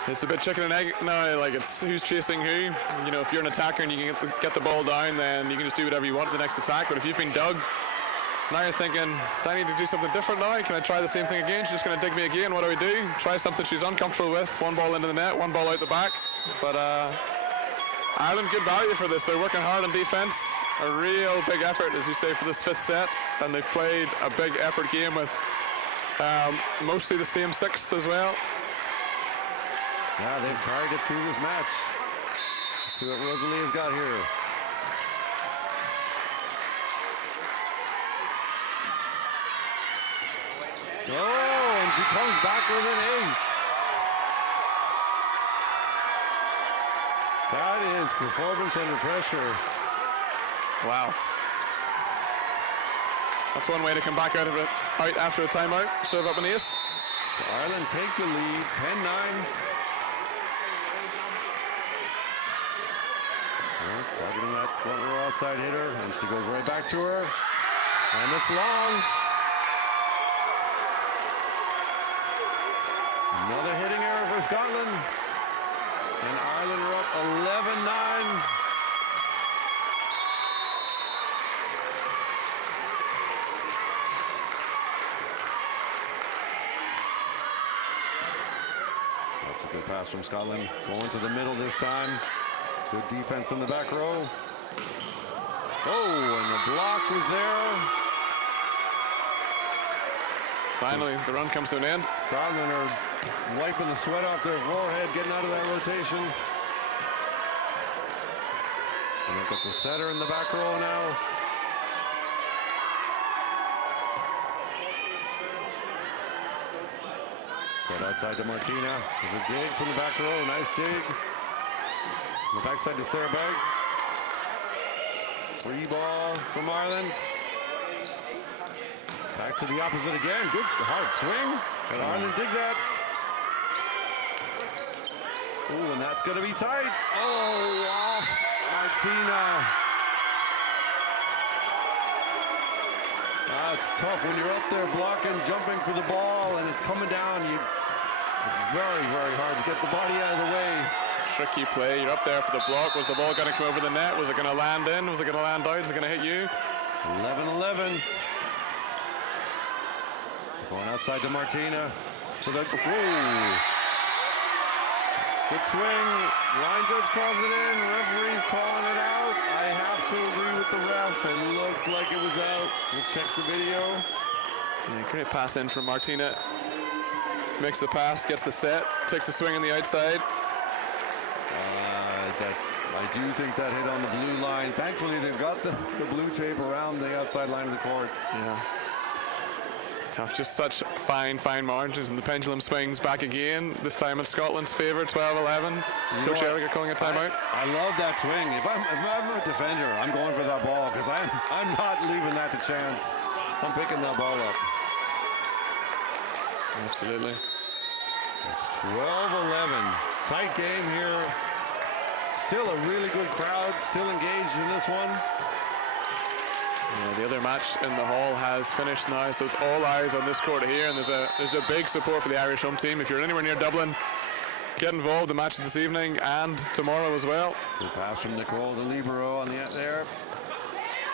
it's a bit chicken and egg now. Like, it's who's chasing who. You know, if you're an attacker and you can get the ball down, then you can just do whatever you want at the next attack. But if you've been dug, now you're thinking, do I need to do something different now? Can I try the same thing again? She's just going to dig me again. What do we do? Try something she's uncomfortable with. 1 ball into the net, 1 ball out the back. But Ireland, good value for this. They're working hard on defense. A real big effort, as you say, for this 5th set. And they've played a big effort game with mostly the same 6 as well. Yeah, they've carried it through this match. Let's see what Rosalia's got here. Oh, and she comes back with an ace. That is performance under pressure. Wow. That's one way to come back out of it, out after a timeout. Serve up an ace. So Ireland take the lead, 10-9. Targeting that front row outside hitter, and she goes right back to her. And it's long. Another hitting error for Scotland. And Ireland are up 11-9. That's a good pass from Scotland. Going to the middle this time. Good defense in the back row. Oh, and the block was there. Finally, the run comes to an end. Scotland are wiping the sweat off their forehead, getting out of that rotation. And they've got the setter in the back row now. Set outside to Martina. There's a dig from the back row, nice dig. On the backside to Sarah Bag. Free ball from Ireland. Back to the opposite again. Good hard swing. But Ireland dig that. Ooh, and that's going to be tight. Oh, off Martina. it's tough when you're up there blocking, jumping for the ball, and it's coming down. It's very, very hard to get the body out of the way. Tricky play. You're up there for the block. Was the ball going to come over the net? Was it going to land in? Was it going to land out? Is it going to hit you? 11-11. Going outside to Martina. For the, good swing. Line judge calls it in. Referee's calling it out. I have to agree with the ref. It looked like it was out. We'll check the video. Yeah, great pass in from Martina. Makes the pass, gets the set, takes the swing on the outside. I do think that hit on the blue line. Thankfully, they've got the blue tape around the outside line of the court. Yeah. Tough, just such fine margins, and the pendulum swings back again, this time in Scotland's favour, 12-11. Coach Erica calling a timeout. I love that swing. If I'm a defender, I'm going for that ball, because I'm not leaving that to chance. I'm picking that ball up. Absolutely. It's 12-11. Tight game here. Still a really good crowd, still engaged in this one. Yeah, the other match in the hall has finished now, so it's all eyes on this court here, and there's a big support for the Irish home team. If you're anywhere near Dublin, get involved in the match this evening and tomorrow as well. Good pass from Nicole, the libero on the there.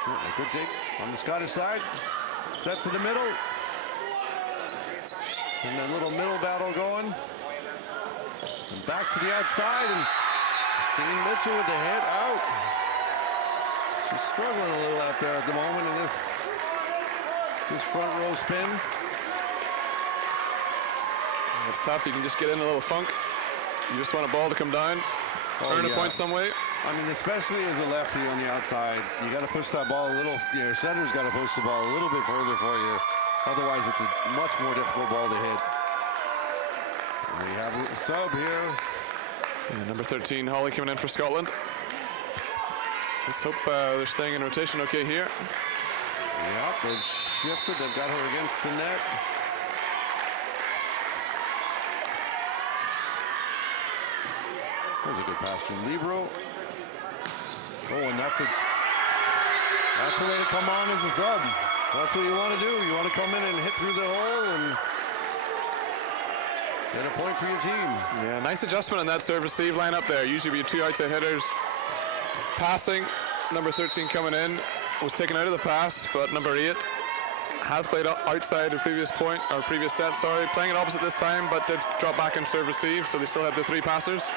A good take on the Scottish side. Set to the middle. And a little middle battle going. And back to the outside, and Christine Mitchell with the hit out. She's struggling a little out there at the moment in this front row spin. It's tough. You can just get in a little funk. You just want a ball to come down, earn a point some way. I mean, especially as a lefty on the outside, you got to push that ball a little. Your center's got to push the ball a little bit further for you. Otherwise, it's a much more difficult ball to hit. And we have a sub here. Yeah, number 13, Holly, coming in for Scotland. Let's hope they're staying in rotation okay here. Yep, they've shifted. They've got her against the net. There's a good pass from libero. Oh, and that's the way to come on as a sub. That's what you want to do. You want to come in and hit through the hole and get a point for your team. Yeah, nice adjustment on that serve-receive line up there. Usually be 2 outside hitters passing. Number 13 coming in was taken out of the pass, but number 8 has played outside a previous point, or previous set, sorry. Playing it opposite this time, but did drop back in serve-receive, so they still have the 3 passers.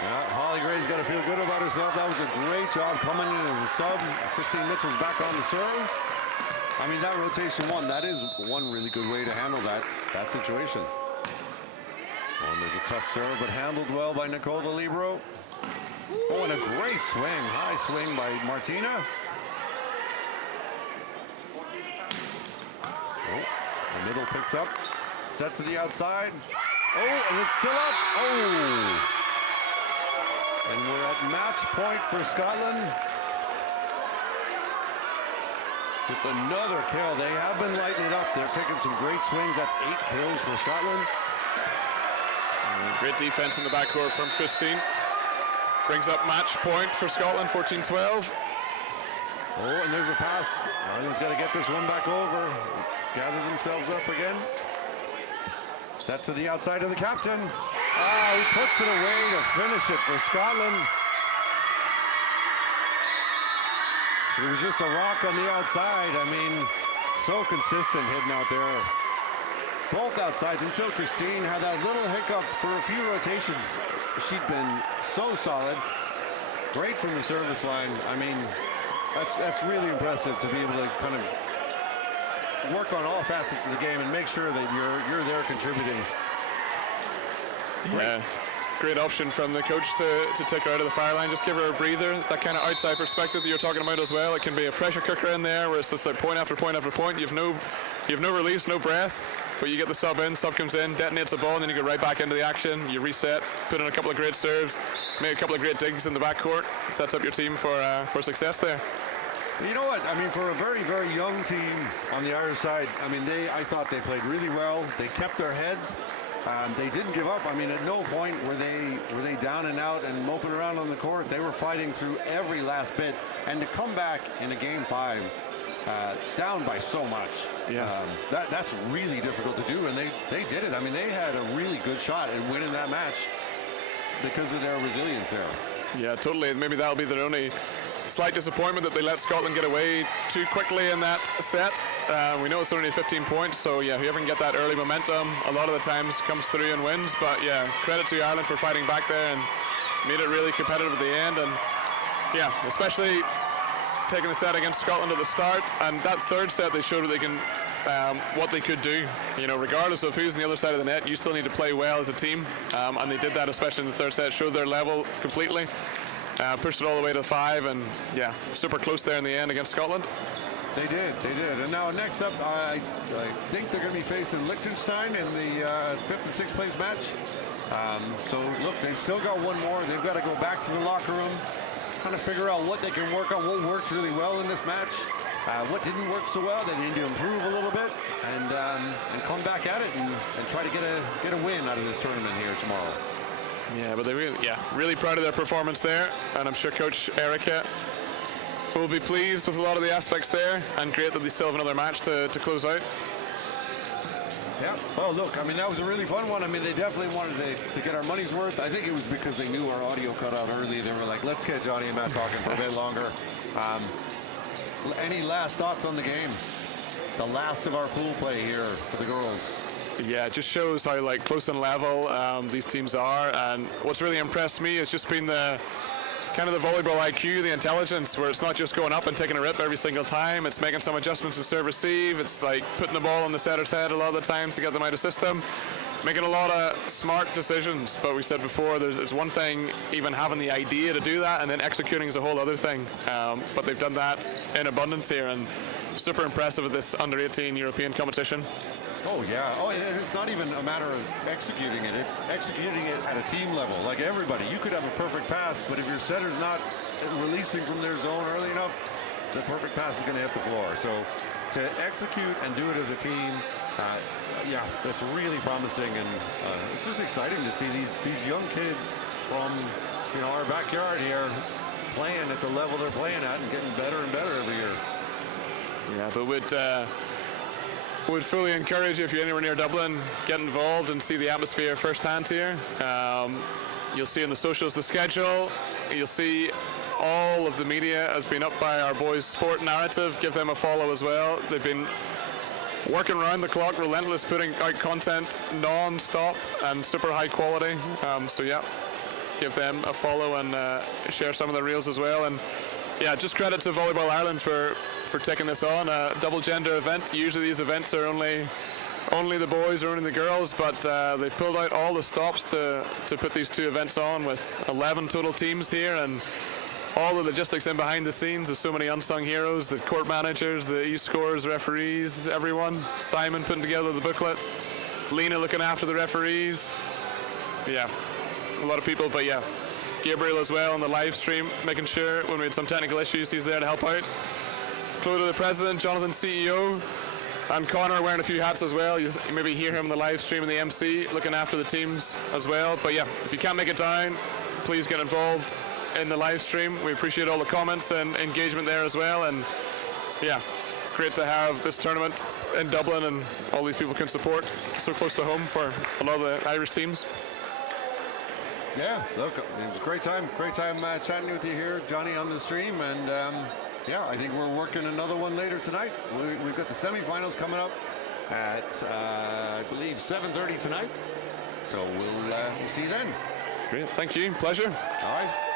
Yeah, Holly Gray's got to feel good about herself. That was a great job coming in as a sub. Christine Mitchell's back on the serve. I mean, that rotation one, that is one really good way to handle that situation. Oh, and there's a tough serve, but handled well by Nicole, the libero. Oh, and a great swing, high swing by Martina. Oh, the middle picked up, set to the outside. Oh, and it's still up. Oh! And we're at match point for Scotland. With another kill. They have been lighting it up. They're taking some great swings. That's 8 kills for Scotland. Great defense in the backcourt from Christine. Brings up match point for Scotland, 14-12. Oh, and there's a pass. Ireland's got to get this one back over. Gather themselves up again. Set to the outside of the captain. Ah, he puts it away to finish it for Scotland. So it was just a rock on the outside. I mean, so consistent hitting out there. Both outsides until Christine had that little hiccup for a few rotations. She'd been so solid. Great from the service line. I mean, that's really impressive to be able to kind of work on all facets of the game and make sure that you're there contributing. Yeah, great option from the coach to take her out of the fire line. Just give her a breather. That kind of outside perspective that you're talking about as well. It can be a pressure cooker in there where it's just like point after point after point. You've no release, no breath. But you get the sub in, sub comes in, detonates the ball, and then you go right back into the action. You reset, put in a couple of great serves, make a couple of great digs in the backcourt. Sets up your team for success there. You know what? I mean, for a very, very young team on the Irish side, I mean, I thought they played really well. They kept their heads. They didn't give up. I mean, at no point were they down and out and moping around on the court. They were fighting through every last bit. And to come back in a game 5 down by so much. Yeah. That's really difficult to do, and they did it. I mean, they had a really good shot at winning that match because of their resilience there. Yeah, totally. Maybe that'll be their only slight disappointment, that they let Scotland get away too quickly in that set. We know it's only 15 points, so yeah, whoever can get that early momentum a lot of the times comes through and wins. But yeah, credit to Ireland for fighting back there and made it really competitive at the end. And yeah, especially taking the set against Scotland at the start, and that third set they showed that they can what they could do. You know, regardless of who's on the other side of the net, you still need to play well as a team, and they did that, especially in the third set. Showed their level completely, pushed it all the way to 5, and yeah, super close there in the end against Scotland. They did. And now next up, I think they're going to be facing Liechtenstein in the 5th and 6th place match. So look, they've still got one more. They've got to go back to the locker room, kind of figure out what they can work on, what worked really well in this match, what didn't work so well. They need to improve a little bit and come back at it and try to get a win out of this tournament here tomorrow. Yeah, but they really proud of their performance there, and I'm sure Coach Erica will be pleased with a lot of the aspects there, and great that they still have another match to close out. Yeah, well, look, I mean, that was a really fun one. I mean, they definitely wanted to get our money's worth. I think it was because they knew our audio cut out early. They were like, let's get Johnny and Matt talking for a bit longer. Any last thoughts on the game? The last of our pool play here for the girls. Yeah, it just shows how close and level these teams are, and what's really impressed me has just been the kind of the volleyball IQ, the intelligence, where it's not just going up and taking a rip every single time. It's making some adjustments in serve receive. It's like putting the ball on the setter's head a lot of the times to get them out of system. Making a lot of smart decisions. But we said before, it's one thing even having the idea to do that, and then executing is a whole other thing. But they've done that in abundance here, and super impressive with this under-18 European competition. Oh, yeah. Oh, and it's not even a matter of executing it. It's executing it at a team level. Like everybody, you could have a perfect pass, but if your setter's not releasing from their zone early enough, the perfect pass is going to hit the floor. So to execute and do it as a team, yeah, that's really promising. And it's just exciting to see these young kids from, our backyard here playing at the level they're playing at and getting better and better every year. Yeah, but would fully encourage you, if you're anywhere near Dublin, get involved and see the atmosphere firsthand here. You'll see in the socials the schedule. You'll see all of the media has been up by our boys' sport narrative. Give them a follow as well. They've been working around the clock, relentless, putting out content non-stop and super high quality. So yeah, give them a follow and share some of the reels as well. And yeah, just credit to Volleyball Ireland for taking this on, a double gender event. Usually these events are only the boys or only the girls, but they've pulled out all the stops to put these two events on, with 11 total teams here, and all the logistics in behind the scenes. There's so many unsung heroes, the court managers, the e-scores, referees, everyone. Simon putting together the booklet, Lena looking after the referees. Yeah, a lot of people, but yeah, Gabriel as well on the live stream, making sure when we had some technical issues, he's there to help out. Clodagh, the president, Jonathan, CEO, and Connor wearing a few hats as well. You maybe hear him on the live stream and the MC looking after the teams as well. But yeah, if you can't make it down, please get involved in the live stream. We appreciate all the comments and engagement there as well. And yeah, great to have this tournament in Dublin, and all these people can support so close to home for a lot of the Irish teams. Yeah, look, it was a great time chatting with you here, Johnny, on the stream, and yeah, I think we're working another one later tonight. We've got the semifinals coming up at, I believe, 7:30 tonight. So we'll see you then. Great, thank you, pleasure. All right.